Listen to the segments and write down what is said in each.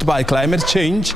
by climate change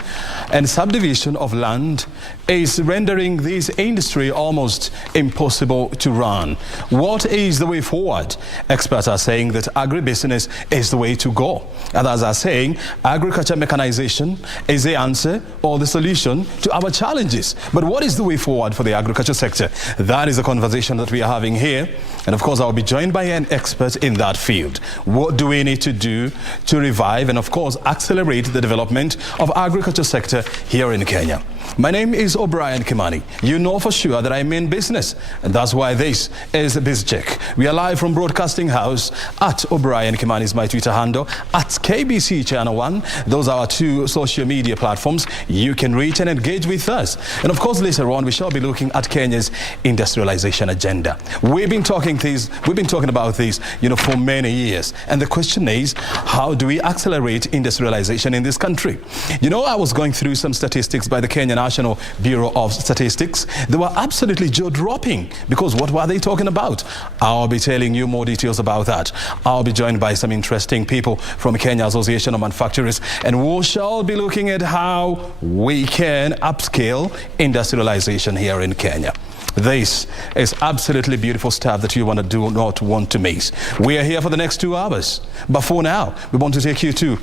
and subdivision of land is rendering this industry almost impossible to run. What is the way forward? Experts are saying that agribusiness is the way to go. Others are saying agriculture mechanization is the answer or the solution to our challenges. But what is the way forward for the agriculture sector? That is a conversation that we are having here. And of course, I'll be joined by an expert in that field. What do we need to do to revive and of course accelerate the development of agriculture sector here in Kenya? My name is O'Brien Kimani. You know for sure that I mean business, and that's why this is BizCheck. We are live from Broadcasting House. At O'Brien Kimani is my Twitter handle. At KBC Channel 1. Those are our two social media platforms. You can reach and engage with us. And of course, later on, we shall be looking at Kenya's industrialization agenda. We've been talking about this, for many years. And the question is, how do we accelerate industrialization in this country? I was going through some statistics by the Kenya National Bureau of Statistics. They were absolutely jaw-dropping, because what were they talking about? I'll be telling you more details about that. I'll be joined by some interesting people from Kenya Association of Manufacturers, and we shall be looking at how we can upscale industrialization here in Kenya. This is absolutely beautiful stuff that you do not want to miss. We are here for the next 2 hours. But for now, we want to take you to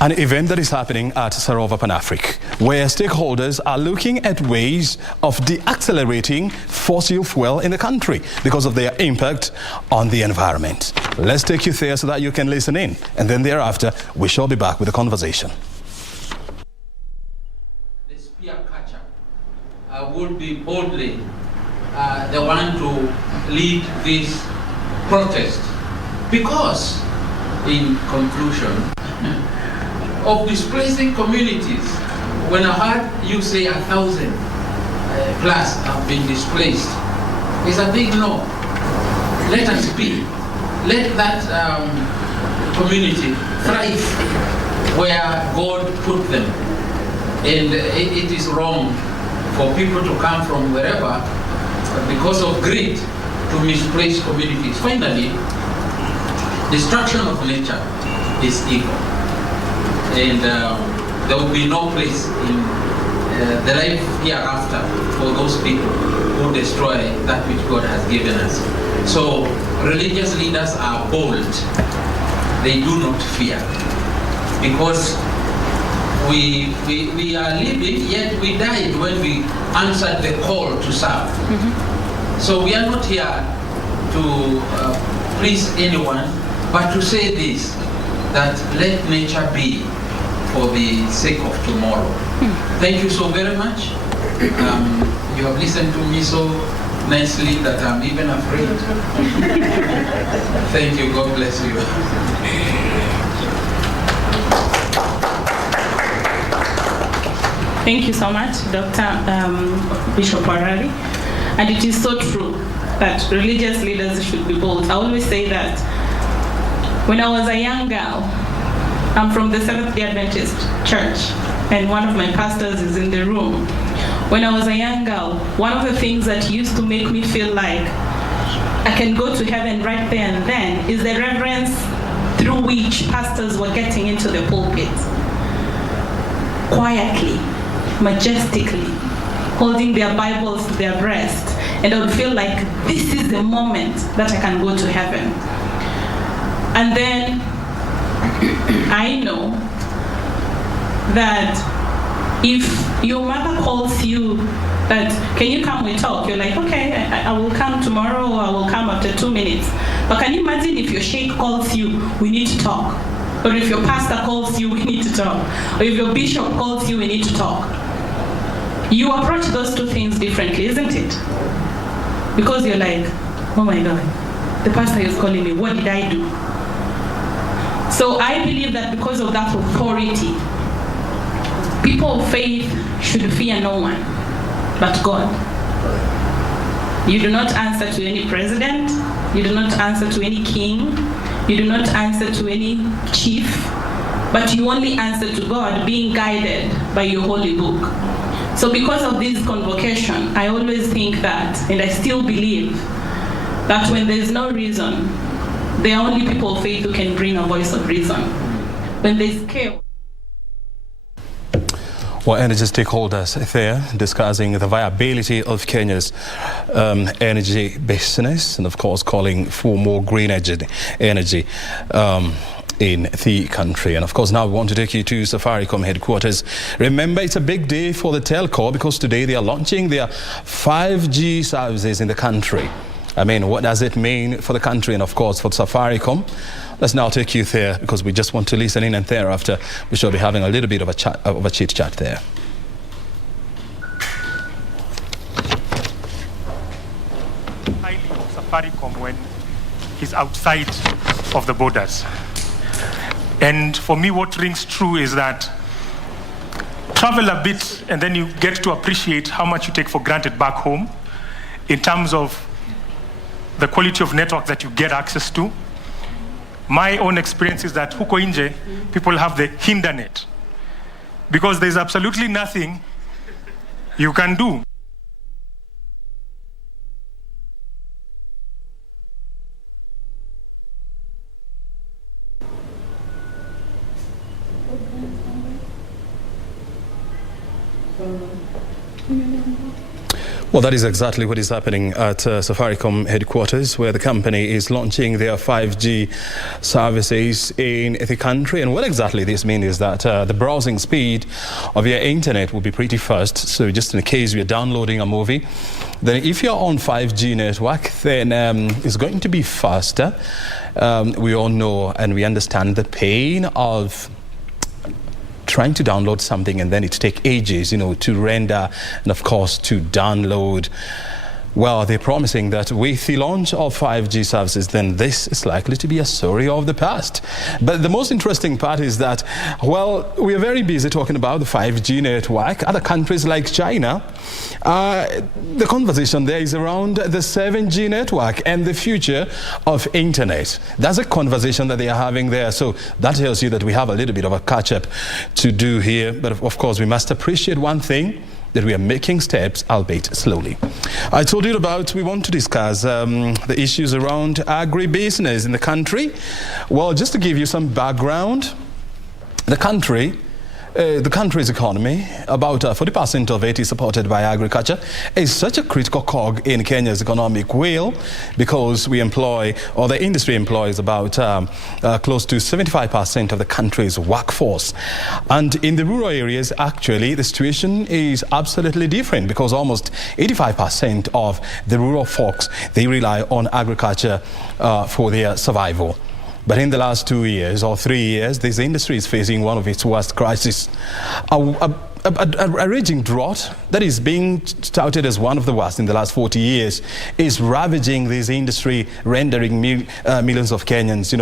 an event that is happening at Sarova Pan-Afric, where stakeholders are looking at ways of deaccelerating fossil fuel in the country because of their impact on the environment. Let's take you there so that you can listen in, and then thereafter we shall be back with the conversation. The spear catcher would be boldly the one to lead this protest, because in conclusion of displacing communities, when I heard you say 1,000 plus have been displaced, it's a big no. Let us be. Let that community thrive where God put them. And it is wrong for people to come from wherever because of greed to misplace communities. Finally, destruction of nature is evil. And there will be no place in the life hereafter for those people who destroy that which God has given us. So religious leaders are bold. They do not fear, because we are living, yet we died when we answered the call to serve. So we are not here to please anyone, but to say this, that let nature be for the sake of tomorrow. Thank you so very much. You have listened to me so nicely that I'm even afraid. Thank you. God bless you. Thank you so much, Dr. Bishop Warari. And it is so true that religious leaders should be bold. I always say that when I was a young girl, I'm from the Seventh-day Adventist Church, and one of my pastors is in the room. When I was a young girl, one of the things that used to make me feel like I can go to heaven right there and then is the reverence through which pastors were getting into the pulpit. Quietly, majestically, holding their Bibles to their breast, and I would feel like this is the moment that I can go to heaven. And then I know that if your mother calls you that, can you come, we talk? You're like, okay, I will come tomorrow, or I will come after 2 minutes. But can you imagine if your sheikh calls you, we need to talk? Or if your pastor calls you, we need to talk? Or if your bishop calls you, we need to talk? You approach those two things differently, isn't it? Because you're like, oh my God, the pastor is calling me, what did I do? So I believe that because of that authority, people of faith should fear no one but God. You do not answer to any president, you do not answer to any king, you do not answer to any chief, but you only answer to God, being guided by your holy book. So because of this convocation, I always think that, and I still believe, that when there's no reason, there are only people of faith who can bring a voice of reason. when there's chaos. Well, energy stakeholders there discussing the viability of Kenya's energy business and, of course, calling for more green energy in the country. And, of course, now we want to take you to Safaricom headquarters. Remember, it's a big day for the telco because today they are launching their 5G services in the country. I mean, what does it mean for the country and, of course, for Safaricom? Let's now take you there because we just want to listen in, and thereafter we shall be having a little bit of a chit chat there. Highly of Safaricom when he's outside of the borders. And for me, what rings true is that travel a bit and then you get to appreciate how much you take for granted back home in terms of the quality of network that you get access to. My own experience is that huko nje, people have the hindernet because there's absolutely nothing you can do. Well, that is exactly what is happening at Safaricom headquarters, where the company is launching their 5G services in the country. And what exactly this means is that the browsing speed of your internet will be pretty fast. So just in case you're downloading a movie, then if you're on 5G network, then it's going to be faster. We all know and we understand the pain of trying to download something and then it takes ages, to render and, of course, to download. Well, they're promising that with the launch of 5G services, then this is likely to be a story of the past. But the most interesting part is that, well, we are very busy talking about the 5G network. Other countries like China, the conversation there is around the 7G network and the future of internet. That's a conversation that they are having there. So that tells you that we have a little bit of a catch-up to do here. But of course, we must appreciate one thing, that we are making steps, albeit slowly. I told you we want to discuss the issues around agribusiness in the country. Well, just to give you some background, the country's economy, about 40% of it is supported by agriculture, is such a critical cog in Kenya's economic wheel because we employ, or the industry employs, about close to 75% of the country's workforce. And in the rural areas, actually, the situation is absolutely different because almost 85% of the rural folks, they rely on agriculture for their survival. But in the last 2 years or 3 years, this industry is facing one of its worst crises. A raging drought that is being touted as one of the worst in the last 40 years is ravaging this industry, rendering millions of Kenyans,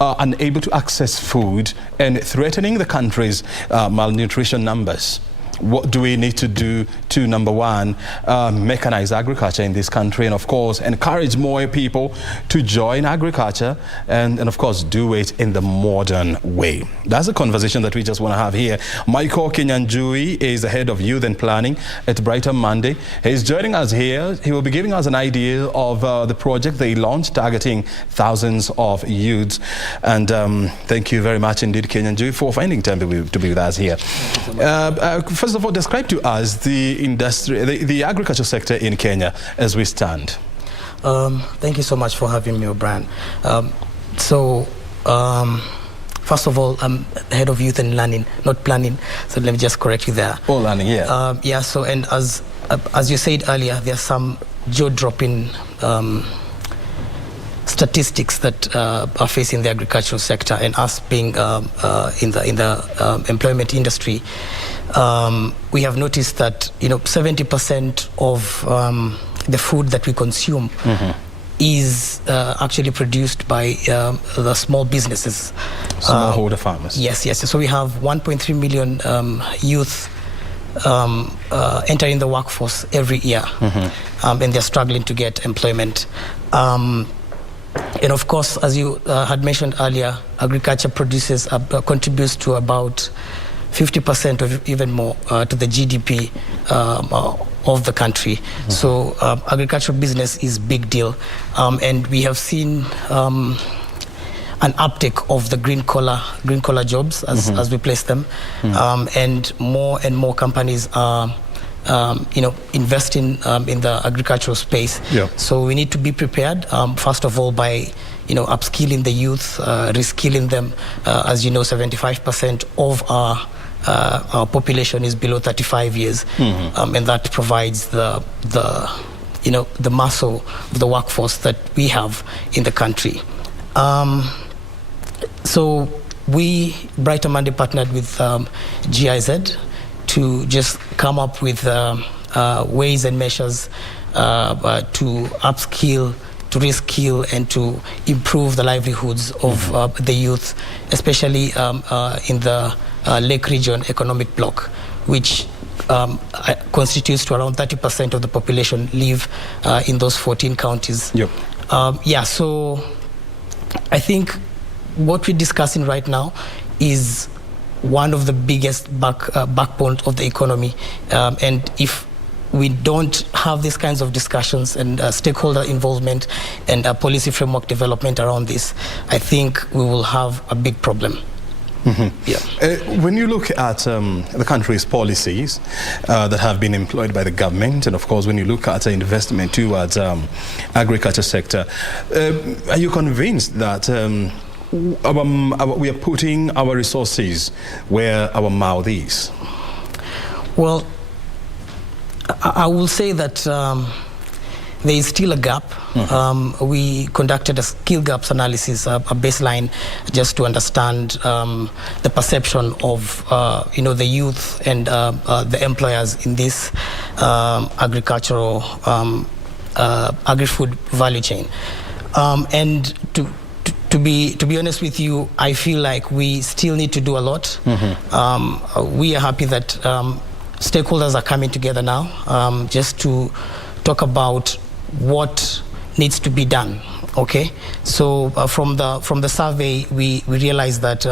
unable to access food and threatening the country's malnutrition numbers. What do we need to do to, number one, mechanize agriculture in this country and, of course, encourage more people to join agriculture and of course, do it in the modern way? That's a conversation that we just want to have here. Michael Kinyanjui is the head of youth and planning at Brighter Monday. He's joining us here. He will be giving us an idea of the project they launched targeting thousands of youths. And thank you very much indeed, Kinyanjui, for finding time to be with us here. First of all, describe to us the industry, the agriculture sector in Kenya as we stand. Thank you so much for having me, O'Brien. First of all, I'm head of youth and learning, not planning. So let me just correct you there. Oh, learning, yeah. And as you said earlier, there are some jaw-dropping statistics that are facing the agricultural sector, and us being in the employment industry. We have noticed that 70% of the food that we consume is actually produced by the small businesses, smallholder farmers. Yes. So we have 1.3 million youth entering the workforce every year, and they're struggling to get employment. And of course, as you had mentioned earlier, agriculture contributes to about 50% or even more to the GDP of the country. So agricultural business is a big deal. And we have seen an uptake of the green collar jobs as we place them, and more companies are investing in the agricultural space. Yeah. So we need to be prepared, first of all, by upskilling the youth, reskilling them. As you know, 75% of our population is below 35 years, and that provides the muscle of the workforce that we have in the country. So we, Brighter Monday, partnered with GIZ to just come up with ways and measures to upskill, to reskill, and to improve the livelihoods of the youth, especially in the Lake Region Economic Bloc, which constitutes to around 30% of the population live in those 14 counties. Yep. So I think what we're discussing right now is one of the biggest backbone of the economy, and if we don't have these kinds of discussions and stakeholder involvement and policy framework development around this, I think we will have a big problem. When you look at the country's policies that have been employed by the government, and of course when you look at investment towards agriculture sector, are you convinced that we are putting our resources where our mouth is? Well, I will say that there is still a gap. We conducted a skill gaps analysis, a baseline, just to understand the perception of the youth and the employers in this agricultural agri-food value chain. And to be honest with you, I feel like we still need to do a lot. We are happy that stakeholders are coming together now just to talk about what needs to be done. Okay, so from the survey, we realized that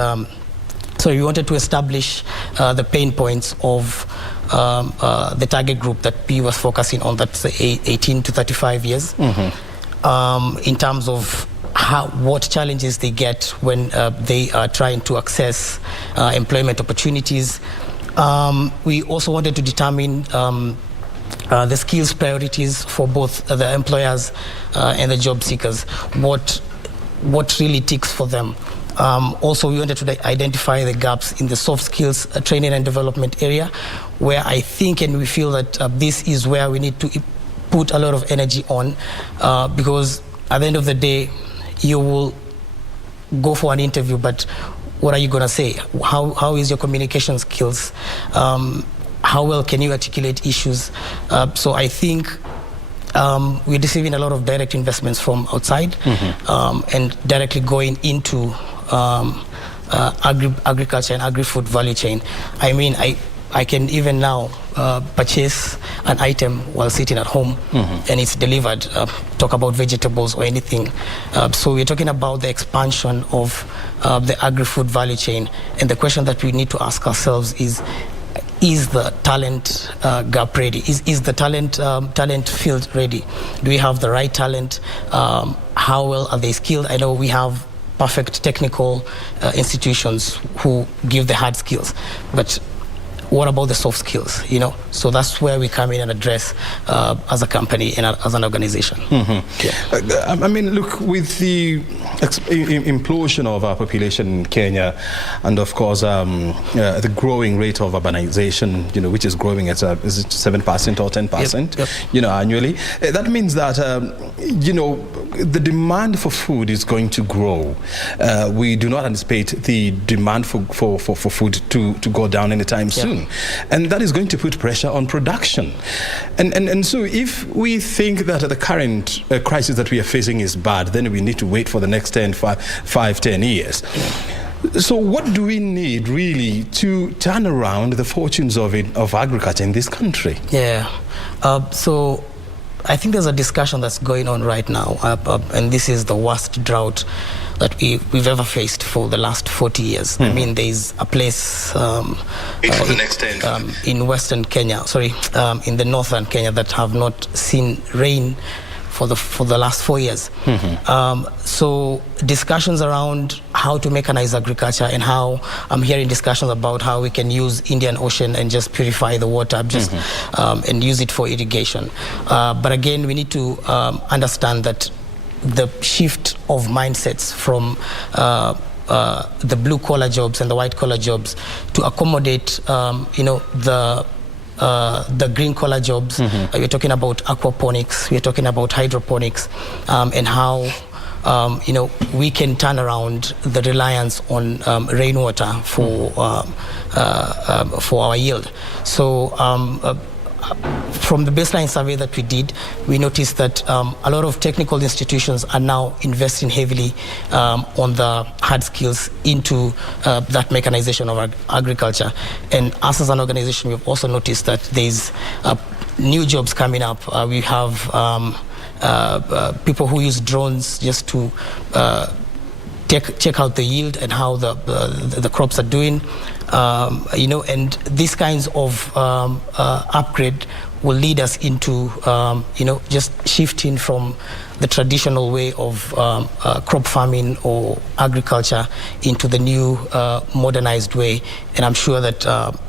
we wanted to establish the pain points of the target group that P was focusing on, that's 18 to 35 years, in terms of what challenges they get when they are trying to access employment opportunities. We also wanted to determine the skills priorities for both the employers and the job seekers, what really ticks for them. Also, we wanted to identify the gaps in the soft skills training and development area, where I think and we feel that this is where we need to put a lot of energy on, because at the end of the day, you will go for an interview, but what are you going to say? How is your communication skills? How well can you articulate issues? So I think we're receiving a lot of direct investments from outside, and directly going into agriculture and agri-food value chain. I mean, I can even now purchase an item while sitting at home, and it's delivered. Talk about vegetables or anything. So we're talking about the expansion of the agri-food value chain, and the question that we need to ask ourselves is the talent gap ready? Is the talent field ready? Do we have the right talent? How well are they skilled? I know we have perfect technical institutions who give the hard skills, but what about the soft skills? So that's where we come in and address as a company and as an organization. I mean, look, with the implosion of our population in Kenya, and of course the growing rate of urbanization, which is growing at is it 7% or 10%, annually. That means that the demand for food is going to grow. We do not anticipate the demand for food to go down anytime soon. And that is going to put pressure on production. And so if we think that the current crisis that we are facing is bad, then we need to wait for the next 10 years. So what do we need really to turn around the fortunes of agriculture in this country? So I think there's a discussion that's going on right now, and this is the worst drought that we've ever faced for the last 40 years. I mean, there's a place in Western Kenya, in the northern Kenya, that have not seen rain the last 4 years. So discussions around how to mechanize agriculture, and how I'm hearing discussions about how we can use Indian Ocean and just purify the water, just and use it for irrigation. But again, we need to understand that the shift of mindsets from the blue collar jobs and the white collar jobs to accommodate, the green collar jobs. We're talking about aquaponics, we're talking about hydroponics, and how we can turn around the reliance on rainwater for our yield. So from the baseline survey that we did, we noticed that a lot of technical institutions are now investing heavily on the hard skills into that mechanization of agriculture. And us as an organization, we've also noticed that there's new jobs coming up. We have people who use drones just to check out the yield and how the crops are doing. And these kinds of upgrade will lead us into, just shifting from the traditional way of crop farming or agriculture into the new modernized way. And I'm sure that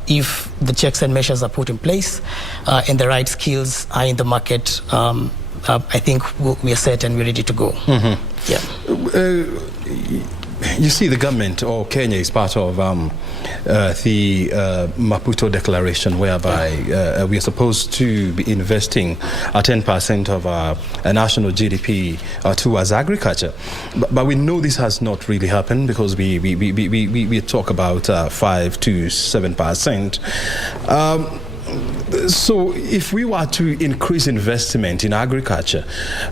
if the checks and measures are put in place and the right skills are in the market, I think we are set and we're ready to go. You see, the government, or Kenya, is part of the Maputo Declaration, whereby we are supposed to be investing 10% of our national GDP towards agriculture. But we know this has not really happened, because we talk about 5 to 7%. So if we were to increase investment in agriculture,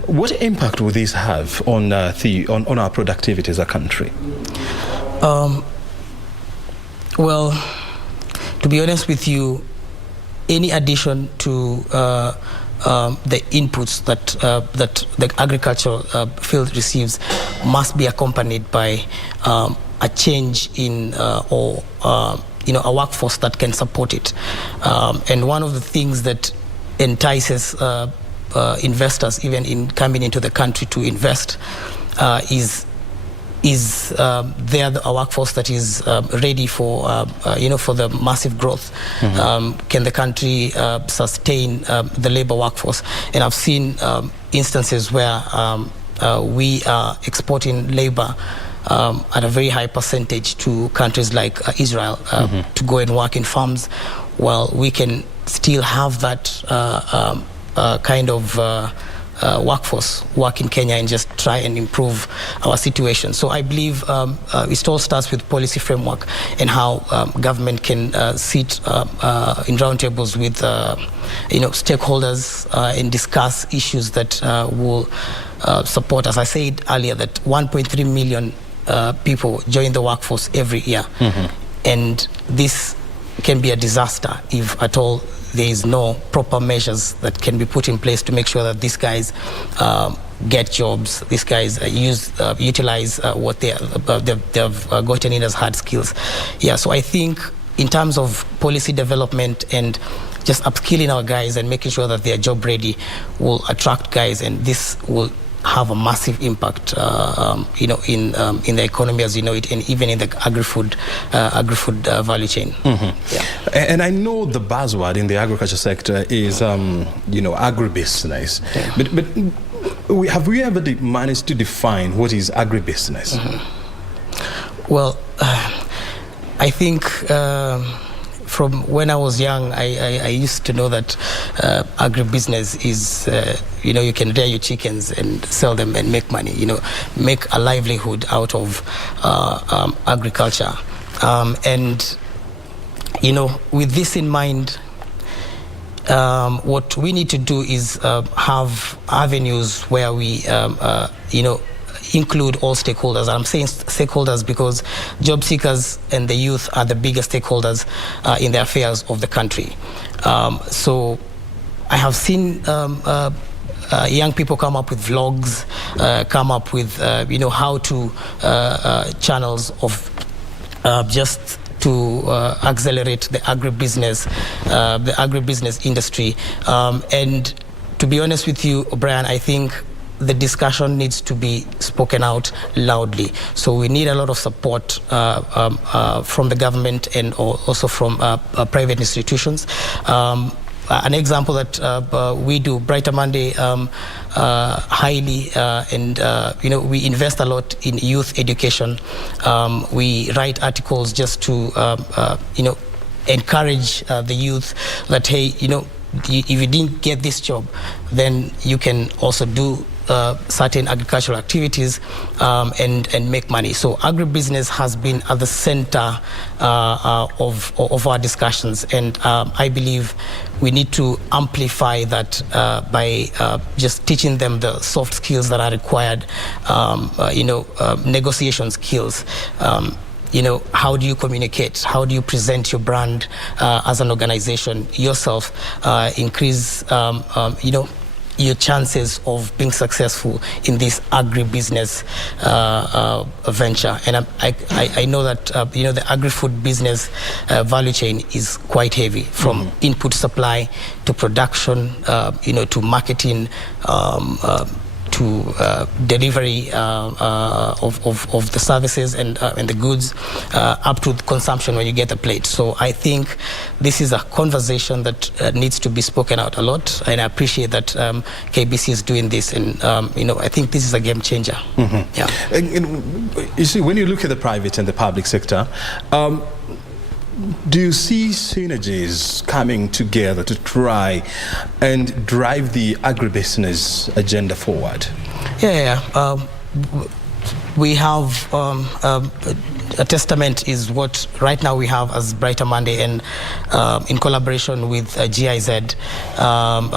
what impact would this have on our productivity as a country? Well, to be honest with you, any addition to the inputs that the agricultural field receives must be accompanied by a change in a workforce that can support it. And one of the things that entices investors, even in coming into the country to invest, is there a workforce that is ready for the massive growth? Can the country sustain the labor workforce? And I've seen instances where we are exporting labor at a very high percentage to countries like Israel to go and work in farms, while we can still have that kind of workforce work in Kenya and just try and improve our situation. So I believe it all starts with policy framework and how government can sit in roundtables with stakeholders and discuss issues that will support. As I said earlier, that 1.3 million people join the workforce every year, and this can be a disaster if at all there is no proper measures that can be put in place to make sure that these guys get jobs, these guys utilize what they've gotten in as hard skills. So I think in terms of policy development and just upskilling our guys and making sure that they are job ready will attract guys, and this will have a massive impact, in the economy as you know it, and even in the agri-food value chain. And I know the buzzword in the agriculture sector is, agribusiness. But have we ever managed to define what is agribusiness? Well, I think from when I was young, I used to know that agribusiness is, you can rear your chickens and sell them and make money, make a livelihood out of agriculture. And, with this in mind, what we need to do is have avenues where we, include all stakeholders. And I'm saying stakeholders because job seekers and the youth are the biggest stakeholders in the affairs of the country. So I have seen young people come up with vlogs, come up with how-to channels of just to accelerate the agribusiness industry, and to be honest with you, Brian, I think the discussion needs to be spoken out loudly. So we need a lot of support from the government and also from private institutions. An example that we do, Brighter Monday, highly, and we invest a lot in youth education. We write articles just to encourage the youth that, hey, if you didn't get this job, then you can also do certain agricultural activities and make money. So agribusiness has been at the center of our discussions, and I believe we need to amplify that by just teaching them the soft skills that are required, negotiation skills. How do you communicate? How do you present your brand as an organization yourself? Increase, your chances of being successful in this agribusiness venture. And I know that the agri-food business value chain is quite heavy, from input supply to production, to marketing, to delivery of the services and the goods, up to consumption when you get the plate. So I think this is a conversation that needs to be spoken out a lot, and I appreciate that KBC is doing this, and I think this is a game changer. Yeah. And you see, when you look at the private and the public sector, do you see synergies coming together to try and drive the agribusiness agenda forward? Yeah. We have a testament is what right now we have as Brighter Monday, and in collaboration with GIZ,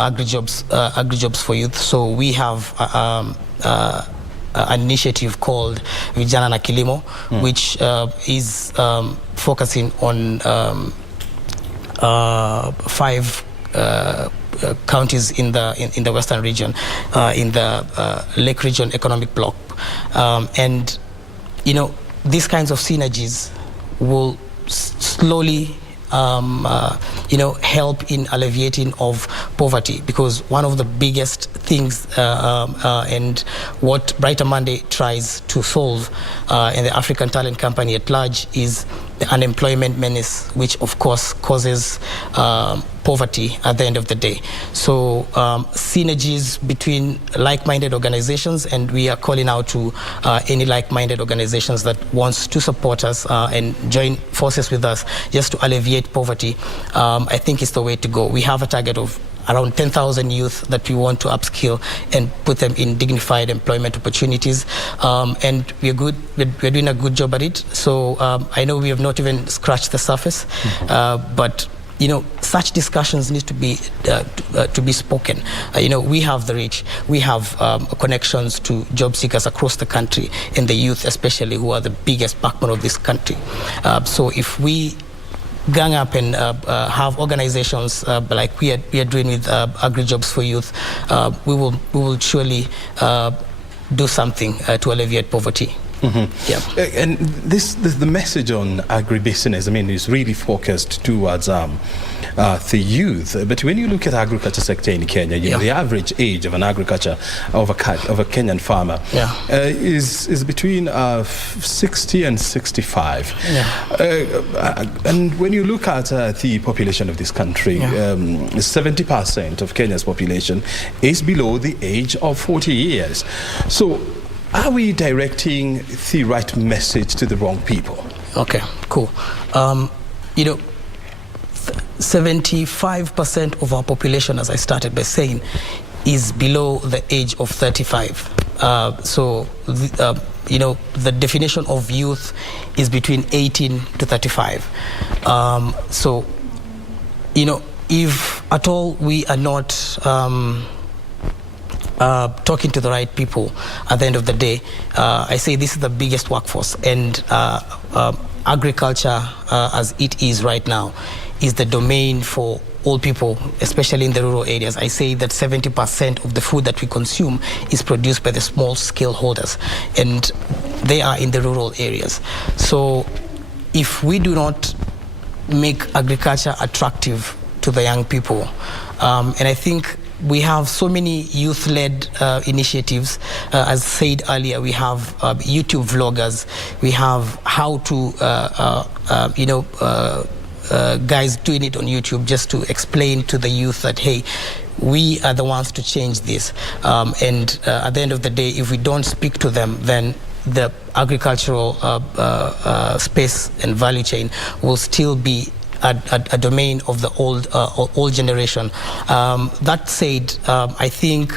AgriJobs for Youth. So we have an initiative called Vijana na Kilimo, which is focusing on 5 counties in the western region, in the Lake Region Economic Bloc, and these kinds of synergies will slowly help in alleviating of poverty, because one of the biggest things and what Brighter Monday tries to solve in the African Talent Company at large is the unemployment menace, which of course causes poverty at the end of the day. So synergies between like-minded organizations, and we are calling out to any like-minded organizations that wants to support us and join forces with us just to alleviate poverty. I think it's the way to go. We have a target of around 10,000 youth that we want to upskill and put them in dignified employment opportunities, and we're doing a good job at it. So I know we have not even scratched the surface, but such discussions need to be spoken. We have the reach, we have connections to job seekers across the country, and the youth especially, who are the biggest backbone of this country. So if we gang up and have organizations like we are doing with AgriJobs for Youth, we will surely do something to alleviate poverty. Yeah. And the message on agribusiness, is really focused towards the youth. But when you look at agriculture sector in Kenya, the average age of an agriculture of a Kenyan farmer is between 60 and 65. And when you look at the population of this country, 70% of Kenya's population is below the age of 40 years. So are we directing the right message to the wrong people? Okay, cool. 75% of our population, as I started by saying, is below the age of 35. So the definition of youth is between 18 to 35. So if at all we are not talking to the right people at the end of the day, I say this is the biggest workforce, and agriculture as it is right now is the domain for all people, especially in the rural areas. I say that 70% of the food that we consume is produced by the small scale holders, and they are in the rural areas. So if we do not make agriculture attractive to the young people, and I think we have so many youth-led initiatives. As said earlier, we have YouTube vloggers. We have how to, guys doing it on YouTube just to explain to the youth that, hey, we are the ones to change this. And at the end of the day, if we don't speak to them, then the agricultural space and value chain will still be a domain of the old generation. That said, I think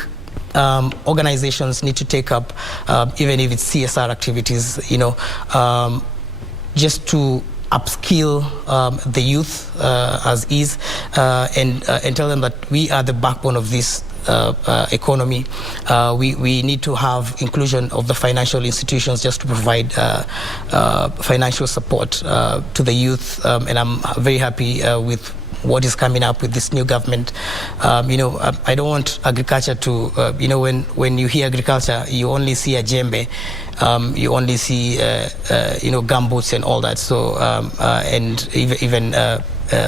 organizations need to take up, even if it's CSR activities, just to upskill the youth as is, and tell them that we are the backbone of this economy. We need to have inclusion of the financial institutions just to provide financial support to the youth, and I'm very happy with what is coming up with this new government. I don't want agriculture to, when you hear agriculture, you only see a djembe, you only see, gumboots and all that. So, and even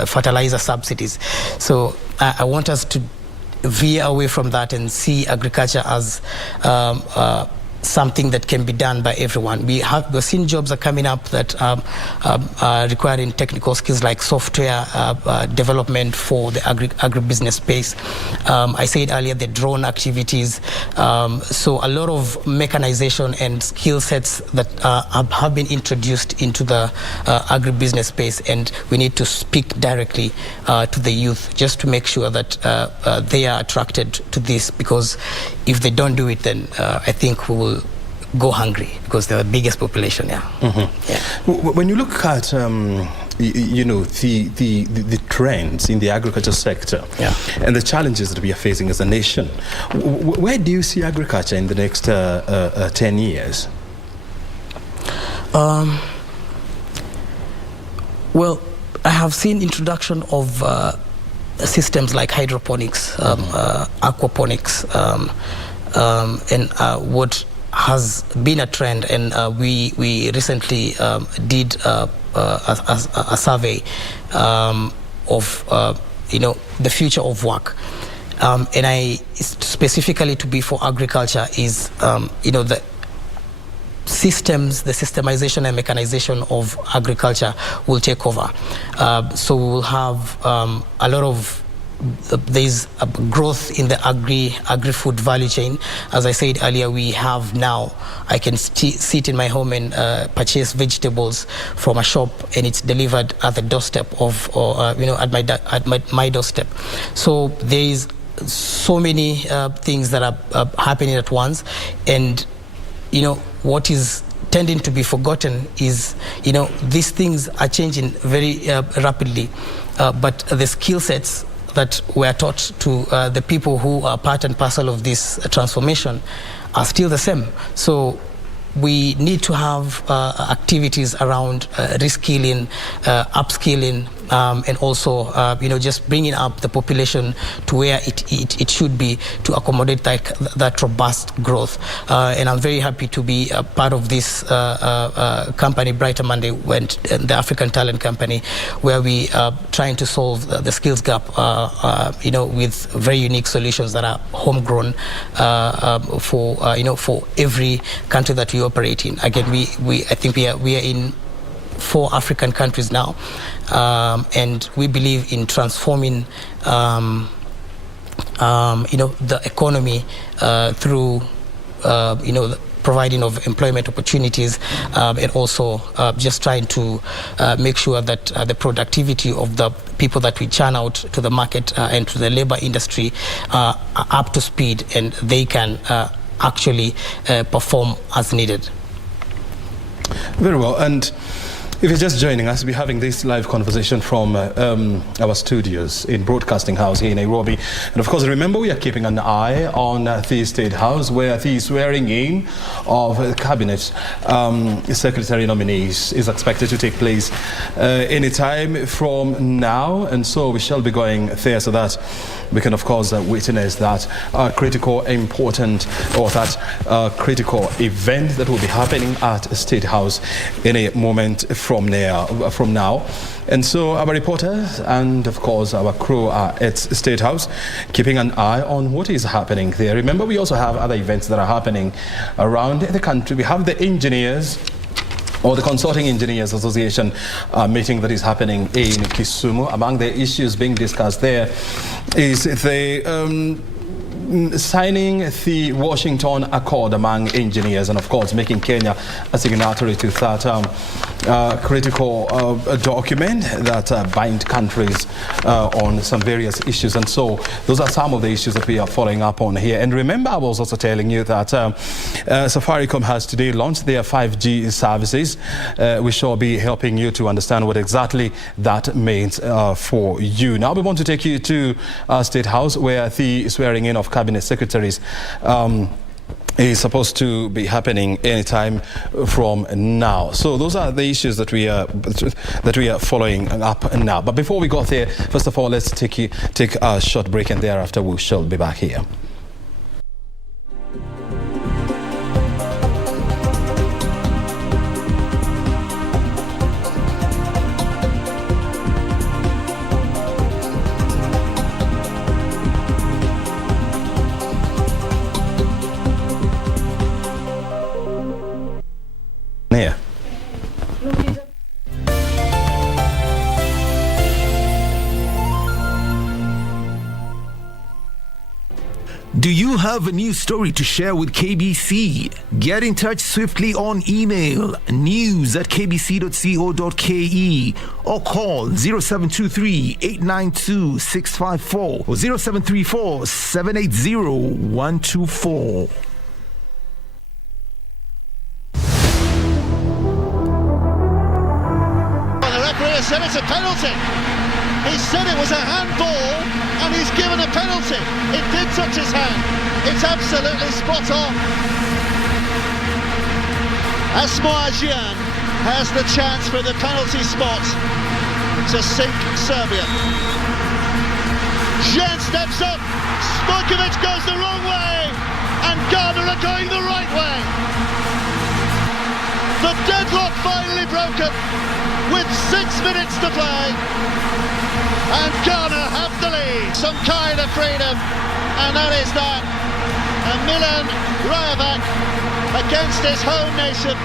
fertilizer subsidies. So I want us to veer away from that and see agriculture as something that can be done by everyone. We've seen jobs are coming up that are requiring technical skills like software development for the agribusiness space. I said earlier the drone activities. So a lot of mechanization and skill sets that have been introduced into the agribusiness space, and we need to speak directly to the youth just to make sure that they are attracted to this, because if they don't do it, then I think we will go hungry, because they're the biggest population. Yeah. Mm-hmm. Yeah. When you look at the trends in the agriculture sector, yeah, and the challenges that we are facing as a nation, where do you see agriculture in the next 10 years? Well, I have seen introduction of systems like hydroponics, aquaponics, and what has been a trend, and we recently did a survey of the future of work, and I specifically to be for agriculture is the systems, the systemization and mechanization of agriculture will take over. So we will have a lot of there's a growth in the agri-food value chain. As I said earlier, we have now, I can sit in my home and purchase vegetables from a shop, and it's delivered at the doorstep of, at my doorstep. So there is so many things that are happening at once, and what is tending to be forgotten is, these things are changing very rapidly, but the skill sets that were taught to the people who are part and parcel of this transformation are still the same. So we need to have activities around reskilling, upskilling, and also just bringing up the population to where it should be to accommodate that robust growth. And I'm very happy to be a part of this company, Brighter Monday, the African Talent Company, where we are trying to solve the skills gap, with very unique solutions that are homegrown for every country that we operate in. Again, I think we are in 4 African countries now, and we believe in transforming the economy through the providing of employment opportunities, and also just trying to make sure that the productivity of the people that we churn out to the market and to the labor industry are up to speed, and they can actually perform as needed. Very well. And if you're just joining us, we're having this live conversation from our studios in Broadcasting House here in Nairobi. And of course, remember, we are keeping an eye on the State House, where the swearing in of Cabinet Secretary nominees is expected to take place any time from now. And so we shall be going there so that we can, of course, witness that critical, important, or that critical event that will be happening at State House in a moment from now. And so our reporters and of course our crew are at State House, keeping an eye on what is happening there. Remember, we also have other events that are happening around the country. We have the engineers, or the Consulting Engineers Association meeting that is happening in Kisumu. Among the issues being discussed there is the signing the Washington Accord among engineers, and of course making Kenya a signatory to that critical document that bind countries on some various issues. And so those are some of the issues that we are following up on here. And remember, I was also telling you that Safaricom has today launched their 5G services. We shall be helping you to understand what exactly that means for you. Now we want to take you to State House, where the swearing in of Cabinet Secretaries is supposed to be happening anytime from now. So those are the issues that we are following up now. But before we go there, first of all, let's take a short break, and thereafter we shall be back here. Here. Do you have a news story to share with KBC? Get in touch swiftly on email news@kbc.co.ke or call 0723-892-654 or 0734-780-124. Said it's a penalty. He said it was a handball, and he's given a penalty. It did touch his hand. It's absolutely spot on. Asmoa Gyan has the chance for the penalty spot to sink Serbia. Gyan steps up. Stojkovic goes the wrong way, and Ghana are going the right way. The deadlock finally broken with 6 minutes to play, and Ghana have the lead. Some kind of freedom, and that is that. And Milan Rajovac, against his home nation,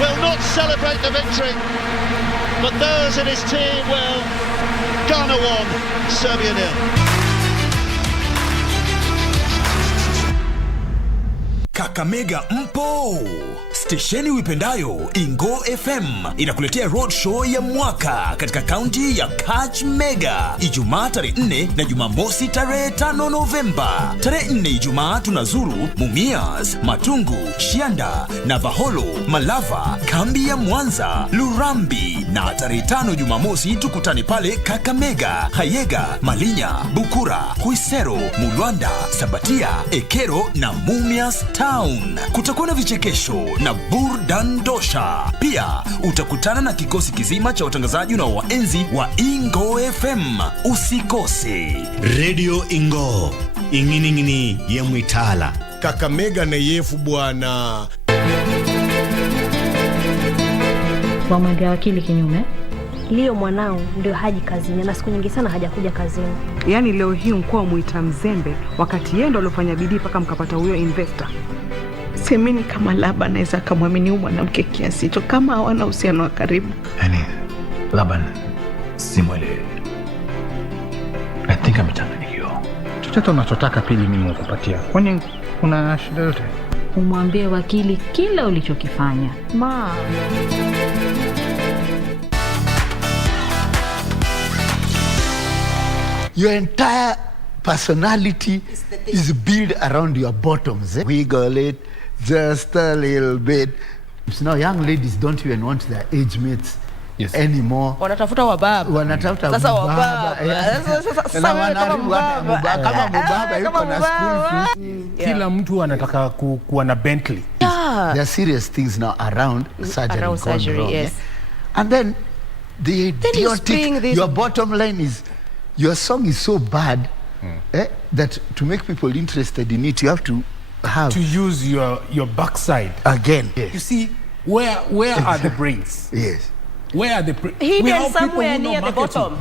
will not celebrate the victory, but those in his team will. Ghana 1, Serbia 0. Kakamega mpo. Stesheni uipendayo Ingo FM inakuletea road show ya mwaka katika kaunti ya Kakamega, Ijumaa tarehe 4 na Jumamosi tarehe 5 Novemba. Tarehe 4 Ijumaa tunazuru Mumias, Matungu, Shianda, Navaholo, Malava, kambi ya Mwanza, Lurambi, na tarehe 5 Jumamosi tukutane pale Kakamega, Hayega, Malinya, Bukura, Huisero, Mulwanda, Sabatia, Ekero na Mumias Town. Kutakuwa na vichekesho na burdan dosha. Pia utakutana na kikosi kizima cha watangazaji na waenzi wa Ingo FM. Usikose. Radio Ingo, ingini ye mwitala. Kakamega na yefu bwana. Wamwendea wakili kinyume. Leo mwanao ndio haji kazini, na siku nyingi sana hajakuja kazini. Yaani leo hii mkoa muita mzembe, wakati yeye ndo alofanya bidii paka mkapata huyo investor. Semeni kama Laban anaweza kumwamini huyu mwanamke kiasi hicho kama hawana uhusiano wa karibu. Yaani Laban simwelewi. I think amechanganyikiwa. Chochote unachotaka pili mimi nikupatia. Kwani kuna shida yote? Umwambie wakili kila ulichokifanya. Your entire personality is built around your bottoms. Wiggle it just a little bit. So now young ladies don't even want their age mates anymore. Wanatafuta wababa. Wanatafuta sasa wababa. Sasa kama mubaba yuko na school fees. Kila mtu anataka kuwa na Bentley. There are serious things now around surgery wrong, yes. And then the idiotic, your bottom line is your song is so bad that to make people interested in it, you have to use your backside again. Yes. You see, where are the brains? Yes. Where are the hidden somewhere near the bottom?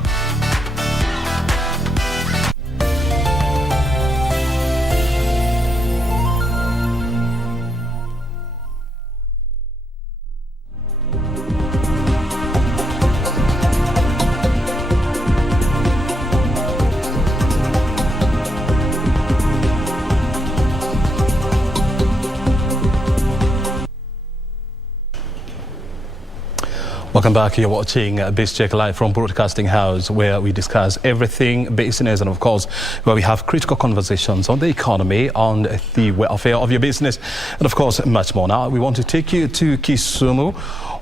Welcome back. You're watching Biz Check live from Broadcasting House, where we discuss everything business and, of course, where we have critical conversations on the economy, on the welfare of your business, and, of course, much more. Now, we want to take you to Kisumu,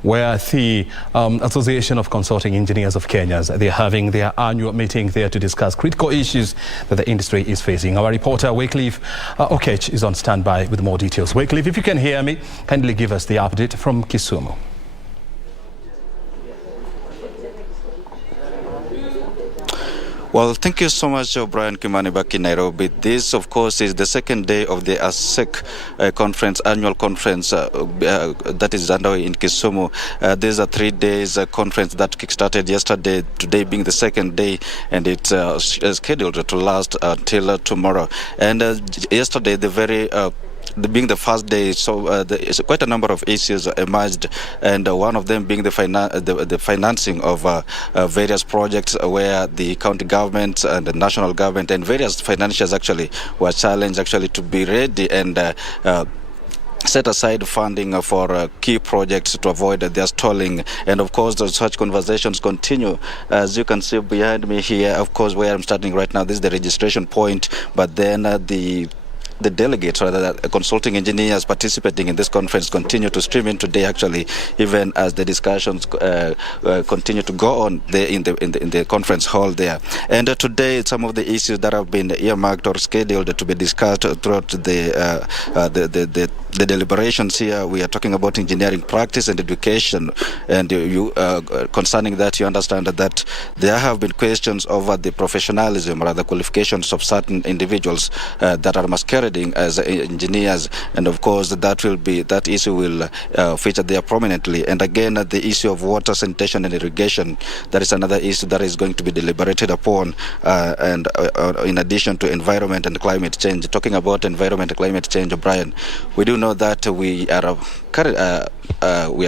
where the Association of Consulting Engineers of Kenya, they're having their annual meeting there to discuss critical issues that the industry is facing. Our reporter, Wycliffe Okech, is on standby with more details. Wycliffe, if you can hear me, kindly give us the update from Kisumu. Well, thank you so much, Brian Kimani, back in Nairobi. This, of course, is the second day of the ASEC conference, annual conference that is underway in Kisumu. There's a 3 days conference that kickstarted yesterday, today being the second day, and it's scheduled to last until tomorrow. And yesterday, being the first day, so there's quite a number of issues emerged, and one of them being the financing of various projects where the county government and the national government and various financiers actually were challenged to be ready and set aside funding for key projects to avoid their stalling. And of course, such conversations continue. As you can see behind me here, of course, where I'm starting right now, this is the registration point, but then the delegates, rather, consulting engineers participating in this conference continue to stream in today, actually, even as the discussions continue to go on there in the conference hall there. And today, some of the issues that have been earmarked or scheduled to be discussed throughout the deliberations here, we are talking about engineering practice and education. And concerning that, you understand that there have been questions over the professionalism or the qualifications of certain individuals that are masquerading as engineers, and of course that issue will feature there prominently. And again, the issue of water, sanitation and irrigation, that is another issue that is going to be deliberated upon, and in addition to environment and climate change. Talking about environment and climate change, Brian, we do know that we are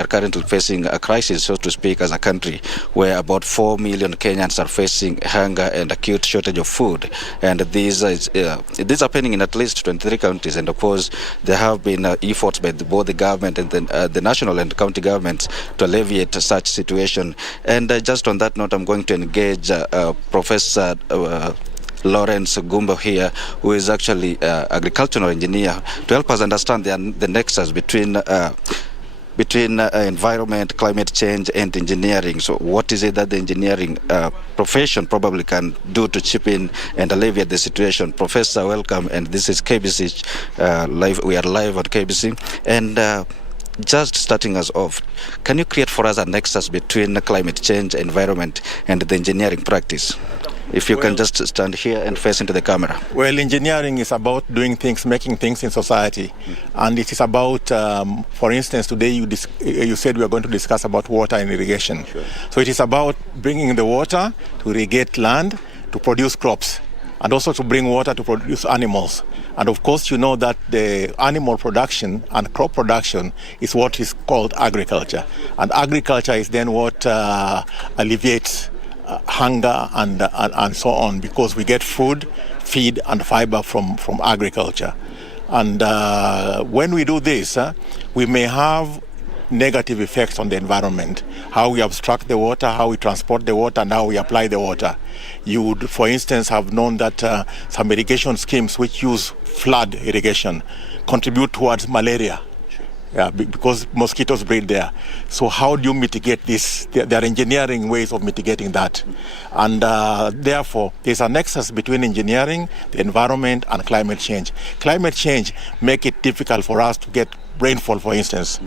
currently facing a crisis, so to speak, as a country, where about 4 million Kenyans are facing hunger and acute shortage of food. And these are happening in at least 23 counties. And of course, there have been efforts by both the government and the national and county governments to alleviate such situation. And just on that note, I'm going to engage Professor Lawrence Gumbo here, who is actually agricultural engineer, to help us understand the nexus between environment, climate change, and engineering. So what is it that the engineering profession probably can do to chip in and alleviate the situation? Professor, welcome. And this is KBC Live. We are live on KBC. And just starting us off, can you create for us a nexus between climate change, environment, and the engineering practice? If you can just stand here and face into the camera. Well, engineering is about doing things, making things in society. And it is about, for instance, today you said we are going to discuss about water and irrigation. Sure. So it is about bringing the water to irrigate land, to produce crops, and also to bring water to produce animals. And of course, you know that the animal production and crop production is what is called agriculture. And agriculture is then what alleviates hunger and so on, because we get food, feed and fiber from agriculture. And when we do this, we may have negative effects on the environment, how we abstract the water, how we transport the water, and how we apply the water. You would, for instance, have known that some irrigation schemes which use flood irrigation contribute towards malaria. Yeah, because mosquitoes breed there. So how do you mitigate this? There are engineering ways of mitigating that. And therefore, there's a nexus between engineering, the environment, and climate change. Climate change makes it difficult for us to get rainfall, for instance.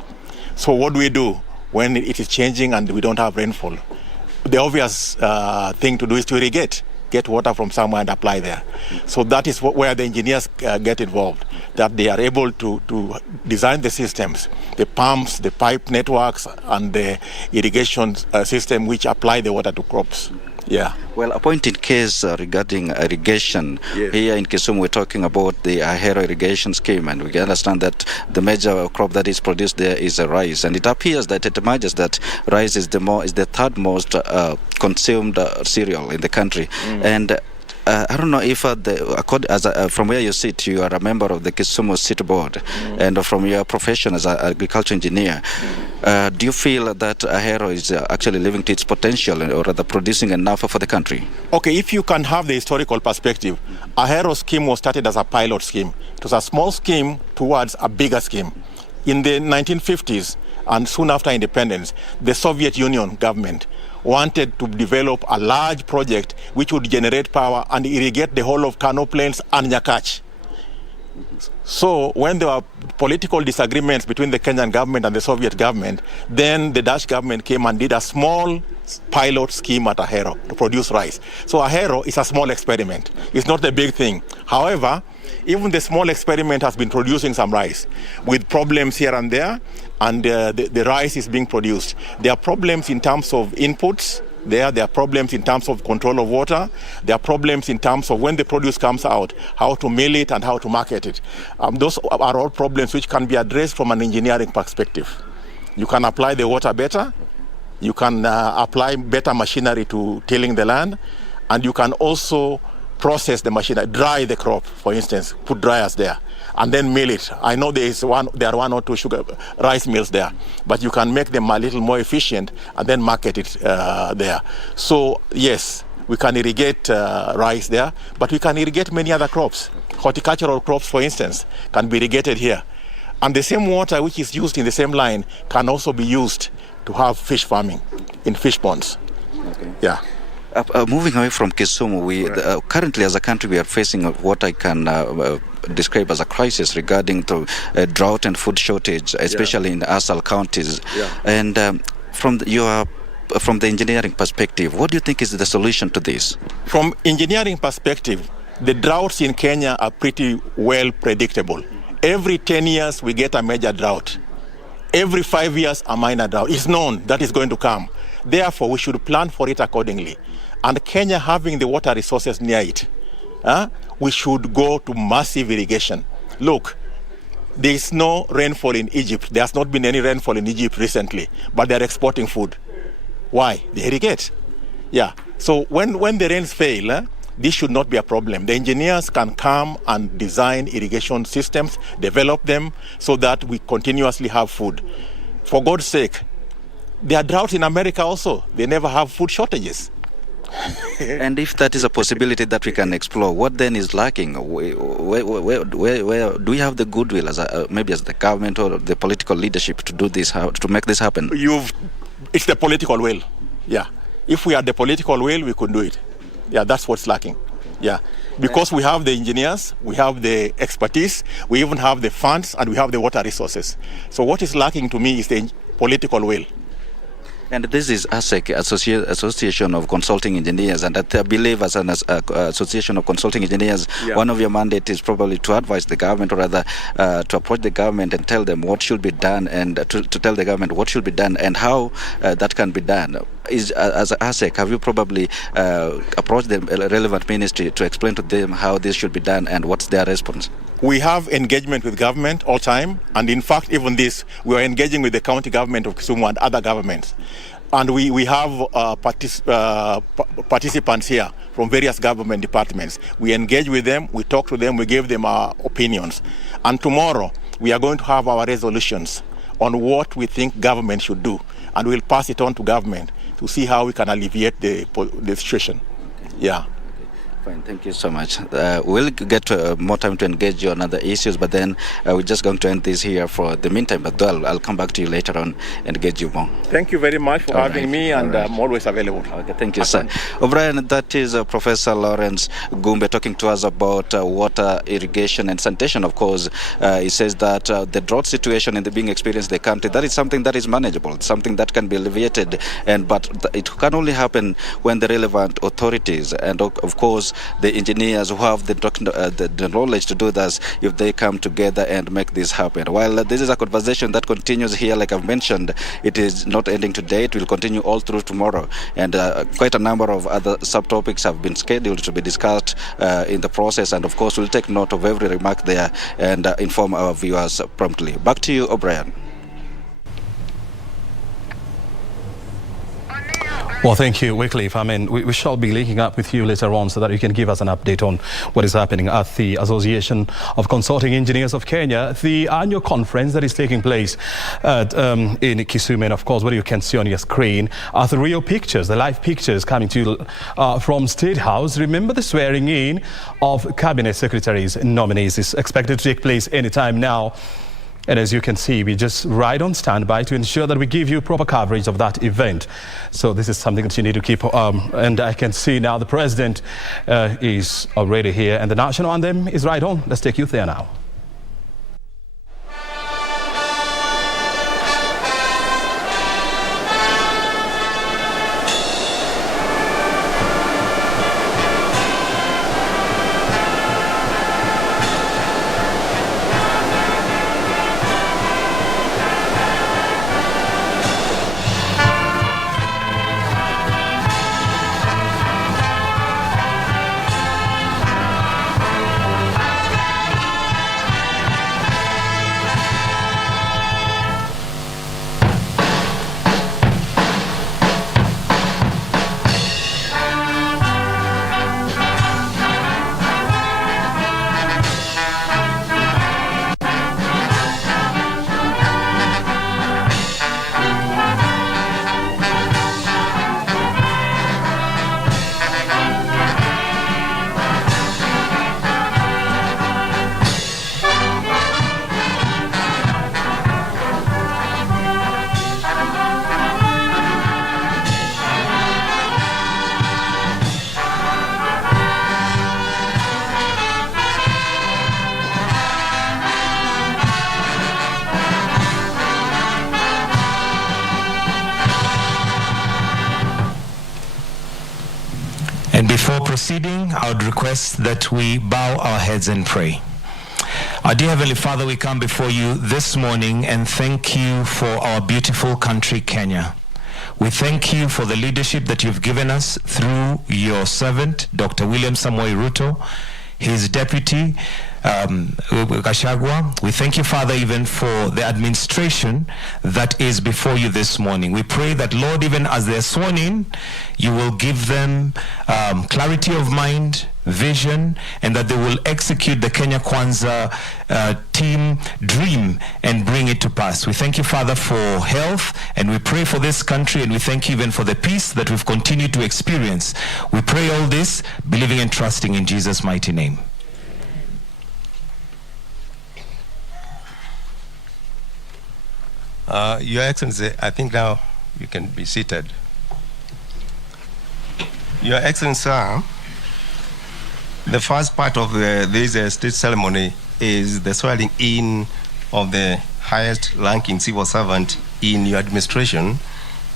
So what do we do when it is changing and we don't have rainfall? The obvious thing to do is to irrigate. get water from somewhere and apply there. So that is where the engineers get involved, that they are able to design the systems, the pumps, the pipe networks, and the irrigation system which apply the water to crops. Yeah. Well, a point in case regarding irrigation. Yes. Here in Kisumu, we're talking about the Ahero irrigation scheme, and we can understand that the major crop that is produced there is rice, and it appears that it emerges that rice is the third most consumed cereal in the country, and I don't know if from where you sit, you are a member of the Kisumu City Board, and from your profession as an agriculture engineer, do you feel that Ahero is actually living to its potential, or rather producing enough for the country? Okay, if you can have the historical perspective, Ahero scheme was started as a pilot scheme. It was a small scheme towards a bigger scheme. In the 1950s, and soon after independence, the Soviet Union government wanted to develop a large project which would generate power and irrigate the whole of Kano Plains and Nyakach. So when there were political disagreements between the Kenyan government and the Soviet government, then the Dutch government came and did a small pilot scheme at Ahero to produce rice. So Ahero is a small experiment. It's not a big thing. However, even the small experiment has been producing some rice with problems here and there, and the rice is being produced. There are problems in terms of inputs. There are problems in terms of control of water. There are problems in terms of when the produce comes out, how to mill it and how to market it. Those are all problems which can be addressed from an engineering perspective. You can apply the water better. You can apply better machinery to tilling the land, and you can also process the machinery, dry the crop, for instance, put dryers there, and then mill it. I know there are one or two rice mills there, but you can make them a little more efficient and then market it there. So yes, we can irrigate rice there, but we can irrigate many other crops. Horticultural crops, for instance, can be irrigated here. And the same water which is used in the same line can also be used to have fish farming in fish ponds. Okay. Yeah. Moving away from Kisumu, currently as a country we are facing what I can describe as a crisis regarding to drought and food shortage, especially in ASAL counties. And from the engineering perspective, what do you think is the solution to this? From engineering perspective, the droughts in Kenya are pretty well predictable. Every 10 years we get a major drought. Every 5 years a minor drought. It's known that is going to come. Therefore, we should plan for it accordingly. And Kenya having the water resources near it, we should go to massive irrigation. Look, there is no rainfall in Egypt. There has not been any rainfall in Egypt recently, but they are exporting food. Why? They irrigate. Yeah. So when the rains fail, this should not be a problem. The engineers can come and design irrigation systems, develop them so that we continuously have food. For God's sake, there are droughts in America also. They never have food shortages. And if that is a possibility that we can explore, what then is lacking? Where do we have the goodwill, maybe as the government or the political leadership, to do this, to make this happen? It's the political will. Yeah. If we had the political will, we could do it. Yeah, that's what's lacking. Yeah. Because we have the engineers, we have the expertise, we even have the funds, and we have the water resources. So what is lacking to me is the political will. And this is ASEC, Association of Consulting Engineers, and I believe as an Association of Consulting Engineers, one of your mandates is probably to advise the government, or rather to approach the government and tell them what should be done, and to tell the government what should be done and how that can be done. As ASEC, have you probably approached the relevant ministry to explain to them how this should be done and what's their response? We have engagement with government all time, and in fact, even this, we are engaging with the county government of Kisumu and other governments. And we have participants here from various government departments. We engage with them, we talk to them, we give them our opinions. And tomorrow, we are going to have our resolutions on what we think government should do. And we'll pass it on to government to see how we can alleviate the situation. Yeah. Fine, thank you so much. We'll get more time to engage you on other issues, but then we're just going to end this here for the meantime. But I'll come back to you later on and engage you more. Thank you very much for having me, and I'm always available. Okay, thank you, sir. O'Brien, that is Professor Lawrence Gumbe talking to us about water, irrigation, and sanitation. Of course, he says that the drought situation being experienced in the country, that is something that is manageable. It's something that can be alleviated, but it can only happen when the relevant authorities and, of course, the engineers who have the knowledge to do this, if they come together and make this happen. While this is a conversation that continues here, like I've mentioned, it is not ending today. It will continue all through tomorrow. And quite a number of other subtopics have been scheduled to be discussed in the process. And of course, we'll take note of every remark there and inform our viewers promptly. Back to you, O'Brien. Well, thank you, Wycliffe. I mean, we shall be linking up with you later on so that you can give us an update on what is happening at the Association of Consulting Engineers of Kenya, the annual conference that is taking place in Kisumu. And of course, what you can see on your screen are the real pictures, the live pictures coming to you from State House. Remember, the swearing in of Cabinet Secretaries and nominees is expected to take place anytime now. And as you can see, we just right on standby to ensure that we give you proper coverage of that event. So this is something that you need to keep. And I can see now the president is already here and the national anthem is right on. Let's take you there now. And before proceeding, I would request that we bow our heads and pray. Our dear Heavenly Father, we come before you this morning and thank you for our beautiful country, Kenya. We thank you for the leadership that you've given us through your servant, Dr. William Samoei Ruto, his deputy, Gachagua. We thank you, Father, even for the administration that is before you this morning. We pray that, Lord, even as they're sworn in, you will give them clarity of mind, vision, and that they will execute the Kenya Kwanza team dream and bring it to pass. We thank you, Father, for health, and we pray for this country, and we thank you even for the peace that we've continued to experience. We pray all this, believing and trusting in Jesus' mighty name. Your Excellency, I think now you can be seated. Your Excellency, sir, the first part of this state ceremony is the swearing in of the highest ranking civil servant in your administration,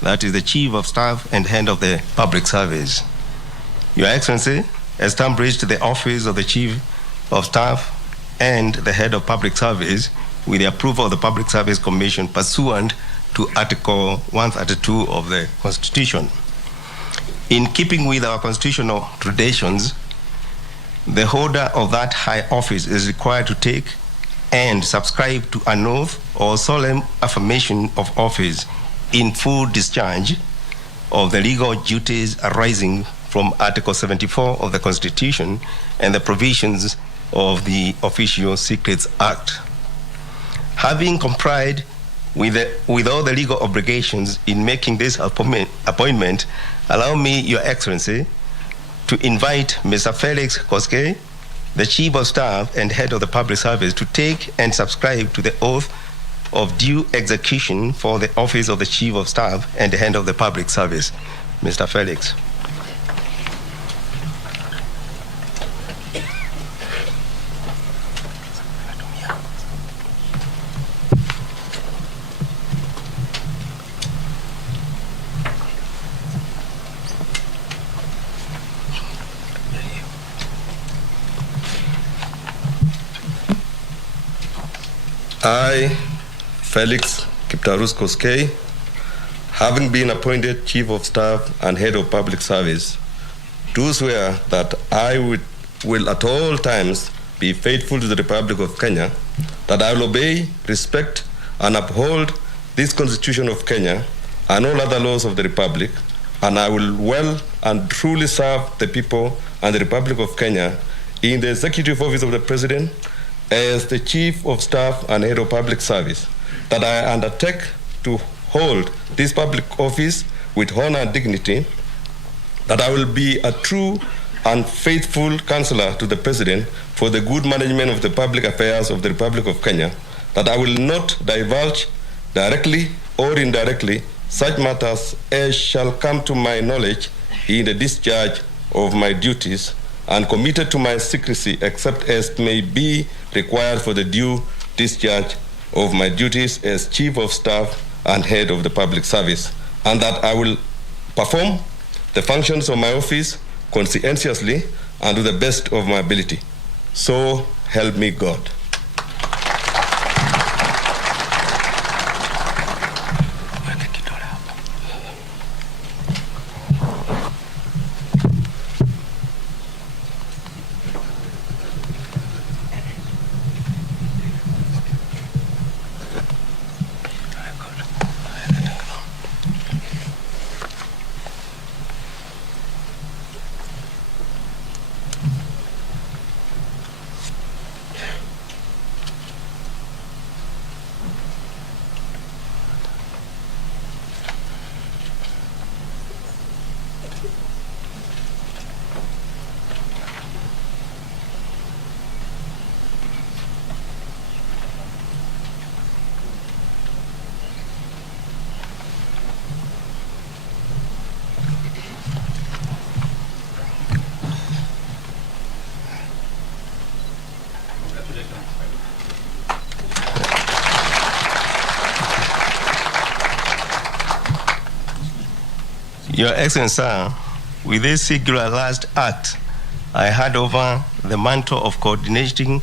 that is the Chief of Staff and Head of the Public Service. Your Excellency, established the office of the Chief of Staff and the Head of Public Service with the approval of the Public Service Commission pursuant to Article 132 of the Constitution. In keeping with our constitutional traditions, the holder of that high office is required to take and subscribe to an oath or solemn affirmation of office in full discharge of the legal duties arising from Article 74 of the Constitution and the provisions of the Official Secrets Act. Having complied with all the legal obligations in making this appointment, allow me, Your Excellency, to invite Mr. Felix Koskei, the Chief of Staff and Head of the Public Service, to take and subscribe to the oath of due execution for the office of the Chief of Staff and Head of the Public Service. Mr. Felix. I, Felix Kiptarus Koskei, having been appointed Chief of Staff and Head of Public Service, do swear that I will at all times be faithful to the Republic of Kenya, that I will obey, respect, and uphold this Constitution of Kenya and all other laws of the Republic, and I will well and truly serve the people and the Republic of Kenya in the Executive Office of the President as the Chief of Staff and Head of Public Service, that I undertake to hold this public office with honor and dignity, that I will be a true and faithful counselor to the President for the good management of the public affairs of the Republic of Kenya, that I will not divulge directly or indirectly such matters as shall come to my knowledge in the discharge of my duties, and committed to my secrecy except as may be required for the due discharge of my duties as Chief of Staff and Head of the Public Service, and that I will perform the functions of my office conscientiously and to the best of my ability. So help me God. Your Excellency, sir, with this singular last act, I hand over the mantle of coordinating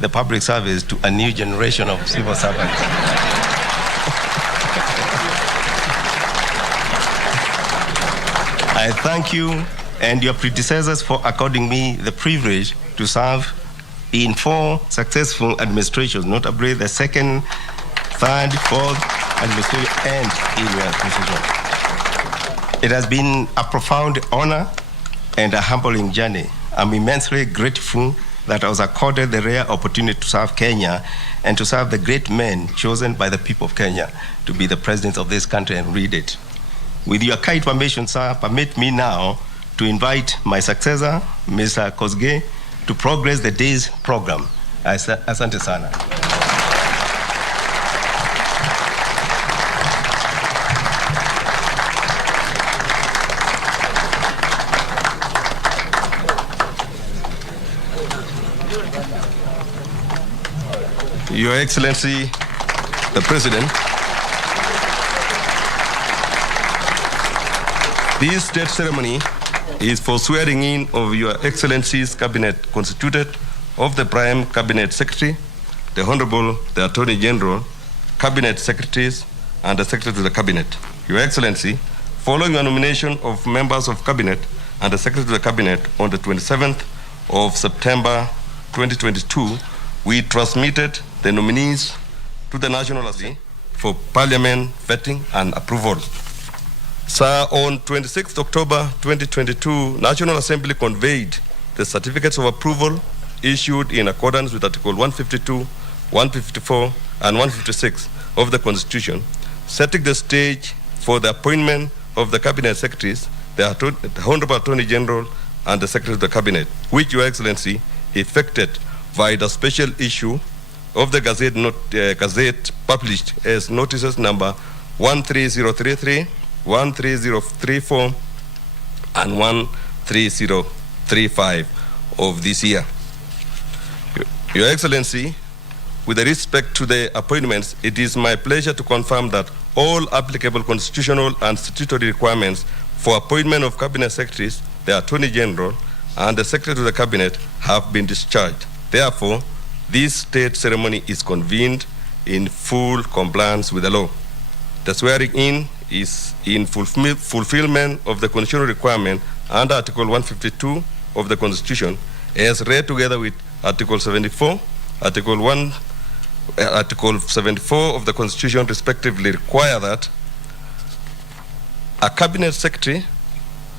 the public service to a new generation of civil servants. I thank you and your predecessors for according me the privilege to serve in 4 successful administrations, notably the 2nd, 3rd, 4th administration, and in your position. It has been a profound honor and a humbling journey. I'm immensely grateful that I was accorded the rare opportunity to serve Kenya and to serve the great men chosen by the people of Kenya to be the presidents of this country and lead it. With your kind permission, sir, permit me now to invite my successor, Mr. Koskei, to progress the day's program. Asante sana. Your Excellency, the President, this state ceremony is for swearing in of Your Excellency's Cabinet constituted of the Prime Cabinet Secretary, the Honorable the Attorney General, Cabinet Secretaries, and the Secretary to the Cabinet. Your Excellency, following your nomination of members of Cabinet and the Secretary to the Cabinet on the 27th of September 2022, we transmitted the nominees to the National Assembly for Parliament vetting and approval. Sir, on 26th October 2022, National Assembly conveyed the certificates of approval issued in accordance with Article 152, 154, and 156 of the Constitution, setting the stage for the appointment of the Cabinet Secretaries, the Honorable Attorney General, and the Secretary of the Cabinet, which Your Excellency effected via the special issue of the Gazette published as notices number 13033, 13034, and 13035 of this year. Your Excellency, with respect to the appointments, it is my pleasure to confirm that all applicable constitutional and statutory requirements for appointment of Cabinet Secretaries, the Attorney General, and the Secretary of the Cabinet have been discharged. Therefore, this state ceremony is convened in full compliance with the law. The swearing in is in fulfillment of the constitutional requirement under Article 152 of the Constitution, as read together with Article 74, Article 74 of the Constitution respectively require that a Cabinet Secretary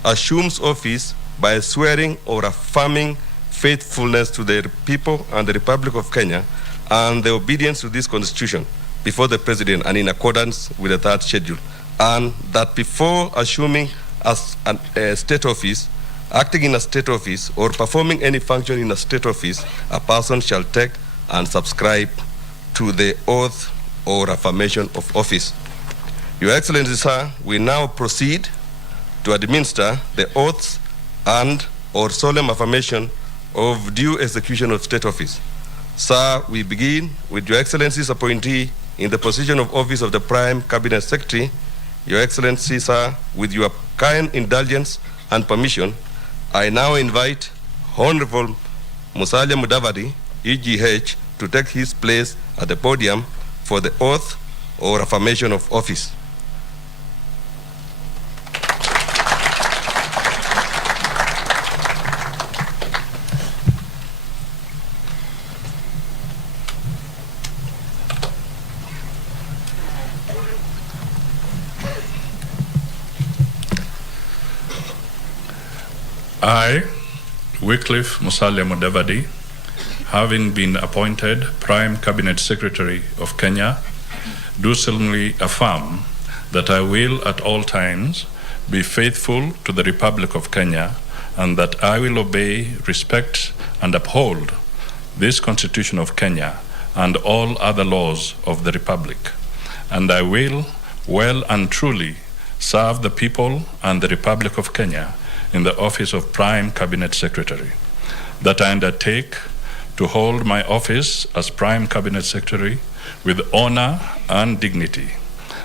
assumes office by swearing or affirming faithfulness to the people and the Republic of Kenya and the obedience to this Constitution before the President and in accordance with the third schedule, and that before assuming as a state office, acting in a state office, or performing any function in a state office, a person shall take and subscribe to the oath or affirmation of office. Your Excellency, sir, we now proceed to administer the oaths and or solemn affirmation of due execution of state office. Sir, we begin with Your Excellency's appointee in the position of office of the Prime Cabinet Secretary. Your Excellency, sir, with your kind indulgence and permission, I now invite Honorable Musalia Mudavadi, EGH, to take his place at the podium for the oath or affirmation of office. I, Wycliffe Musalia Mudavadi, having been appointed Prime Cabinet Secretary of Kenya, do solemnly affirm that I will at all times be faithful to the Republic of Kenya and that I will obey, respect, and uphold this Constitution of Kenya and all other laws of the Republic. And I will well and truly serve the people and the Republic of Kenya in the office of Prime Cabinet Secretary. That I undertake to hold my office as Prime Cabinet Secretary with honor and dignity.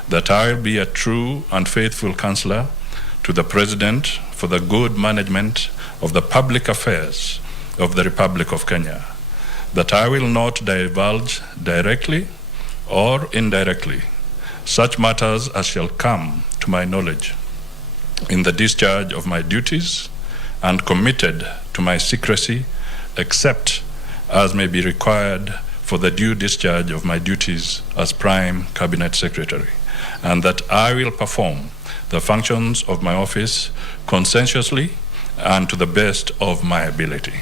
That I will be a true and faithful counselor to the President for the good management of the public affairs of the Republic of Kenya. That I will not divulge directly or indirectly such matters as shall come to my knowledge in the discharge of my duties, and committed to my secrecy except as may be required for the due discharge of my duties as Prime Cabinet Secretary, and that I will perform the functions of my office conscientiously and to the best of my ability.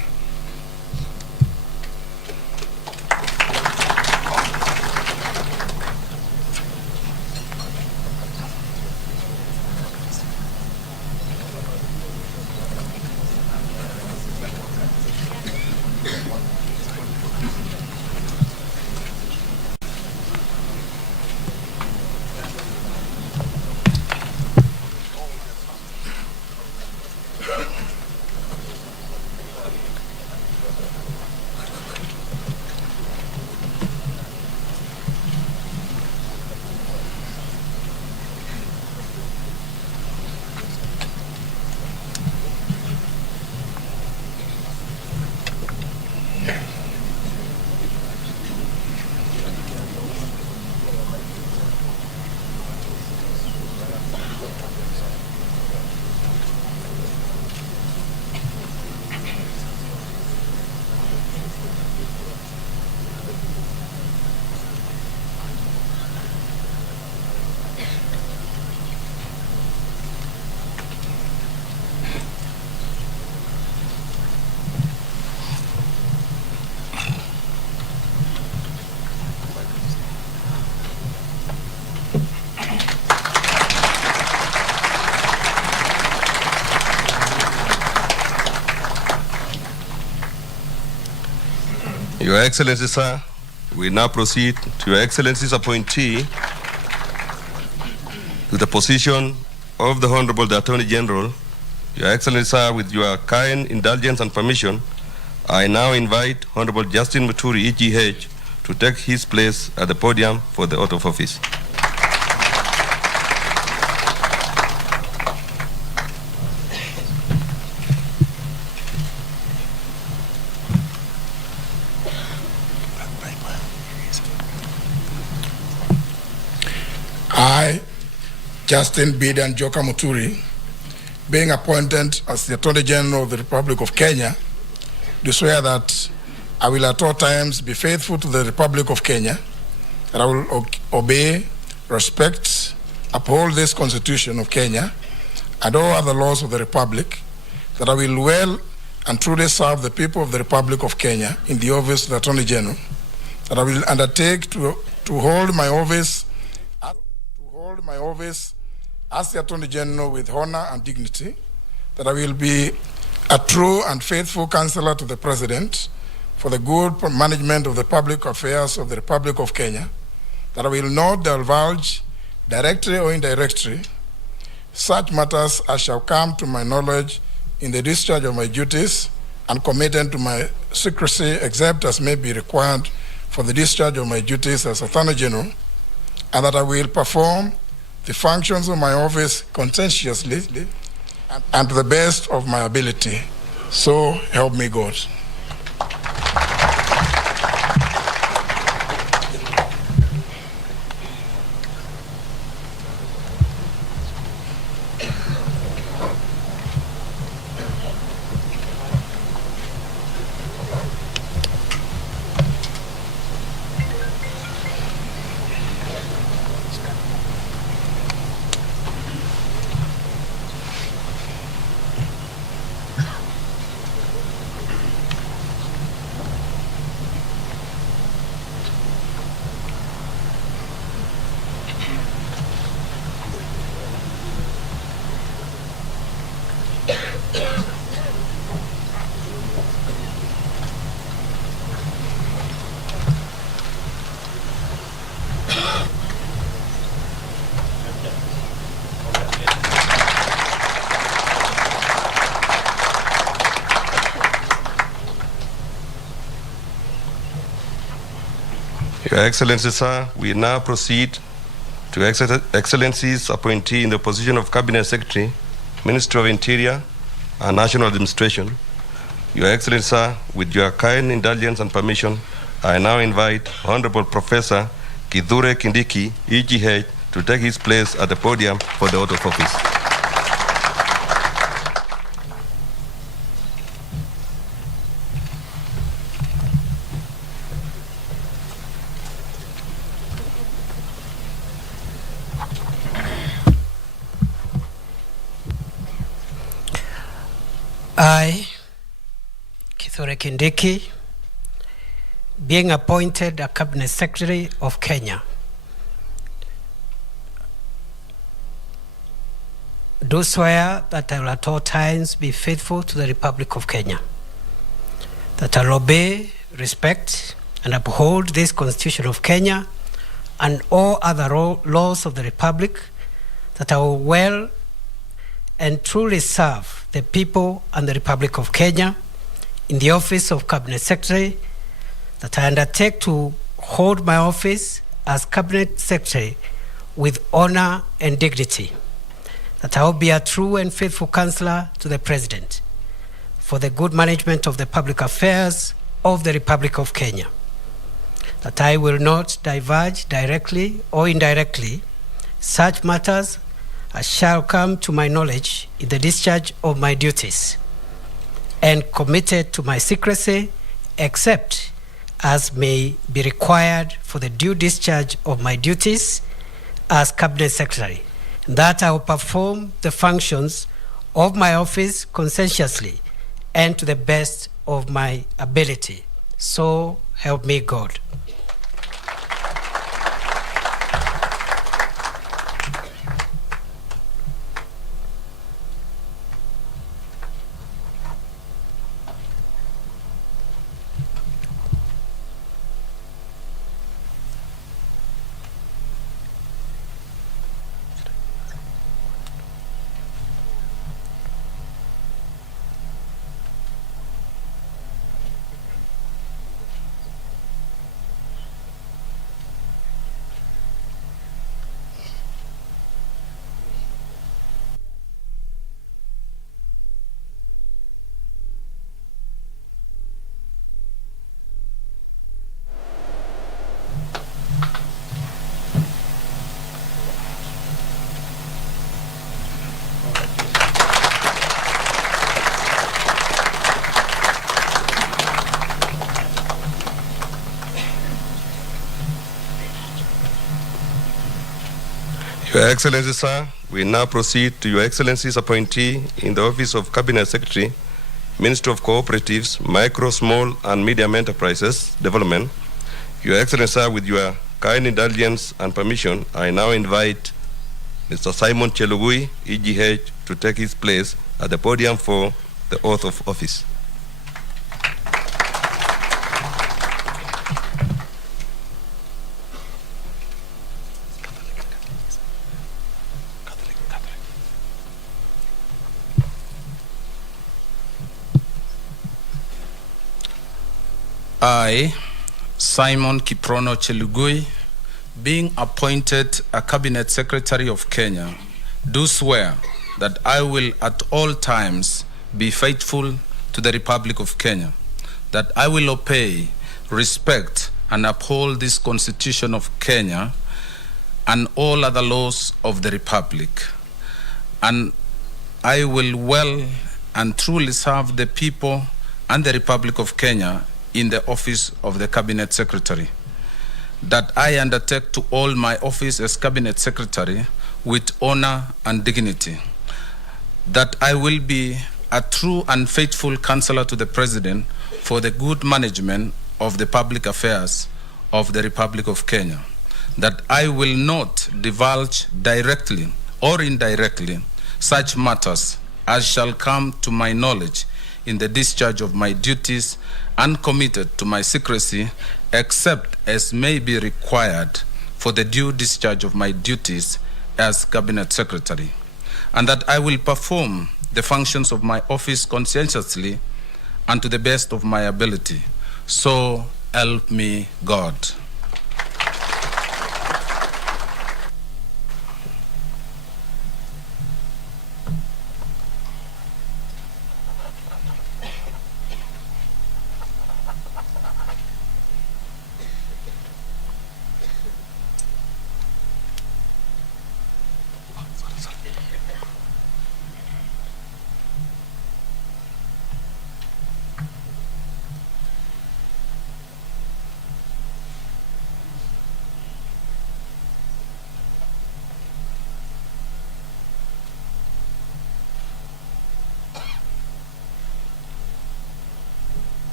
Your Excellency, sir, we now proceed to Your Excellency's appointee to the position of the Honorable the Attorney General. Your Excellency, sir, with your kind indulgence and permission, I now invite Honorable Justin Muturi, EGH, to take his place at the podium for the oath of office. I, Justin Bidan Joka Muturi, being appointed as the Attorney General of the Republic of Kenya, do swear that I will at all times be faithful to the Republic of Kenya, that I will obey, respect, uphold this Constitution of Kenya and all other laws of the Republic, that I will well and truly serve the people of the Republic of Kenya in the office of the Attorney General, that I will undertake to hold my office as the Attorney General with honor and dignity, that I will be a true and faithful counselor to the President for the good management of the public affairs of the Republic of Kenya, that I will not divulge, directly or indirectly, such matters as shall come to my knowledge in the discharge of my duties and committed to my secrecy, except as may be required for the discharge of my duties as Attorney General, and that I will perform the functions of my office conscientiously and to the best of my ability. So help me God. Your Excellency, sir, we now proceed to Excellency's appointee in the position of Cabinet Secretary, Ministry of Interior and National Administration. Your Excellency, sir, with your kind indulgence and permission, I now invite Honorable Professor Kithure Kindiki, EGH, to take his place at the podium for the oath of office. I, Kithure Kindiki, being appointed a Cabinet Secretary of Kenya, do swear that I will at all times be faithful to the Republic of Kenya, that I will obey, respect, and uphold this Constitution of Kenya and all other laws of the Republic, that I will well and truly serve the people and the Republic of Kenya in the office of Cabinet Secretary, that I undertake to hold my office as Cabinet Secretary with honor and dignity, that I will be a true and faithful counselor to the President for the good management of the public affairs of the Republic of Kenya, that I will not divulge directly or indirectly such matters as shall come to my knowledge in the discharge of my duties, and committed to my secrecy, except as may be required for the due discharge of my duties as Cabinet Secretary, that I will perform the functions of my office conscientiously and to the best of my ability. So help me God. Your Excellency, sir, we now proceed to Your Excellency's appointee in the Office of Cabinet Secretary, Ministry of Cooperatives, Micro, Small and Medium Enterprises Development. Your Excellency, sir, with your kind indulgence and permission, I now invite Mr. Simon Chelugui, EGH, to take his place at the podium for the oath of office. I, Simon Kiprono Chelugui, being appointed a Cabinet Secretary of Kenya, do swear that I will at all times be faithful to the Republic of Kenya, that I will obey, respect, and uphold this Constitution of Kenya and all other laws of the Republic, and I will well and truly serve the people and the Republic of Kenya in the office of the Cabinet Secretary, that I undertake to hold my office as Cabinet Secretary with honor and dignity, that I will be a true and faithful counselor to the President for the good management of the public affairs of the Republic of Kenya, that I will not divulge directly or indirectly such matters as shall come to my knowledge in the discharge of my duties and committed to my secrecy, except as may be required for the due discharge of my duties as Cabinet Secretary, and that I will perform the functions of my office conscientiously and to the best of my ability. So help me God.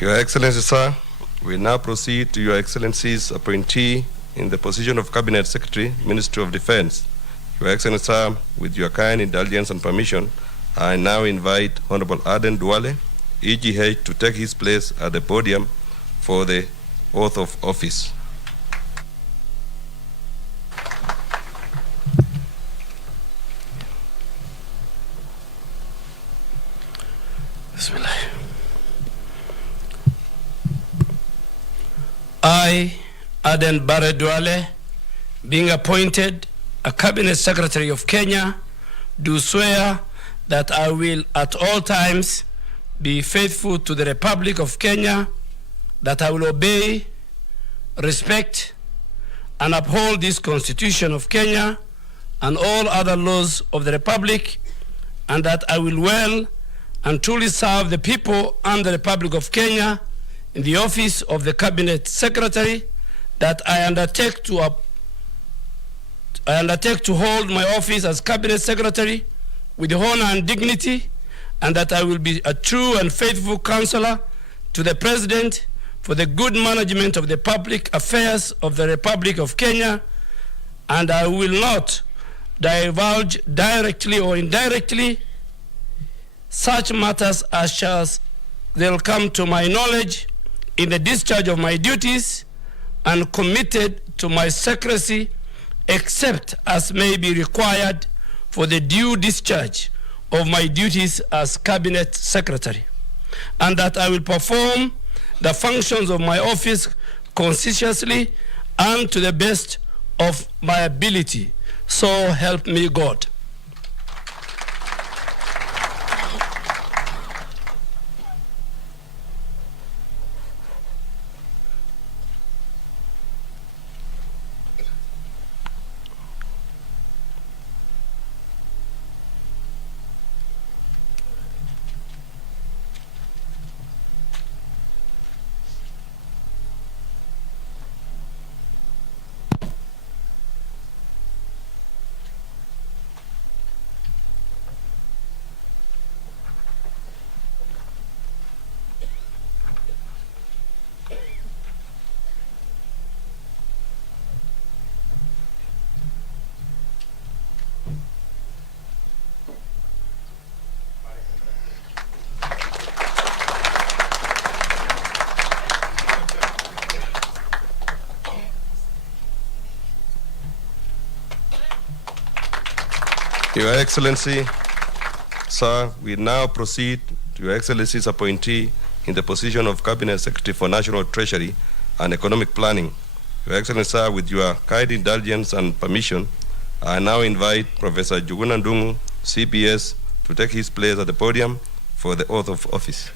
Your Excellency, sir, we now proceed to Your Excellency's appointee in the position of Cabinet Secretary, Ministry of Defense. Your Excellency, sir, with your kind indulgence and permission, I now invite Honorable Aden Duale, EGH, to take his place at the podium for the oath of office. I, Aden Bare Duale, being appointed a Cabinet Secretary of Kenya, do swear that I will at all times be faithful to the Republic of Kenya, that I will obey, respect, and uphold this Constitution of Kenya and all other laws of the Republic, and that I will well and truly serve the people and the Republic of Kenya in the office of the Cabinet Secretary, that I undertake to hold my office as Cabinet Secretary with honor and dignity, and that I will be a true and faithful counselor to the President for the good management of the public affairs of the Republic of Kenya, and I will not divulge directly or indirectly such matters as shall they'll come to my knowledge in the discharge of my duties and committed to my secrecy, except as may be required for the due discharge of my duties as Cabinet Secretary, and that I will perform the functions of my office conscientiously and to the best of my ability. So help me God. Your Excellency, sir, we now proceed to Your Excellency's appointee in the position of Cabinet Secretary for National Treasury and Economic Planning. Your Excellency, sir, with your kind indulgence and permission, I now invite Professor Njuguna Ndung'u, CBS, to take his place at the podium for the oath of office.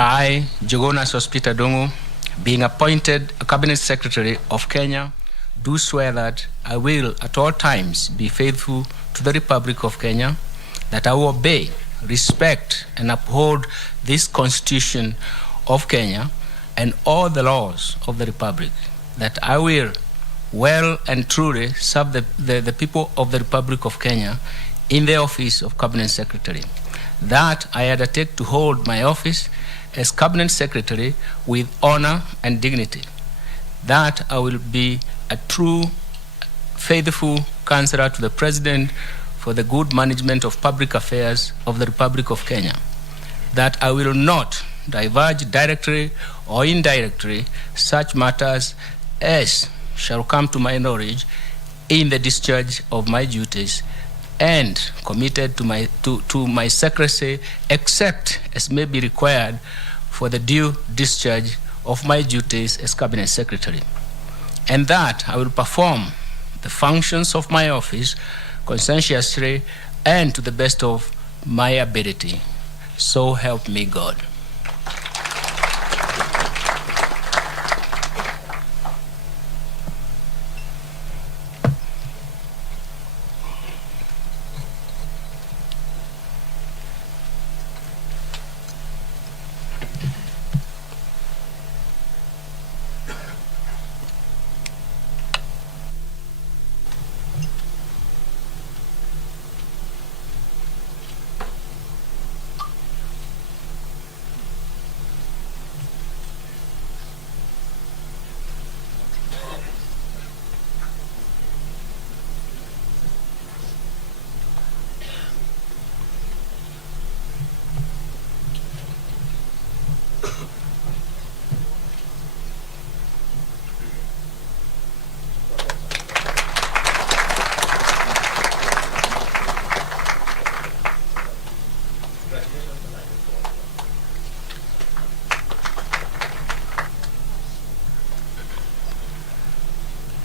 I, Njuguna Sospita Ndung'u, being appointed a Cabinet Secretary of Kenya, do swear that I will at all times be faithful to the Republic of Kenya, that I will obey, respect, and uphold this Constitution of Kenya and all the laws of the Republic, that I will well and truly serve the people of the Republic of Kenya in the office of Cabinet Secretary, that I undertake to hold my office as Cabinet Secretary with honor and dignity, that I will be a true, faithful counselor to the President for the good management of public affairs of the Republic of Kenya, that I will not diverge directly or indirectly such matters as shall come to my knowledge in the discharge of my duties, and committed to my secrecy except as may be required for the due discharge of my duties as Cabinet Secretary, and that I will perform the functions of my office conscientiously and to the best of my ability. So help me God.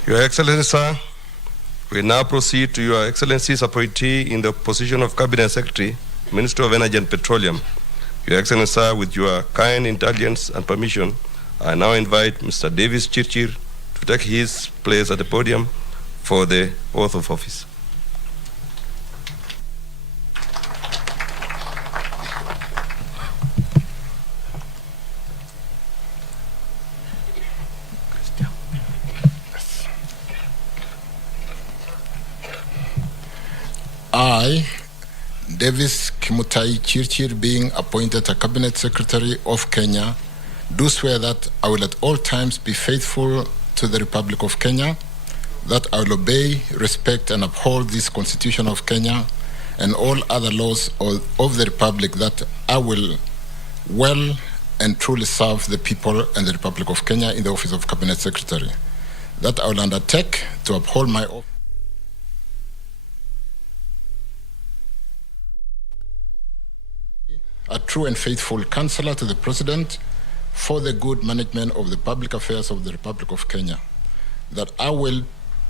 Your Excellency, sir, we now proceed to Your Excellency's appointee in the position of Cabinet Secretary, Minister of Energy and Petroleum. Your Excellency, sir, with your kind indulgence and permission, I now invite Mr. Davis Chirchir to take his place at the podium for the oath of office. I, Davis Kimutai Chirchir, being appointed a Cabinet Secretary of Kenya, do swear that I will at all times be faithful to the Republic of Kenya, that I will obey, respect, and uphold this Constitution of Kenya and all other laws of the Republic, that I will well and truly serve the people and the Republic of Kenya in the office of Cabinet Secretary, that I will undertake to uphold my office a true and faithful counselor to the President for the good management of the public affairs of the Republic of Kenya, that I will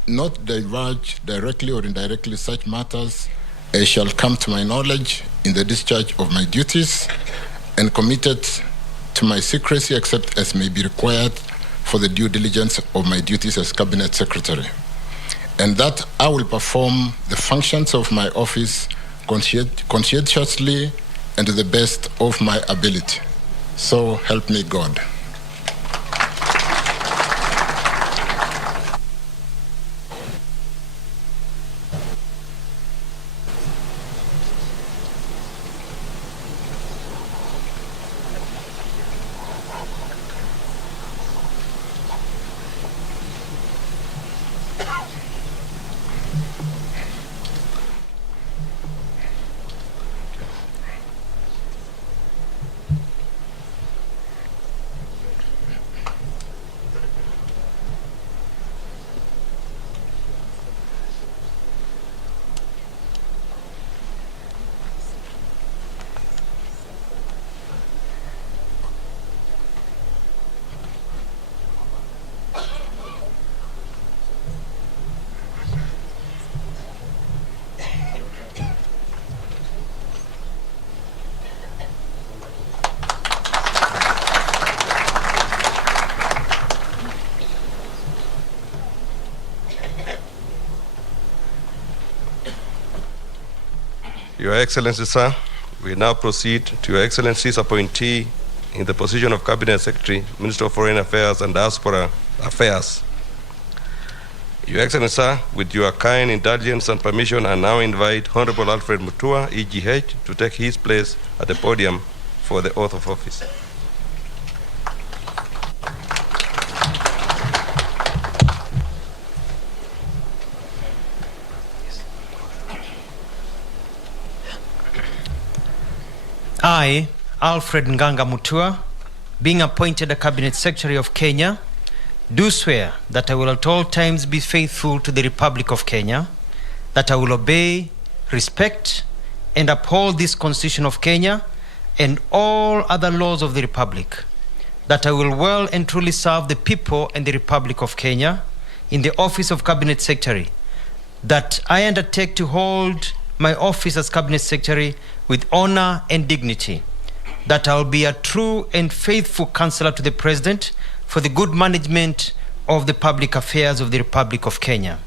not diverge directly or indirectly such matters as shall come to my knowledge in the discharge of my duties, and committed to my secrecy except as may be required for the due diligence of my duties as Cabinet Secretary, and that I will perform the functions of my office conscientiously and to the best of my ability. So help me God. Your Excellency, sir, we now proceed to Your Excellency's appointee in the position of Cabinet Secretary, Minister of Foreign Affairs and Diaspora Affairs. Your Excellency, sir, with your kind indulgence and permission, I now invite Honorable Alfred Mutua, EGH, to take his place at the podium for the oath of office. I, Alfred Nganga Mutua, being appointed a Cabinet Secretary of Kenya, do swear that I will at all times be faithful to the Republic of Kenya, that I will obey, respect, and uphold this Constitution of Kenya and all other laws of the Republic, that I will well and truly serve the people and the Republic of Kenya in the office of Cabinet Secretary, that I undertake to hold my office as Cabinet Secretary with honor and dignity, that I will be a true and faithful counselor to the President for the good management of the public affairs of the Republic of Kenya,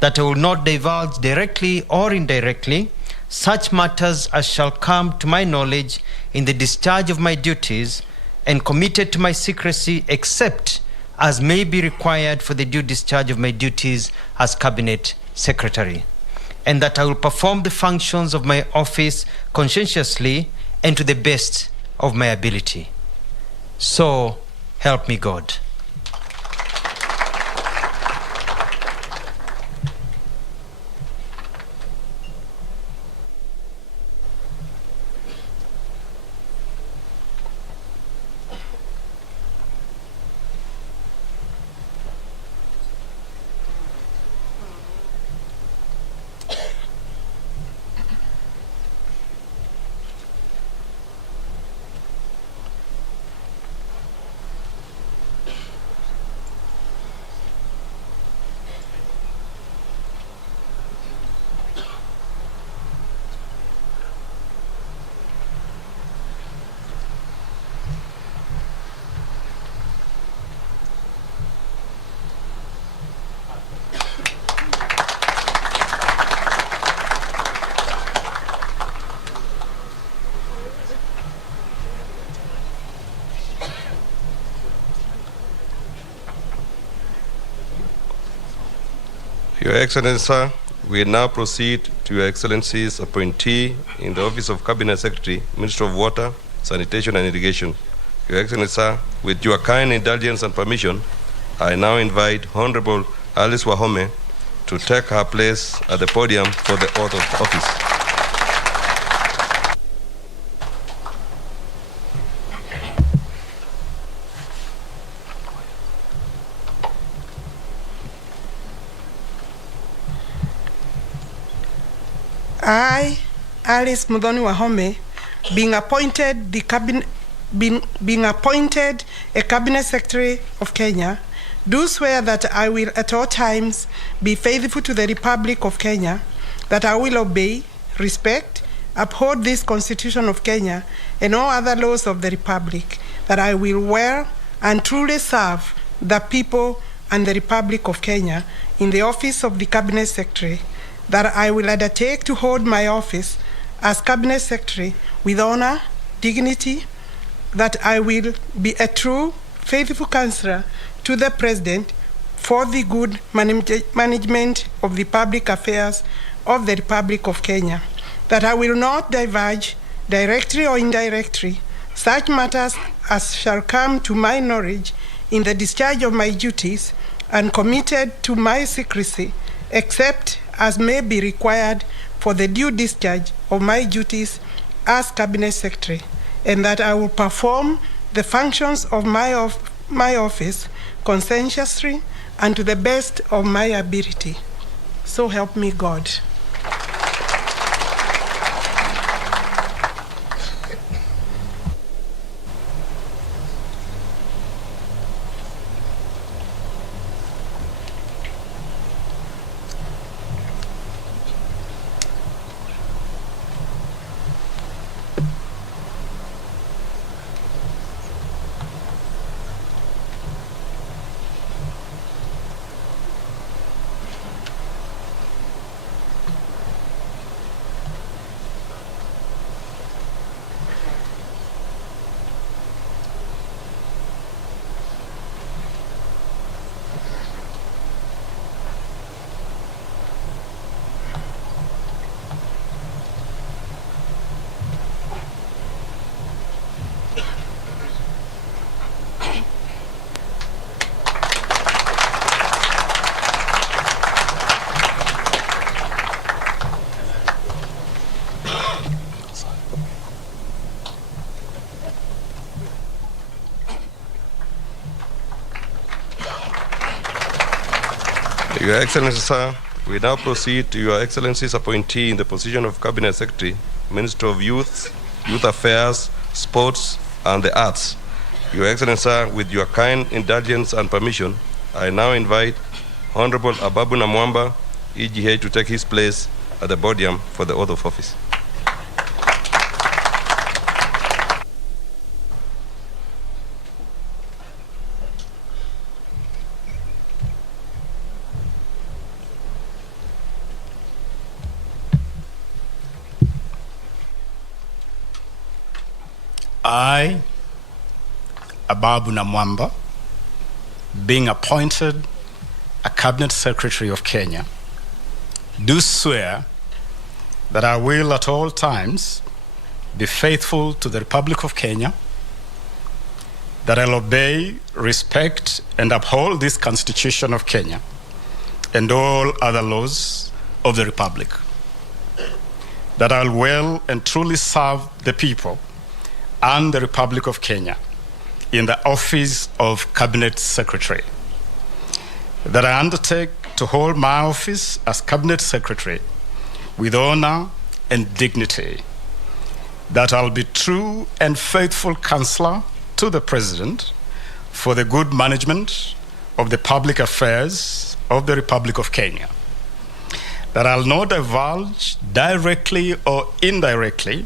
that I will not divulge directly or indirectly such matters as shall come to my knowledge in the discharge of my duties, and committed to my secrecy except as may be required for the due discharge of my duties as Cabinet Secretary, and that I will perform the functions of my office conscientiously and to the best of my ability. So help me God. Your Excellency, sir, we now proceed to Your Excellency's appointee in the office of Cabinet Secretary, Minister of Water, Sanitation and Irrigation. Your Excellency, sir, with your kind indulgence and permission, I now invite Honorable Alice Wahome to take her place at the podium for the oath of office. I, Alice Muthoni Wahome, being appointed a Cabinet Secretary of Kenya, do swear that I will at all times be faithful to the Republic of Kenya, that I will obey, respect, uphold this Constitution of Kenya and all other laws of the Republic, that I will well and truly serve the people and the Republic of Kenya in the office of the Cabinet Secretary, that I will undertake to hold my office as Cabinet Secretary with honor, dignity, that I will be a true, faithful counselor to the President for the good management of the public affairs of the Republic of Kenya, that I will not divulge, directly or indirectly, such matters as shall come to my knowledge in the discharge of my duties, and committed to my secrecy, except as may be required for the due discharge of my duties as Cabinet Secretary, and that I will perform the functions of my office conscientiously and to the best of my ability. So help me God. Your Excellency, sir, we now proceed to Your Excellency's appointee in the position of Cabinet Secretary, Minister of Youth, Youth Affairs, Sports, and the Arts. Your Excellency, sir, with your kind indulgence and permission, I now invite Honorable Ababu Namwamba, EGH, to take his place at the podium for the oath of office. I, Ababu Namwamba, being appointed a Cabinet Secretary of Kenya, do swear that I will at all times be faithful to the Republic of Kenya, that I'll obey, respect, and uphold this Constitution of Kenya and all other laws of the Republic, that I'll well and truly serve the people and the Republic of Kenya in the office of Cabinet Secretary, that I undertake to hold my office as Cabinet Secretary with honor and dignity, that I'll be true and faithful counselor to the President for the good management of the public affairs of the Republic of Kenya, that I'll not divulge directly or indirectly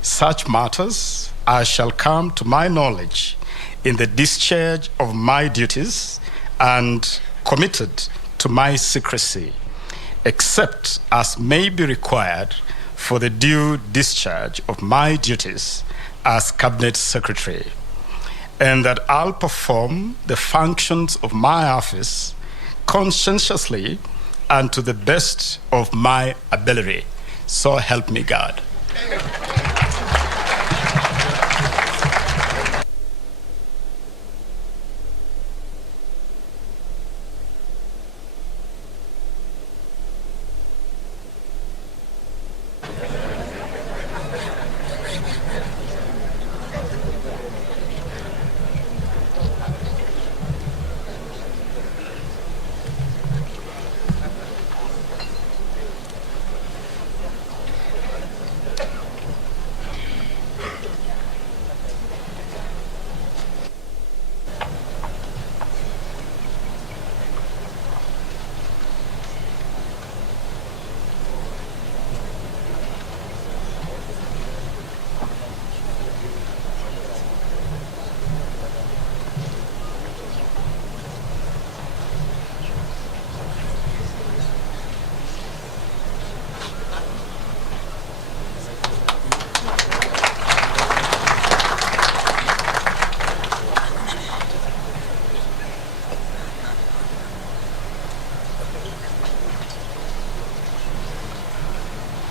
such matters as shall come to my knowledge in the discharge of my duties and committed to my secrecy, except as may be required for the due discharge of my duties as Cabinet Secretary, and that I'll perform the functions of my office conscientiously and to the best of my ability. So help me God.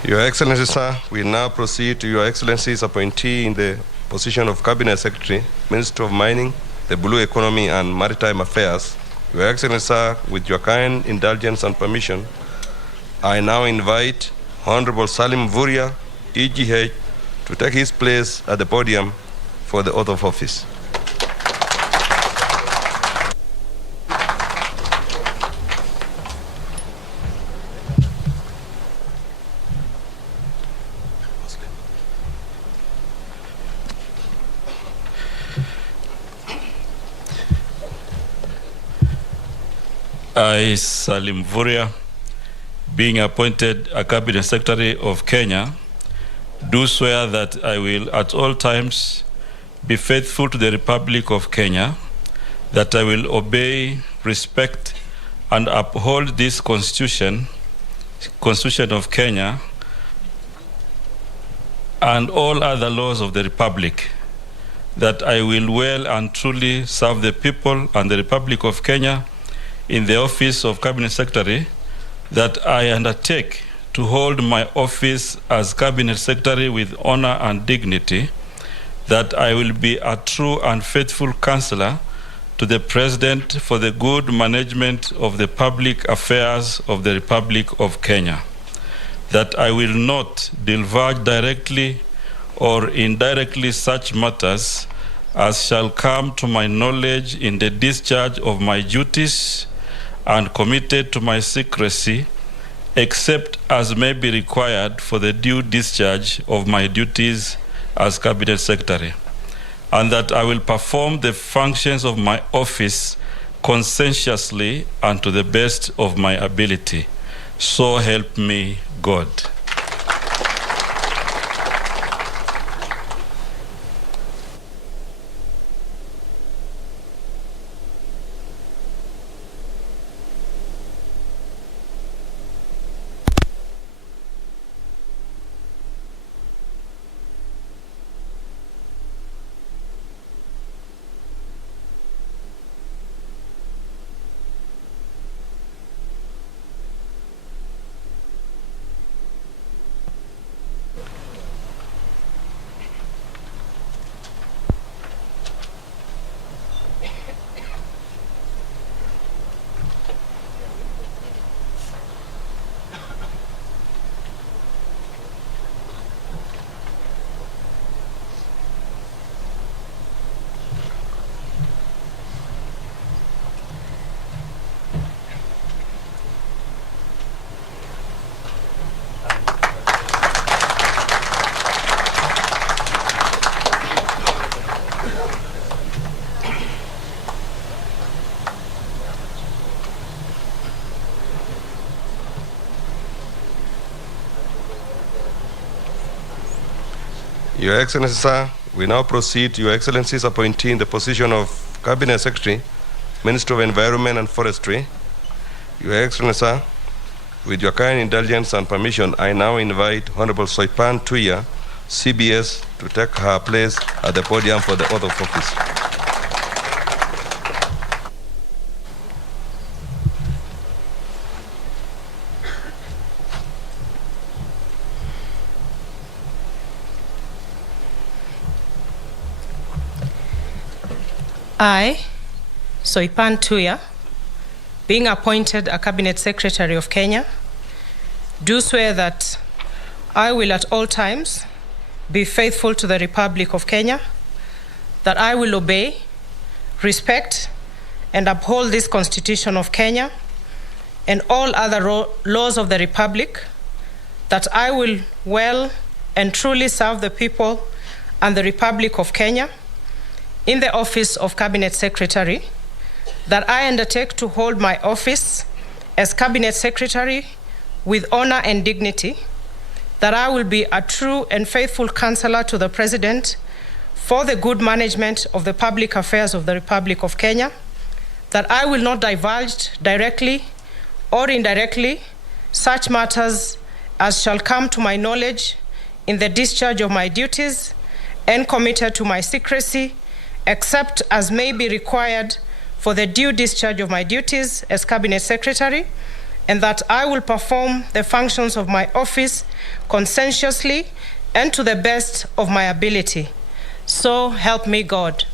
Your Excellency, sir, we now proceed to Your Excellency's appointee in the position of Cabinet Secretary, Minister of Mining, the Blue Economy and Maritime Affairs. Your Excellency, sir, with your kind indulgence and permission, I now invite Honorable Salim Vuria, EGH, to take his place at the podium for the oath of office. I, Salim Vuria, being appointed a Cabinet Secretary of Kenya, do swear that I will at all times be faithful to the Republic of Kenya, that I will obey, respect, and uphold this Constitution of Kenya and all other laws of the Republic, that I will well and truly serve the people and the Republic of Kenya in the office of Cabinet Secretary, that I undertake to hold my office as Cabinet Secretary with honor and dignity, that I will be a true and faithful counselor to the President for the good management of the public affairs of the Republic of Kenya, that I will not divulge directly or indirectly such matters as shall come to my knowledge in the discharge of my duties and committed to my secrecy, except as may be required for the due discharge of my duties as Cabinet Secretary, and that I will perform the functions of my office conscientiously and to the best of my ability. So help me God. Your Excellency, sir, we now proceed to Your Excellency's appointee in the position of Cabinet Secretary, Minister of Environment and Forestry. Your Excellency, sir, with your kind indulgence and permission, I now invite Honorable Soipan Tuya, CBS, to take her place at the podium for the oath of office. I, Soipan Tuya, being appointed a Cabinet Secretary of Kenya, do swear that I will at all times be faithful to the Republic of Kenya, that I will obey, respect, and uphold this Constitution of Kenya and all other laws of the Republic, that I will well and truly serve the people and the Republic of Kenya in the office of Cabinet Secretary, that I undertake to hold my office as Cabinet Secretary with honor and dignity, that I will be a true and faithful counselor to the President for the good management of the public affairs of the Republic of Kenya, that I will not divulge directly or indirectly such matters as shall come to my knowledge in the discharge of my duties, and committed to my secrecy, except as may be required for the due discharge of my duties as Cabinet Secretary, and that I will perform the functions of my office conscientiously and to the best of my ability. So help me God.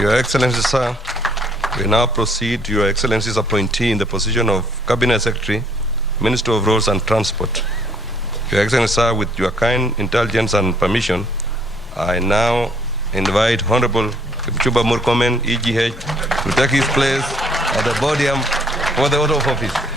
Your Excellency, sir, we now proceed to Your Excellency's appointee in the position of Cabinet Secretary, Minister of Roads and Transport. Your Excellency, sir, with your kind indulgence and permission, I now invite Honorable Kipchumba Murkomen, EGH, to take his place at the podium for the oath of office.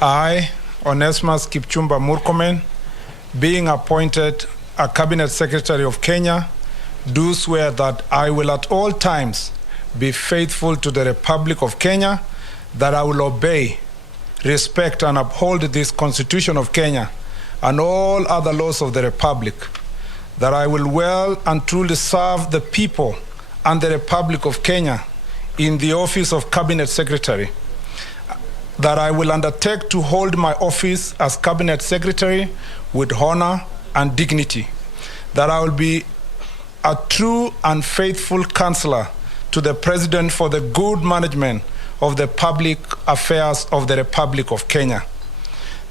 I, Onesmus Kipchumba Murkomen, being appointed a Cabinet Secretary of Kenya, do swear that I will at all times be faithful to the Republic of Kenya, that I will obey, respect, and uphold this Constitution of Kenya and all other laws of the Republic, that I will well and truly serve the people and the Republic of Kenya in the office of Cabinet Secretary, that I will undertake to hold my office as Cabinet Secretary with honor and dignity, that I will be a true and faithful counselor to the President for the good management of the public affairs of the Republic of Kenya,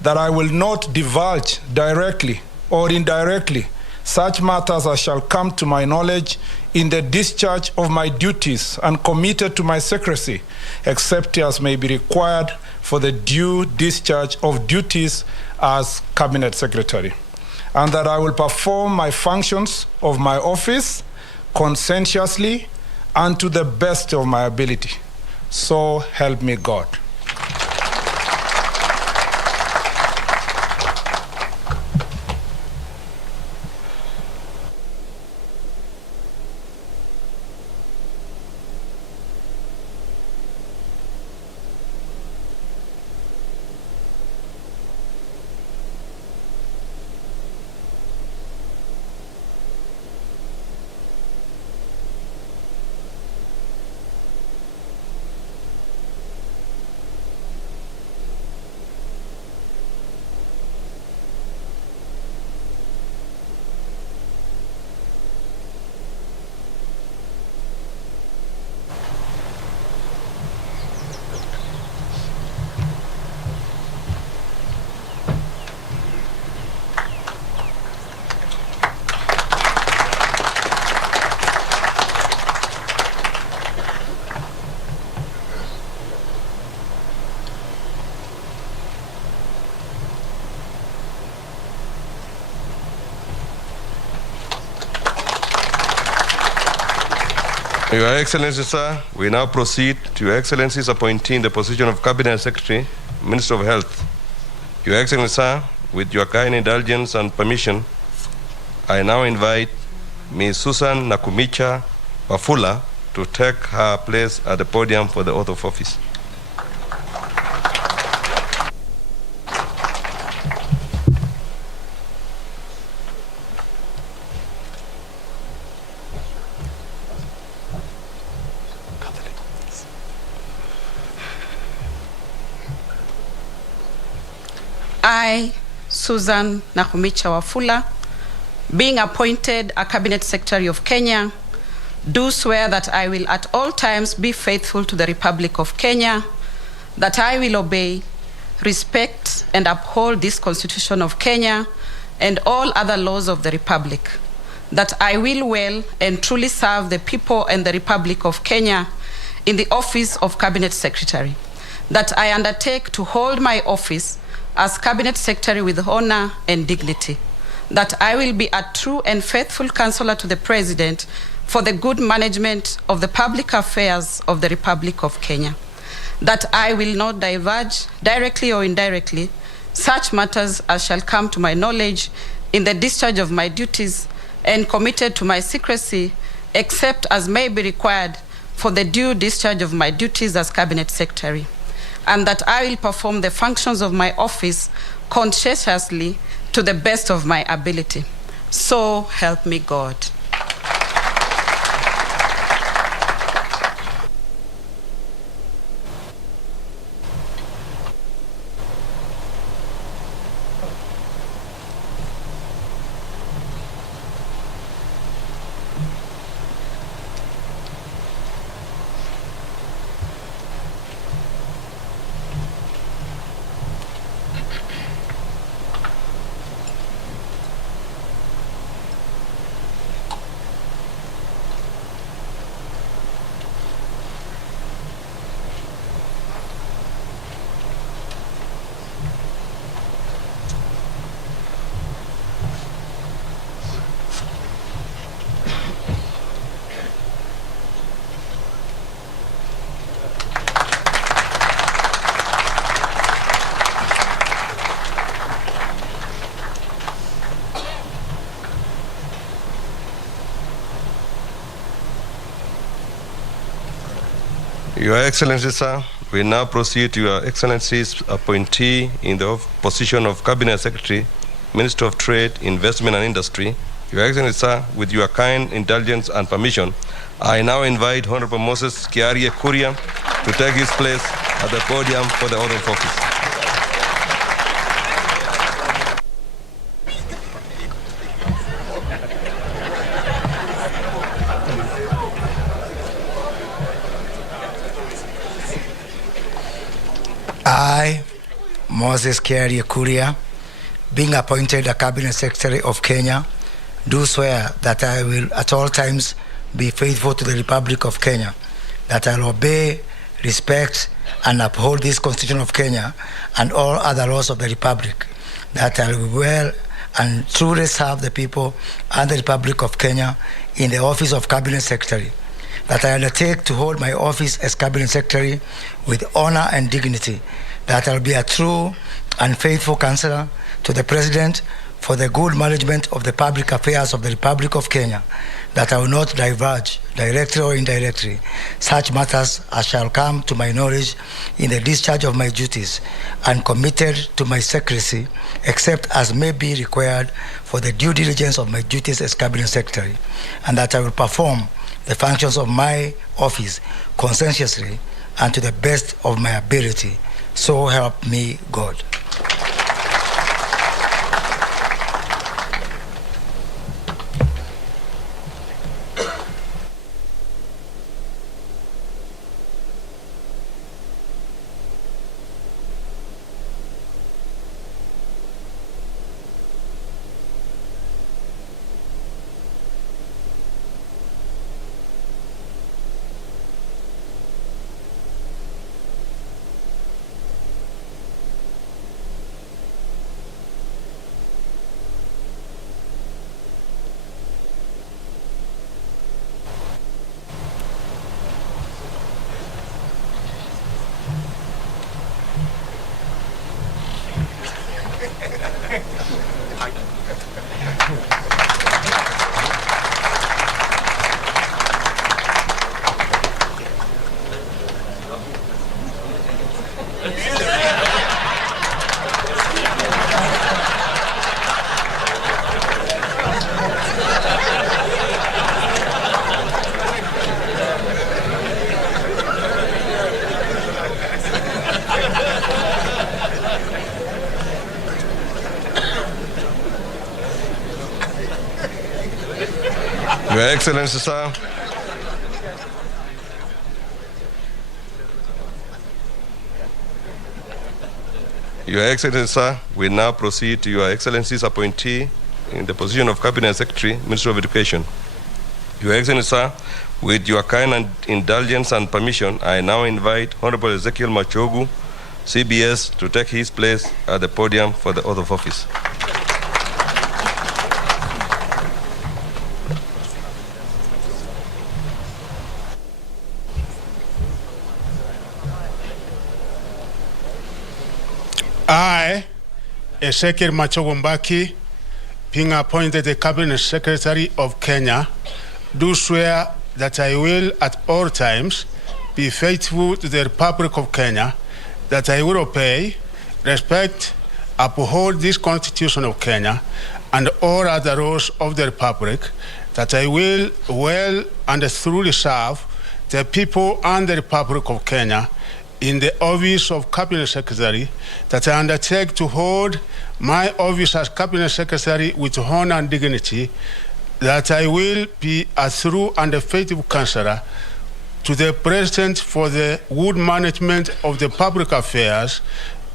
that I will not divulge directly or indirectly such matters as shall come to my knowledge in the discharge of my duties, and committed to my secrecy, except as may be required for the due discharge of duties as Cabinet Secretary, and that I will perform my functions of my office conscientiously and to the best of my ability. So help me God. Your Excellency, sir, we now proceed to Your Excellency's appointing the position of Cabinet Secretary, Minister of Health. Your Excellency, sir, with your kind indulgence and permission, I now invite Ms. Susan Nakumicha Wafula to take her place at the podium for the oath of office. I, Susan Nakumicha Wafula, being appointed a Cabinet Secretary of Kenya, do swear that I will at all times be faithful to the Republic of Kenya, that I will obey, respect, and uphold this Constitution of Kenya and all other laws of the Republic, that I will well and truly serve the people and the Republic of Kenya in the office of Cabinet Secretary, that I undertake to hold my office as Cabinet Secretary with honor and dignity, that I will be a true and faithful counselor to the President for the good management of the public affairs of the Republic of Kenya, that I will not divulge directly or indirectly such matters as shall come to my knowledge in the discharge of my duties, and committed to my secrecy, except as may be required for the due discharge of my duties as Cabinet Secretary, and that I will perform the functions of my office conscientiously to the best of my ability. So help me God. Your Excellency, sir, we now proceed to Your Excellency's appointee in the position of Cabinet Secretary, Minister of Trade, Investment and Industry. Your Excellency, sir, with your kind indulgence and permission, I now invite Honorable Moses Kiarie Kuria to take his place at the podium for the oath of office. I, Moses Kiarie Kuria, being appointed a Cabinet Secretary of Kenya, do swear that I will at all times be faithful to the Republic of Kenya, that I will obey, respect, and uphold this Constitution of Kenya and all other laws of the Republic, that I will well and truly serve the people and the Republic of Kenya in the office of Cabinet Secretary, that I undertake to hold my office as Cabinet Secretary with honor and dignity, that I will be a true and faithful counselor to the President for the good management of the public affairs of the Republic of Kenya, that I will not diverge, directly or indirectly, such matters as shall come to my knowledge in the discharge of my duties, and committed to my secrecy, except as may be required for the due diligence of my duties as Cabinet Secretary, and that I will perform the functions of my office conscientiously and to the best of my ability. So help me God. Your Excellency, sir. Your Excellency, sir, we now proceed to Your Excellency's appointee in the position of Cabinet Secretary, Minister of Education. Your Excellency, sir, with your kind indulgence and permission, I now invite Honorable Ezekiel Machogu, CBS, to take his place at the podium for the oath of office. I, Ezekiel Machogu Mbaki, being appointed the Cabinet Secretary of Kenya, do swear that I will at all times be faithful to the Republic of Kenya, that I will obey, respect, uphold this Constitution of Kenya and all other laws of the Republic, that I will well and truly serve the people and the Republic of Kenya in the office of Cabinet Secretary, that I undertake to hold my office as Cabinet Secretary with honor and dignity, that I will be a true and a faithful counselor to the President for the good management of the public affairs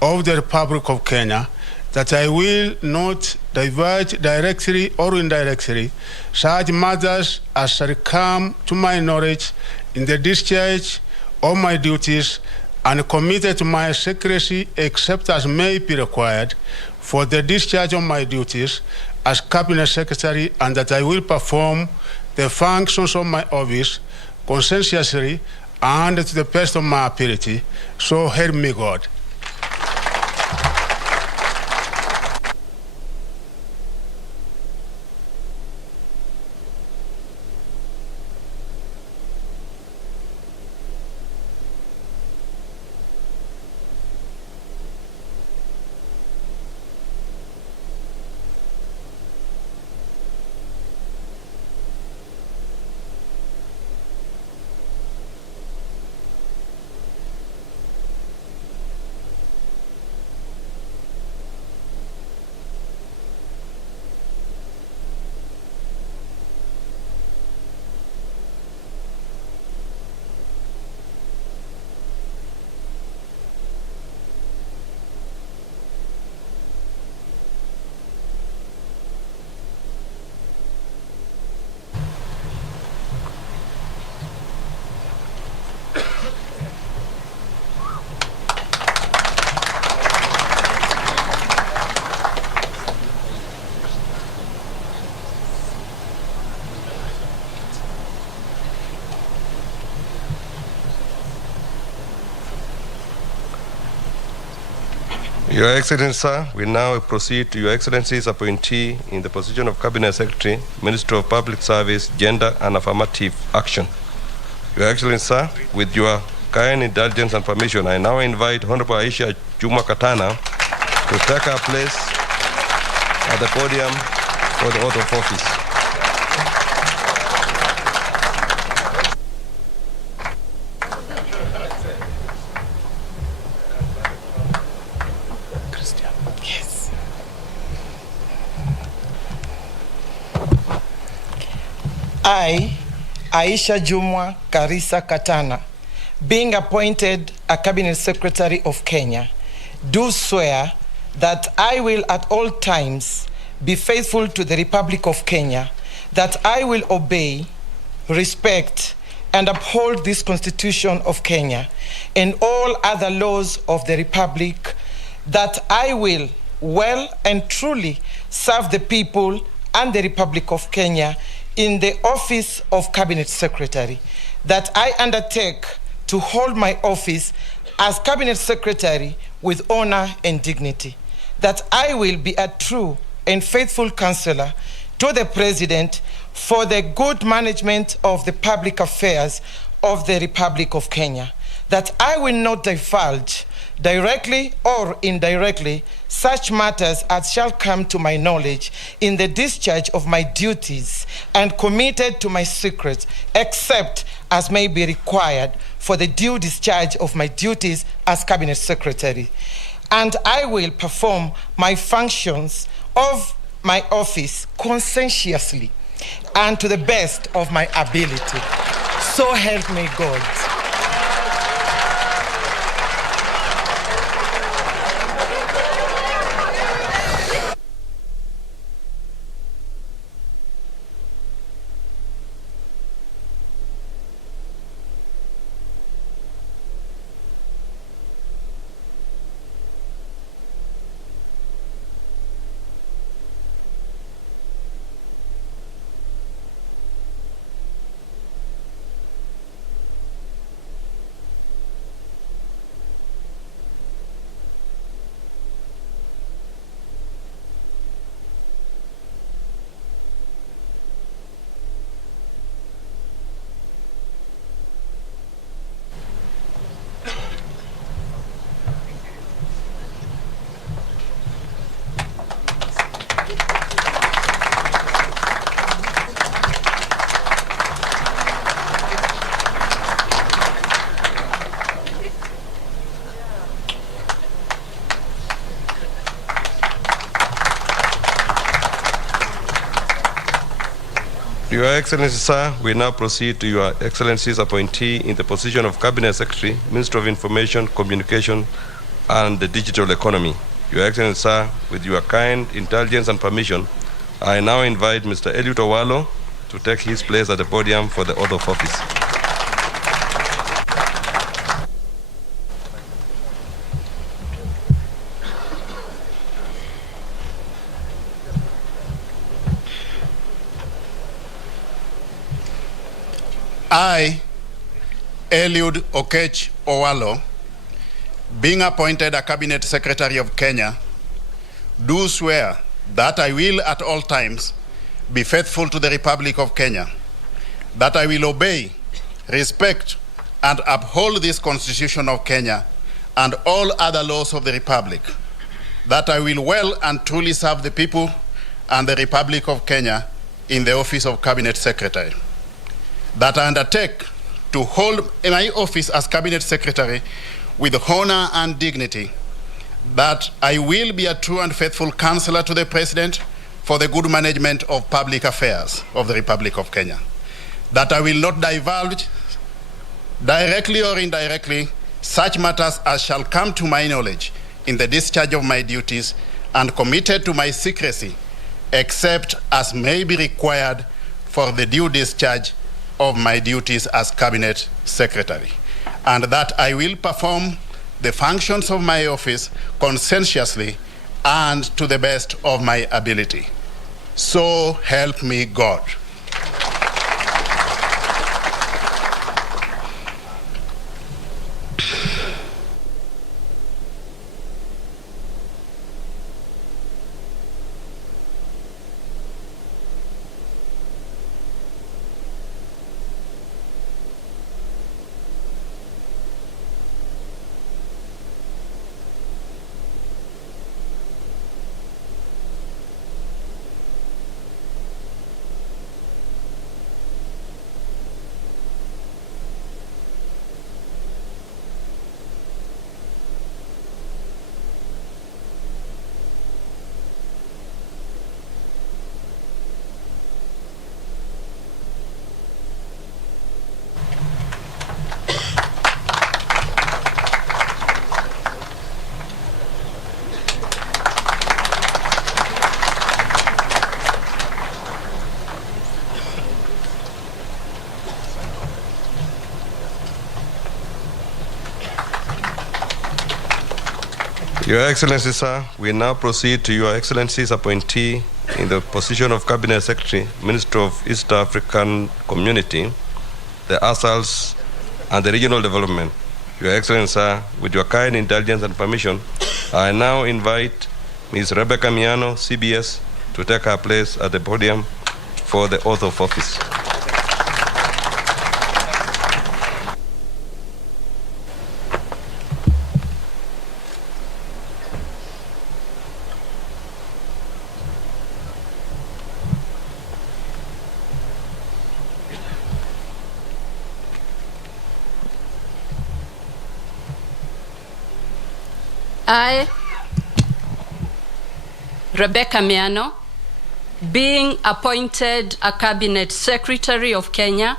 of the Republic of Kenya, that I will not diverge directly or indirectly such matters as shall come to my knowledge in the discharge of my duties, and committed to my secrecy except as may be required for the discharge of my duties as Cabinet Secretary, and that I will perform the functions of my office conscientiously and to the best of my ability. So help me God. Your Excellency, sir, we now proceed to Your Excellency's appointee in the position of Cabinet Secretary, Ministry of Public Service, Gender and Affirmative Action. Your Excellency, sir, with your kind indulgence and permission, I now invite Honorable Aisha Juma Katana to take her place at the podium for the oath of office. I, Aisha Jumwa Karisa Katana, being appointed a Cabinet Secretary of Kenya, do swear that I will at all times be faithful to the Republic of Kenya, that I will obey, respect, and uphold this Constitution of Kenya and all other laws of the Republic, that I will well and truly serve the people and the Republic of Kenya in the office of Cabinet Secretary, that I undertake to hold my office as Cabinet Secretary with honor and dignity, that I will be a true and faithful counselor to the President for the good management of the public affairs of the Republic of Kenya, that I will not divulge directly or indirectly such matters as shall come to my knowledge in the discharge of my duties and committed to my secrets, except as may be required for the due discharge of my duties as Cabinet Secretary. And I will perform my functions of my office conscientiously and to the best of my ability. So help me God. Your Excellency, sir, we now proceed to Your Excellency's appointee in the position of Cabinet Secretary, Minister of Information, Communication, and the Digital Economy. Your Excellency, sir, with your kind indulgence and permission, I now invite Mr. Eliud Owalo to take his place at the podium for the oath of office. I, Eliud Okech Owalo, being appointed a Cabinet Secretary of Kenya, do swear that I will at all times be faithful to the Republic of Kenya, that I will obey, respect, and uphold this Constitution of Kenya and all other laws of the Republic, that I will well and truly serve the people and the Republic of Kenya in the office of Cabinet Secretary, that I undertake to hold my office as Cabinet Secretary with honor and dignity, that I will be a true and faithful counselor to the President for the good management of public affairs of the Republic of Kenya, that I will not divulge directly or indirectly such matters as shall come to my knowledge in the discharge of my duties and committed to my secrecy, except as may be required for the due discharge of my duties as Cabinet Secretary, and that I will perform the functions of my office conscientiously and to the best of my ability. So help me God. Your Excellency, sir, we now proceed to Your Excellency's appointee in the position of Cabinet Secretary, Minister of East African Community, the ASALs, and the Regional Development. Your Excellency, sir, with your kind indulgence and permission, I now invite Ms. Rebecca Miano, CBS, to take her place at the podium for the oath of office. I, Rebecca Miano, being appointed a Cabinet Secretary of Kenya,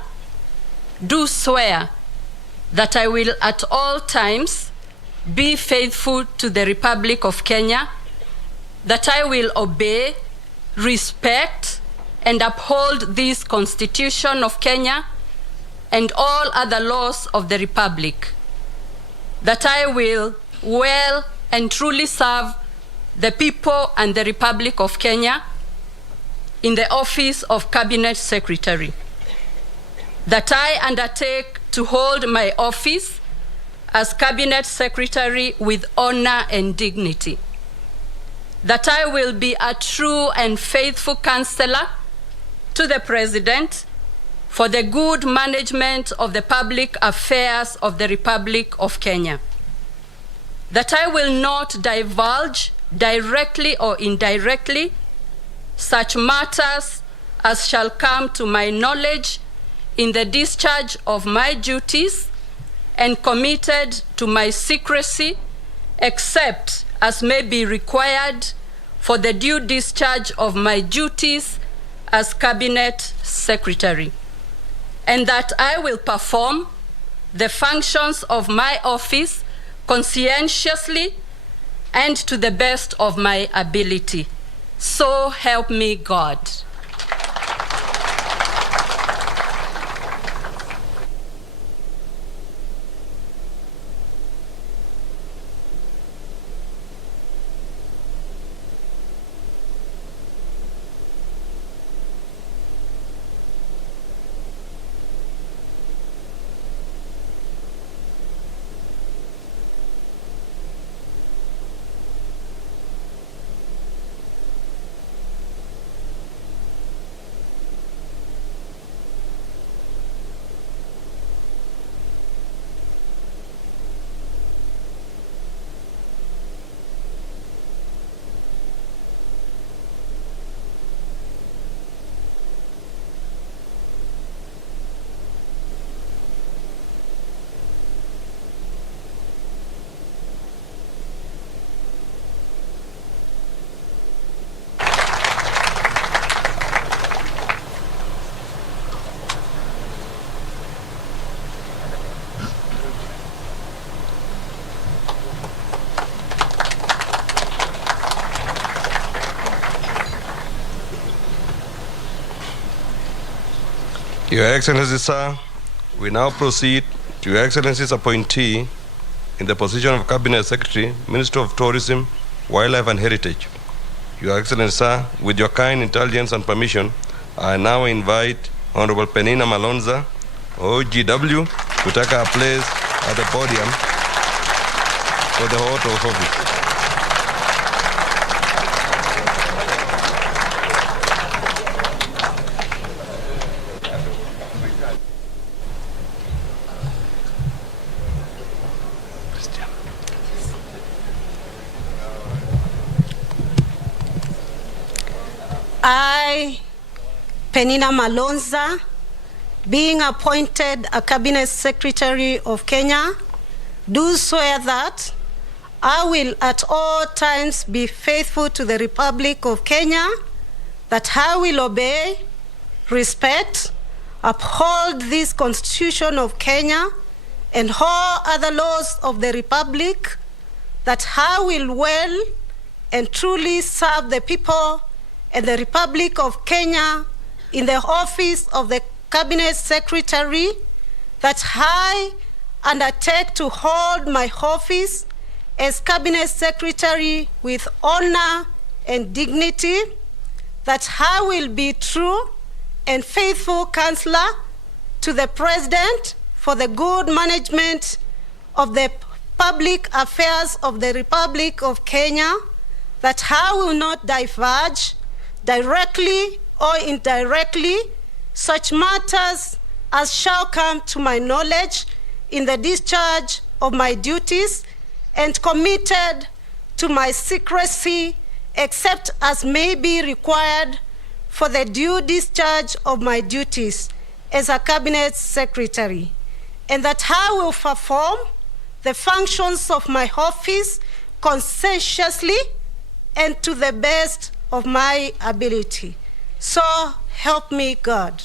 do swear that I will at all times be faithful to the Republic of Kenya, that I will obey, respect, and uphold this Constitution of Kenya and all other laws of the Republic, that I will well and truly serve the people and the Republic of Kenya in the office of Cabinet Secretary, that I undertake to hold my office as Cabinet Secretary with honor and dignity, that I will be a true and faithful counselor to the President for the good management of the public affairs of the Republic of Kenya, that I will not divulge directly or indirectly such matters as shall come to my knowledge in the discharge of my duties and committed to my secrecy, except as may be required for the due discharge of my duties as Cabinet Secretary, and that I will perform the functions of my office conscientiously and to the best of my ability. So help me God. Your Excellency, sir, we now proceed to Your Excellency's appointee in the position of Cabinet Secretary, Minister of Tourism, Wildlife and Heritage. Your Excellency, sir, with your kind intelligence and permission, I now invite Honorable Penina Malonza, OGW, to take her place at the podium for the oath of office. I, Penina Malonza, being appointed a Cabinet Secretary of Kenya, do swear that I will at all times be faithful to the Republic of Kenya, that I will obey, respect, uphold this Constitution of Kenya and all other laws of the Republic, that I will well and truly serve the people and the Republic of Kenya in the office of the Cabinet Secretary, that I undertake to hold my office as Cabinet Secretary with honor and dignity, that I will be true and faithful counselor to the President for the good management of the public affairs of the Republic of Kenya, that I will not diverge directly or indirectly such matters as shall come to my knowledge in the discharge of my duties, and committed to my secrecy except as may be required for the due discharge of my duties as a Cabinet Secretary, and that I will perform the functions of my office conscientiously and to the best of my ability. So help me God.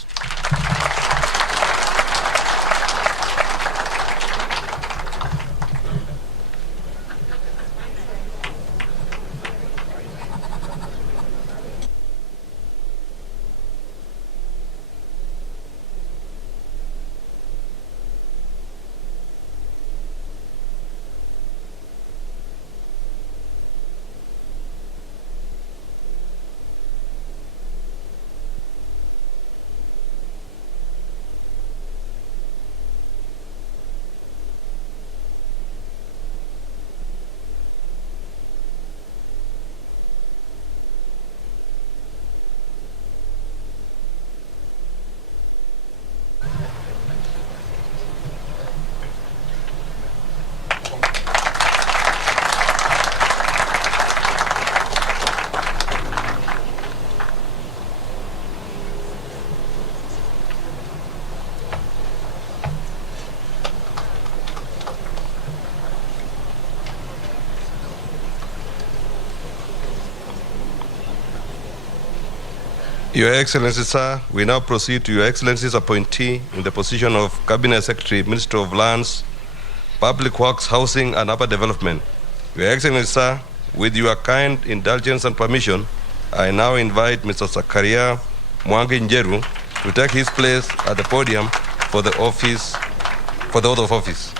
Your Excellency, sir, we now proceed to Your Excellency's appointee in the position of Cabinet Secretary, Minister of Lands, Public Works, Housing and Urban Development. Your Excellency, sir, with your kind indulgence and permission, I now invite Mr. Zakaria Mwangi Njeru to take his place at the podium for the oath of office.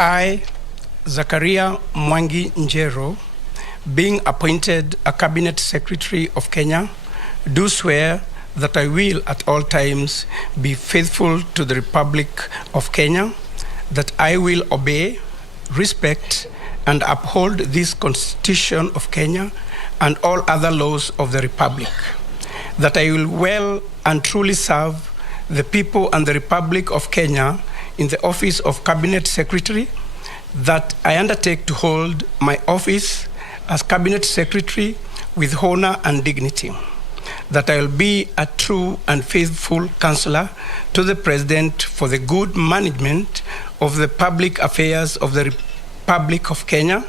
I, Zakaria Mwangi Njeru, being appointed a Cabinet Secretary of Kenya, do swear that I will at all times be faithful to the Republic of Kenya, that I will obey, respect, and uphold this Constitution of Kenya and all other laws of the Republic, that I will well and truly serve the people and the Republic of Kenya in the office of Cabinet Secretary, that I undertake to hold my office as Cabinet Secretary with honor and dignity, that I will be a true and faithful counselor to the President for the good management of the public affairs of the Republic of Kenya,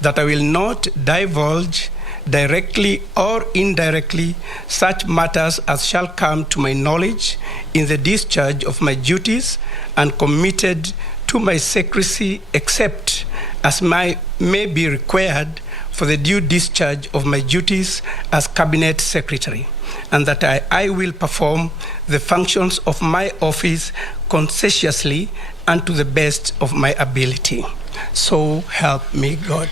that I will not divulge directly or indirectly such matters as shall come to my knowledge in the discharge of my duties, and committed to my secrecy except as may be required for the due discharge of my duties as Cabinet Secretary, and that I will perform the functions of my office conscientiously and to the best of my ability. So help me God.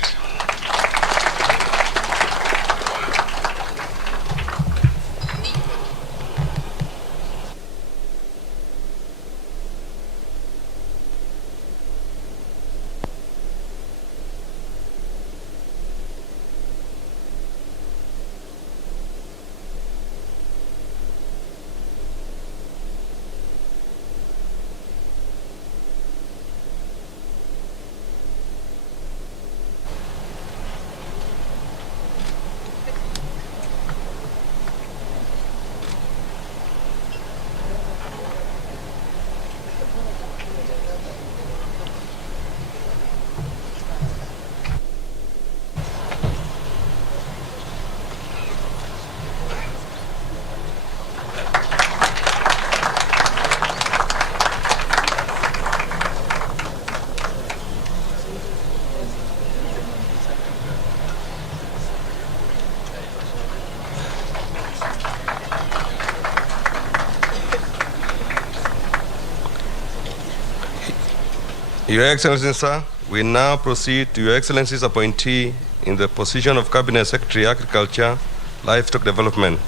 Your Excellency, sir, we now proceed to Your Excellency's appointee in the position of Cabinet Secretary, Agriculture, Livestock Development.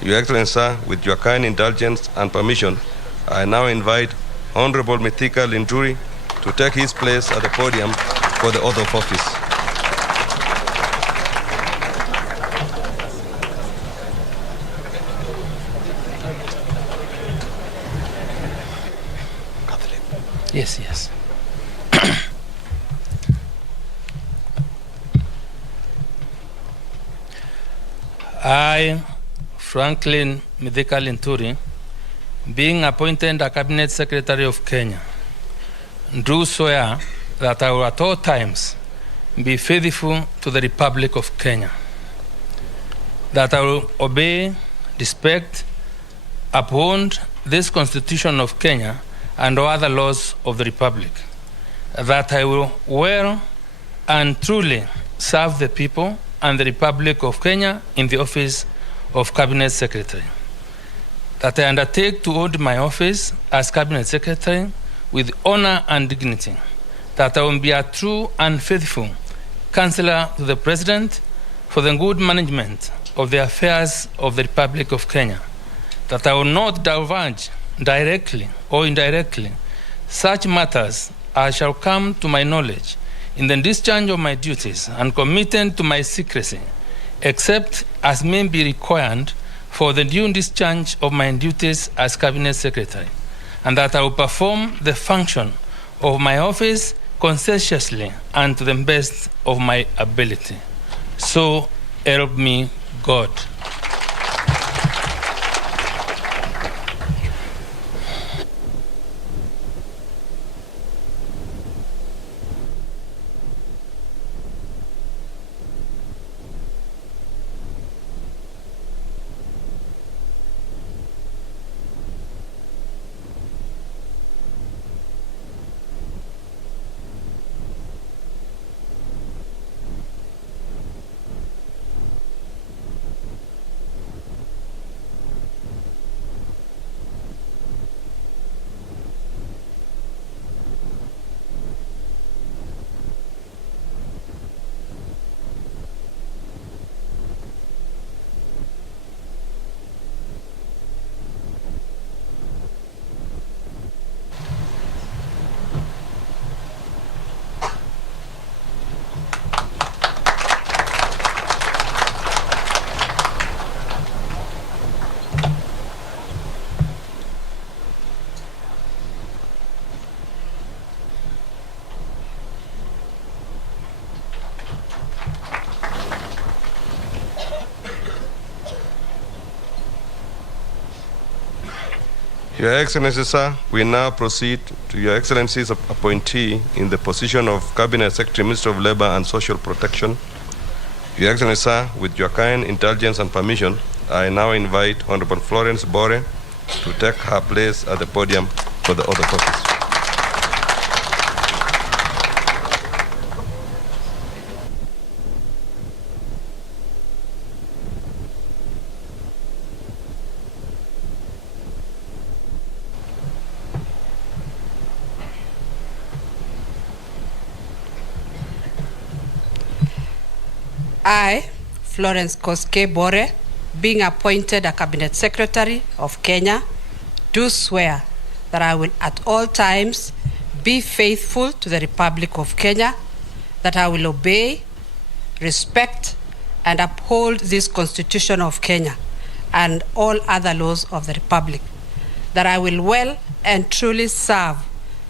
Your Excellency, sir, with your kind indulgence and permission, I now invite Honorable Mithika Linturi to take his place at the podium for the oath of office. Yes, yes. I, Franklin Mithika Linturi, being appointed a Cabinet Secretary of Kenya, do swear that I will at all times be faithful to the Republic of Kenya, that I will obey, respect, uphold this Constitution of Kenya and all other laws of the Republic, that I will well and truly serve the people and the Republic of Kenya in the office of Cabinet Secretary, that I undertake to hold my office as Cabinet Secretary with honor and dignity, that I will be a true and faithful counselor to the President for the good management of the affairs of the Republic of Kenya, that I will not divulge directly or indirectly such matters as shall come to my knowledge in the discharge of my duties and committed to my secrecy, except as may be required for the due discharge of my duties as Cabinet Secretary, and that I will perform the function of my office conscientiously and to the best of my ability. So help me God. Your Excellency, sir, we now proceed to Your Excellency's appointee in the position of Cabinet Secretary, Minister of Labor and Social Protection. Your Excellency, sir, with your kind indulgence and permission, I now invite Honorable Florence Bore to take her place at the podium for the oath of office. I, Florence Koske Bore, being appointed a Cabinet Secretary of Kenya, do swear that I will at all times be faithful to the Republic of Kenya, that I will obey, respect, and uphold this Constitution of Kenya and all other laws of the Republic, that I will well and truly serve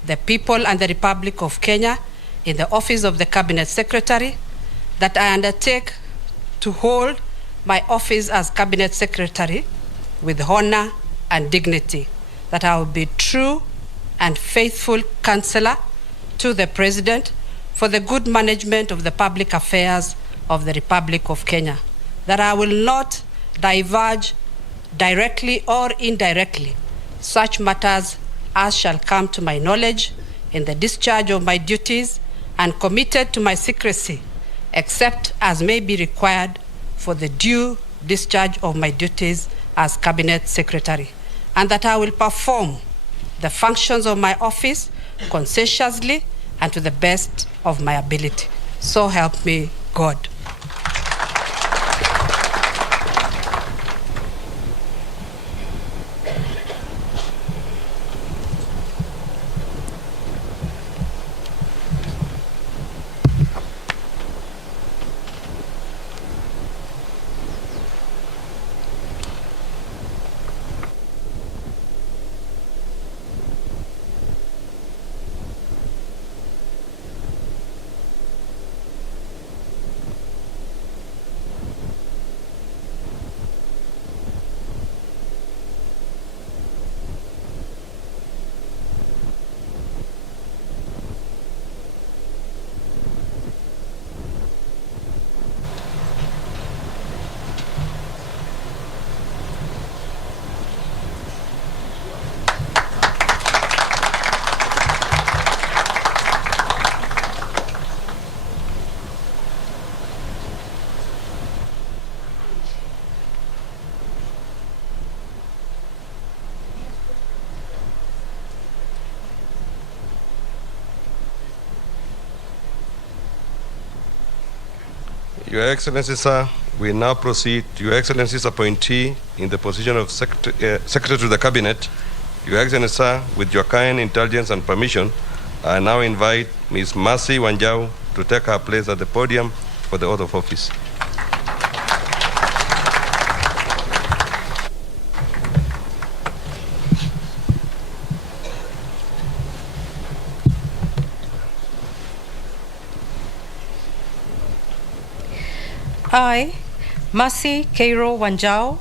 the people and the Republic of Kenya in the office of the Cabinet Secretary, that I undertake to hold my office as Cabinet Secretary with honor and dignity, that I will be true and faithful counselor to the President for the good management of the public affairs of the Republic of Kenya, that I will not divulge directly or indirectly such matters as shall come to my knowledge in the discharge of my duties and committed to my secrecy, except as may be required for the due discharge of my duties as Cabinet Secretary, and that I will perform the functions of my office conscientiously and to the best of my ability. So help me God. Your Excellency, sir, we now proceed to Your Excellency's appointee in the position of Secretary to the Cabinet. Your Excellency, sir, with your kind indulgence and permission, I now invite Ms. Mercy Wanjau to take her place at the podium for the oath of office. I, Mercy Keiro Wanjau,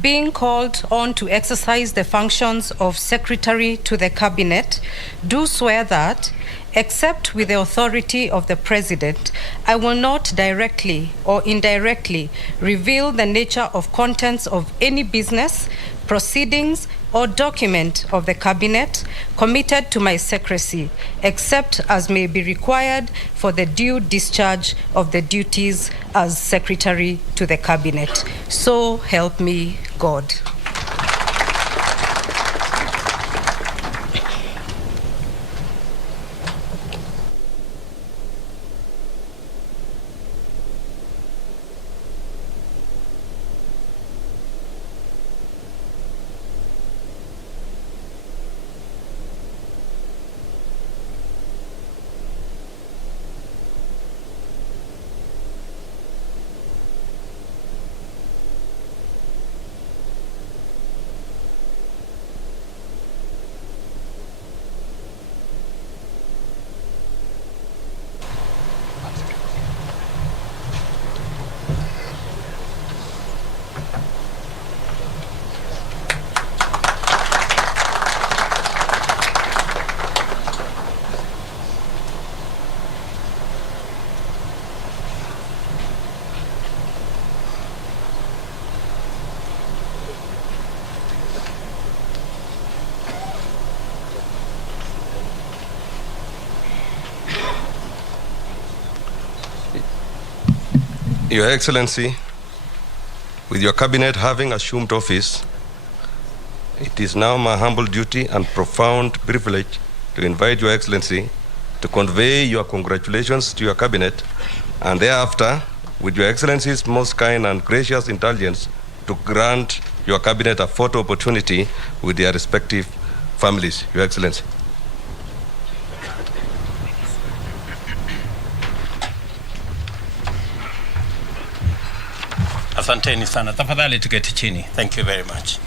being called on to exercise the functions of Secretary to the Cabinet, do swear that, except with the authority of the President, I will not directly or indirectly reveal the nature of contents of any business, proceedings, or document of the Cabinet committed to my secrecy, except as may be required for the due discharge of the duties as Secretary to the Cabinet. So help me God. Your Excellency, with your Cabinet having assumed office, it is now my humble duty and profound privilege to invite Your Excellency to convey your congratulations to your Cabinet, and thereafter, with Your Excellency's most kind and gracious indulgence, to grant your Cabinet a photo opportunity with their respective families. Your Excellency. Asanteni sana. Tafadhali tuketi chini. Thank you very much.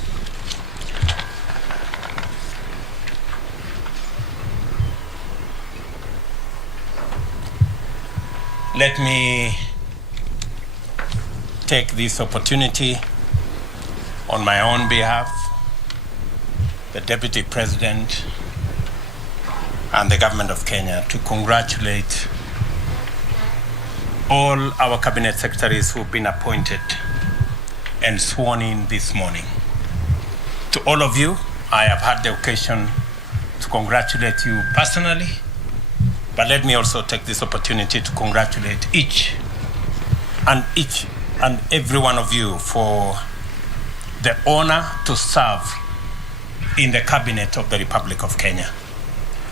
Let me take this opportunity on my own behalf, the Deputy President and the Government of Kenya, to congratulate all our Cabinet Secretaries who've been appointed and sworn in this morning. To all of you, I have had the occasion to congratulate you personally, but let me also take this opportunity to congratulate each and every one of you for the honor to serve in the Cabinet of the Republic of Kenya.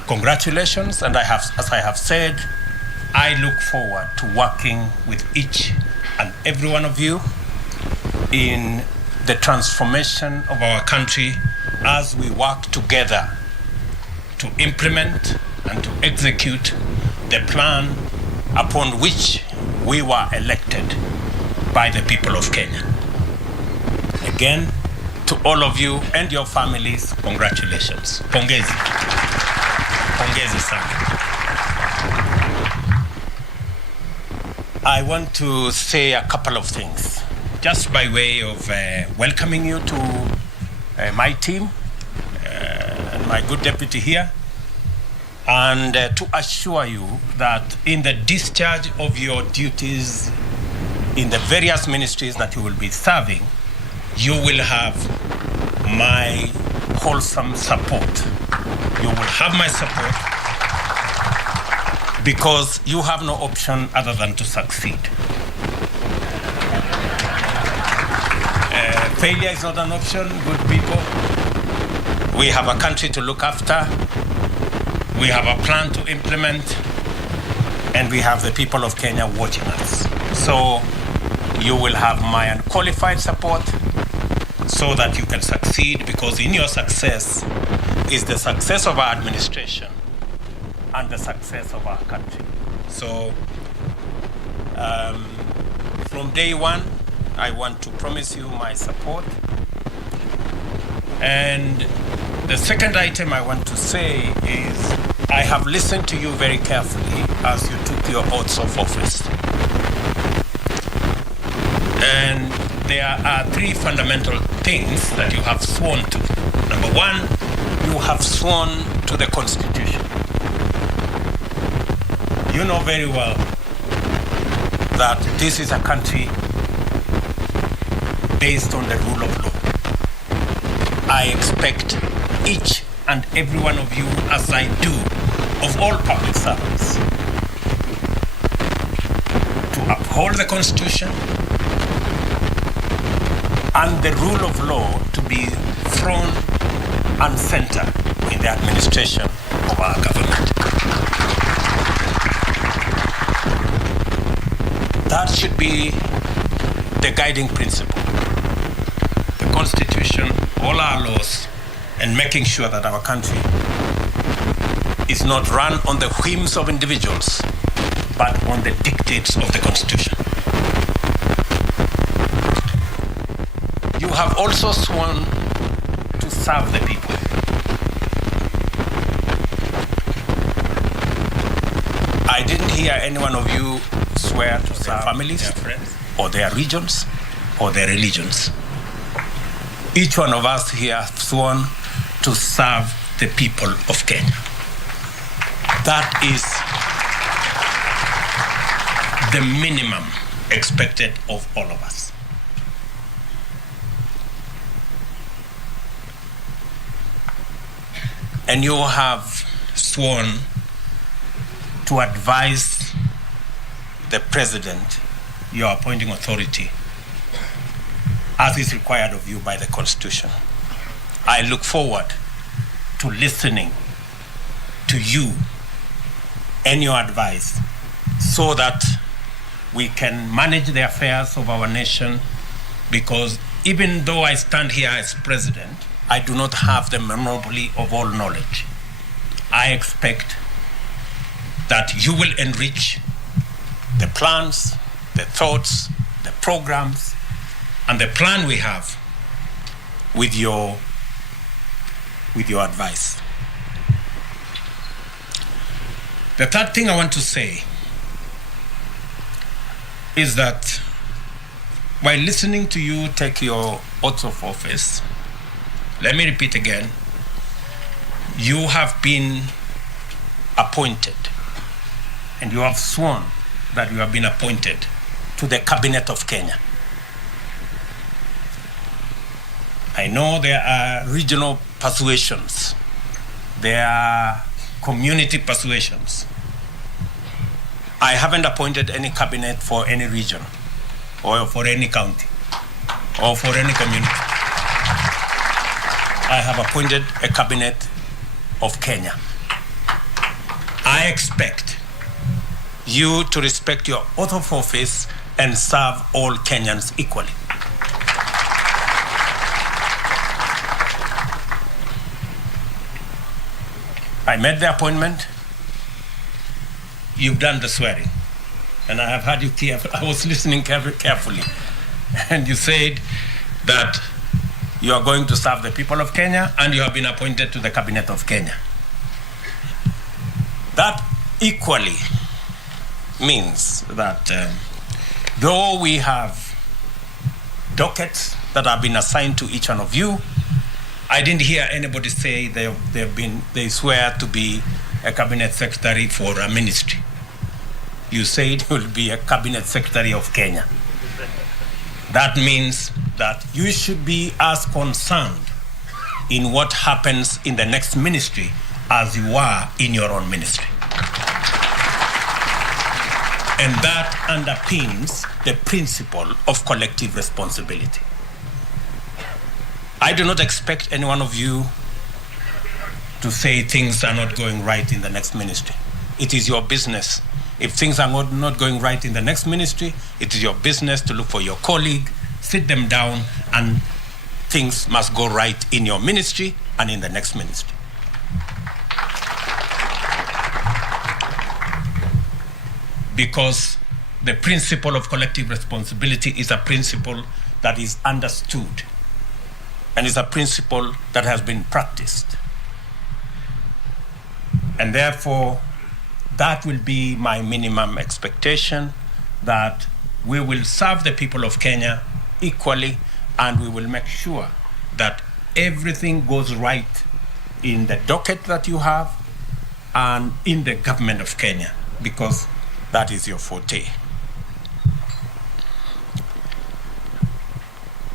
Congratulations, and as I have said, I look forward to working with each and every one of you in the transformation of our country as we work together to implement and to execute the plan upon which we were elected by the people of Kenya. Again, to all of you and your families, congratulations. Pongezi. Pongezi sana. I want to say a couple of things, just by way of welcoming you to my team and my good deputy here, and to assure you that in the discharge of your duties in the various ministries that you will be serving, you will have my wholesome support. You will have my support because you have no option other than to succeed. Failure is not an option, good people. We have a country to look after. We have a plan to implement. And we have the people of Kenya watching us. So you will have my unqualified support so that you can succeed, because in your success is the success of our administration and the success of our country. So from day one, I want to promise you my support. And the second item I want to say is I have listened to you very carefully as you took your oaths of office. And there are three fundamental things that you have sworn to. Number one, you have sworn to the Constitution. You know very well that this is a country based on the rule of law. I expect each and every one of you, as I do of all public servants, to uphold the Constitution and the rule of law to be front and center in the administration of our government. That should be the guiding principle. The Constitution, all our laws, and making sure that our country is not run on the whims of individuals, but on the dictates of the Constitution. You have also sworn to serve the people. I didn't hear any one of you swear to serve families, their friends, or their regions, or their religions. Each one of us here have sworn to serve the people of Kenya. That is the minimum expected of all of us. And you have sworn to advise the president, your appointing authority, as is required of you by the Constitution. I look forward to listening to you and your advice so that we can manage the affairs of our nation, because even though I stand here as president, I do not have the monopoly of all knowledge. I expect that you will enrich the plans, the thoughts, the programs, and the plan we have with your advice. The third thing I want to say is that while listening to you take your oath of office, let me repeat again, you have been appointed, and you have sworn that you have been appointed to the Cabinet of Kenya. I know there are regional persuasions, there are community persuasions. I haven't appointed any cabinet for any region, or for any county, or for any community. I have appointed a cabinet of Kenya. I expect you to respect your oath of office and serve all Kenyans equally. I made the appointment. You've done the swearing. And I have heard you carefully. I was listening carefully. And you said that you are going to serve the people of Kenya and you have been appointed to the cabinet of Kenya. That equally means that though we have dockets that have been assigned to each one of you, I didn't hear anybody say they swear to be a cabinet secretary for a ministry. You said you will be a cabinet secretary of Kenya. That means that you should be as concerned in what happens in the next ministry as you are in your own ministry. And that underpins the principle of collective responsibility. I do not expect any one of you to say things are not going right in the next ministry. It is your business. If things are not going right in the next ministry, it is your business to look for your colleague, sit them down, and things must go right in your ministry and in the next ministry. Because the principle of collective responsibility is a principle that is understood and is a principle that has been practiced. And therefore, that will be my minimum expectation, that we will serve the people of Kenya equally, and we will make sure that everything goes right in the docket that you have and in the government of Kenya, because that is your forte.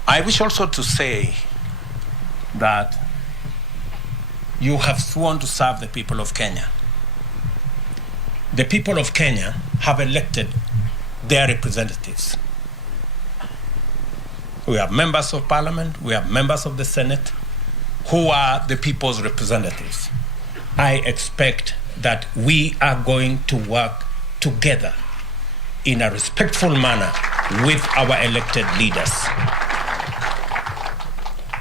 I wish also to say that you have sworn to serve the people of Kenya. The people of Kenya have elected their representatives. We have members of parliament, we have members of the Senate, who are the people's representatives. I expect that we are going to work together in a respectful manner with our elected leaders.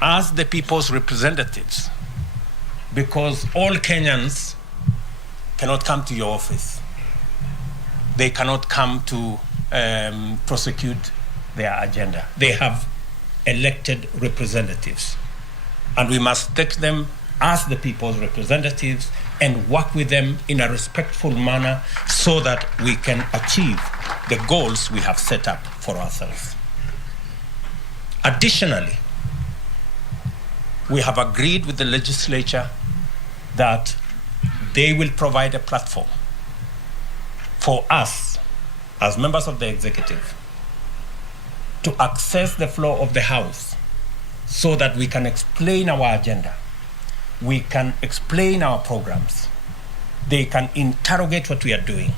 As the people's representatives, because all Kenyans cannot come to your office. They cannot come to prosecute their agenda. They have elected representatives. And we must take them as the people's representatives and work with them in a respectful manner so that we can achieve the goals we have set up for ourselves. Additionally, we have agreed with the legislature that they will provide a platform for us as members of the executive to access the floor of the House so that we can explain our agenda, we can explain our programs, they can interrogate what we are doing,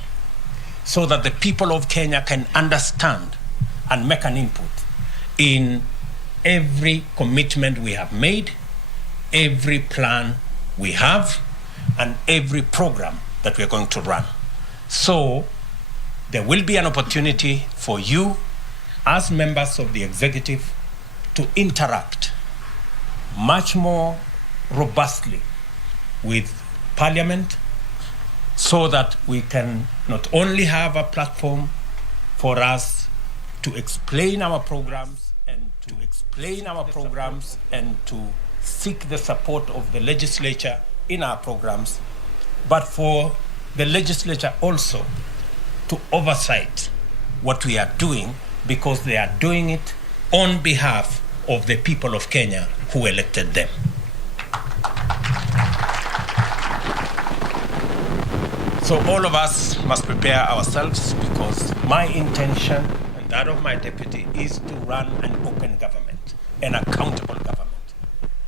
so that the people of Kenya can understand and make an input in every commitment we have made, every plan we have, and every program that we are going to run. So there will be an opportunity for you as members of the executive to interact much more robustly with Parliament so that we can not only have a platform for us to explain our programs and to seek the support of the legislature in our programs, but for the legislature also to oversight what we are doing, because they are doing it on behalf of the people of Kenya who elected them. So all of us must prepare ourselves, because my intention and that of my deputy is to run an open government, an accountable government.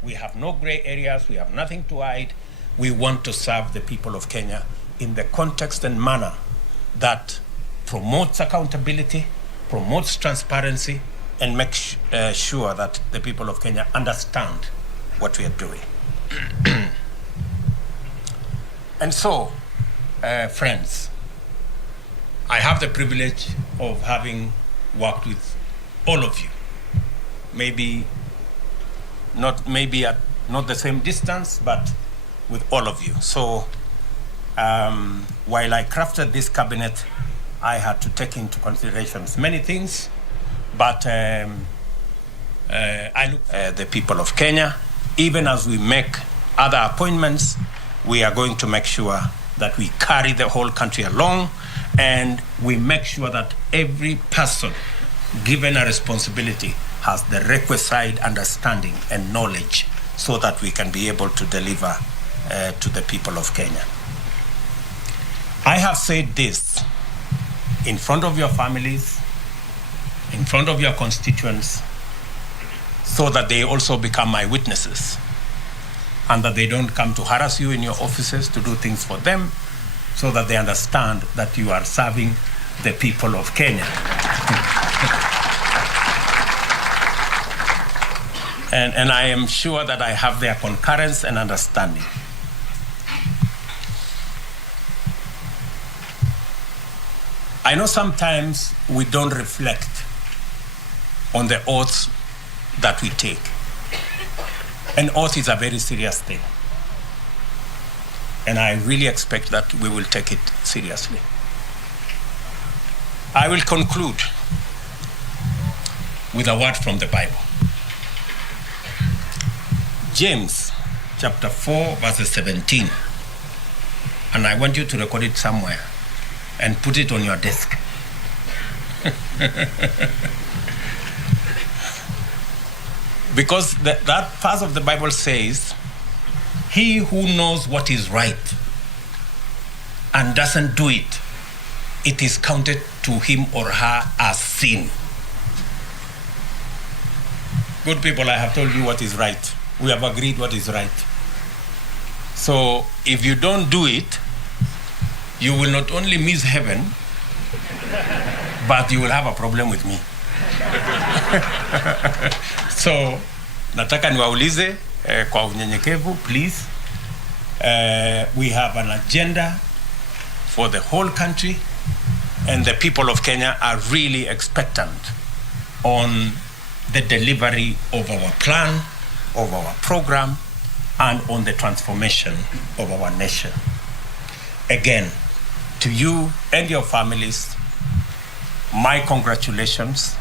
We have no gray areas, we have nothing to hide. We want to serve the people of Kenya in the context and manner that promotes accountability, promotes transparency, and makes sure that the people of Kenya understand what we are doing. And so, friends, I have the privilege of having worked with all of you. Maybe not the same distance, but with all of you. So while I crafted this cabinet, I had to take into consideration many things, but I look at the people of Kenya. Even as we make other appointments, we are going to make sure that we carry the whole country along, and we make sure that every person given a responsibility has the requisite understanding and knowledge so that we can be able to deliver to the people of Kenya. I have said this in front of your families, in front of your constituents, so that they also become my witnesses, and that they don't come to harass you in your offices to do things for them, so that they understand that you are serving the people of Kenya. And I am sure that I have their concurrence and understanding. I know sometimes we don't reflect on the oaths that we take. An oath is a very serious thing. And I really expect that we will take it seriously. I will conclude with a word from the Bible. James chapter 4, verses 17. And I want you to record it somewhere and put it on your desk. Because that part of the Bible says, he who knows what is right and doesn't do it, it is counted to him or her as sin. Good people, I have told you what is right. We have agreed what is right. So if you don't do it, you will not only miss heaven, but you will have a problem with me. So nataka niwaulize kwa unyenyekevu, please. We have an agenda for the whole country, and the people of Kenya are really expectant on the delivery of our plan, of our program, and on the transformation of our nation. Again, to you and your families, my congratulations,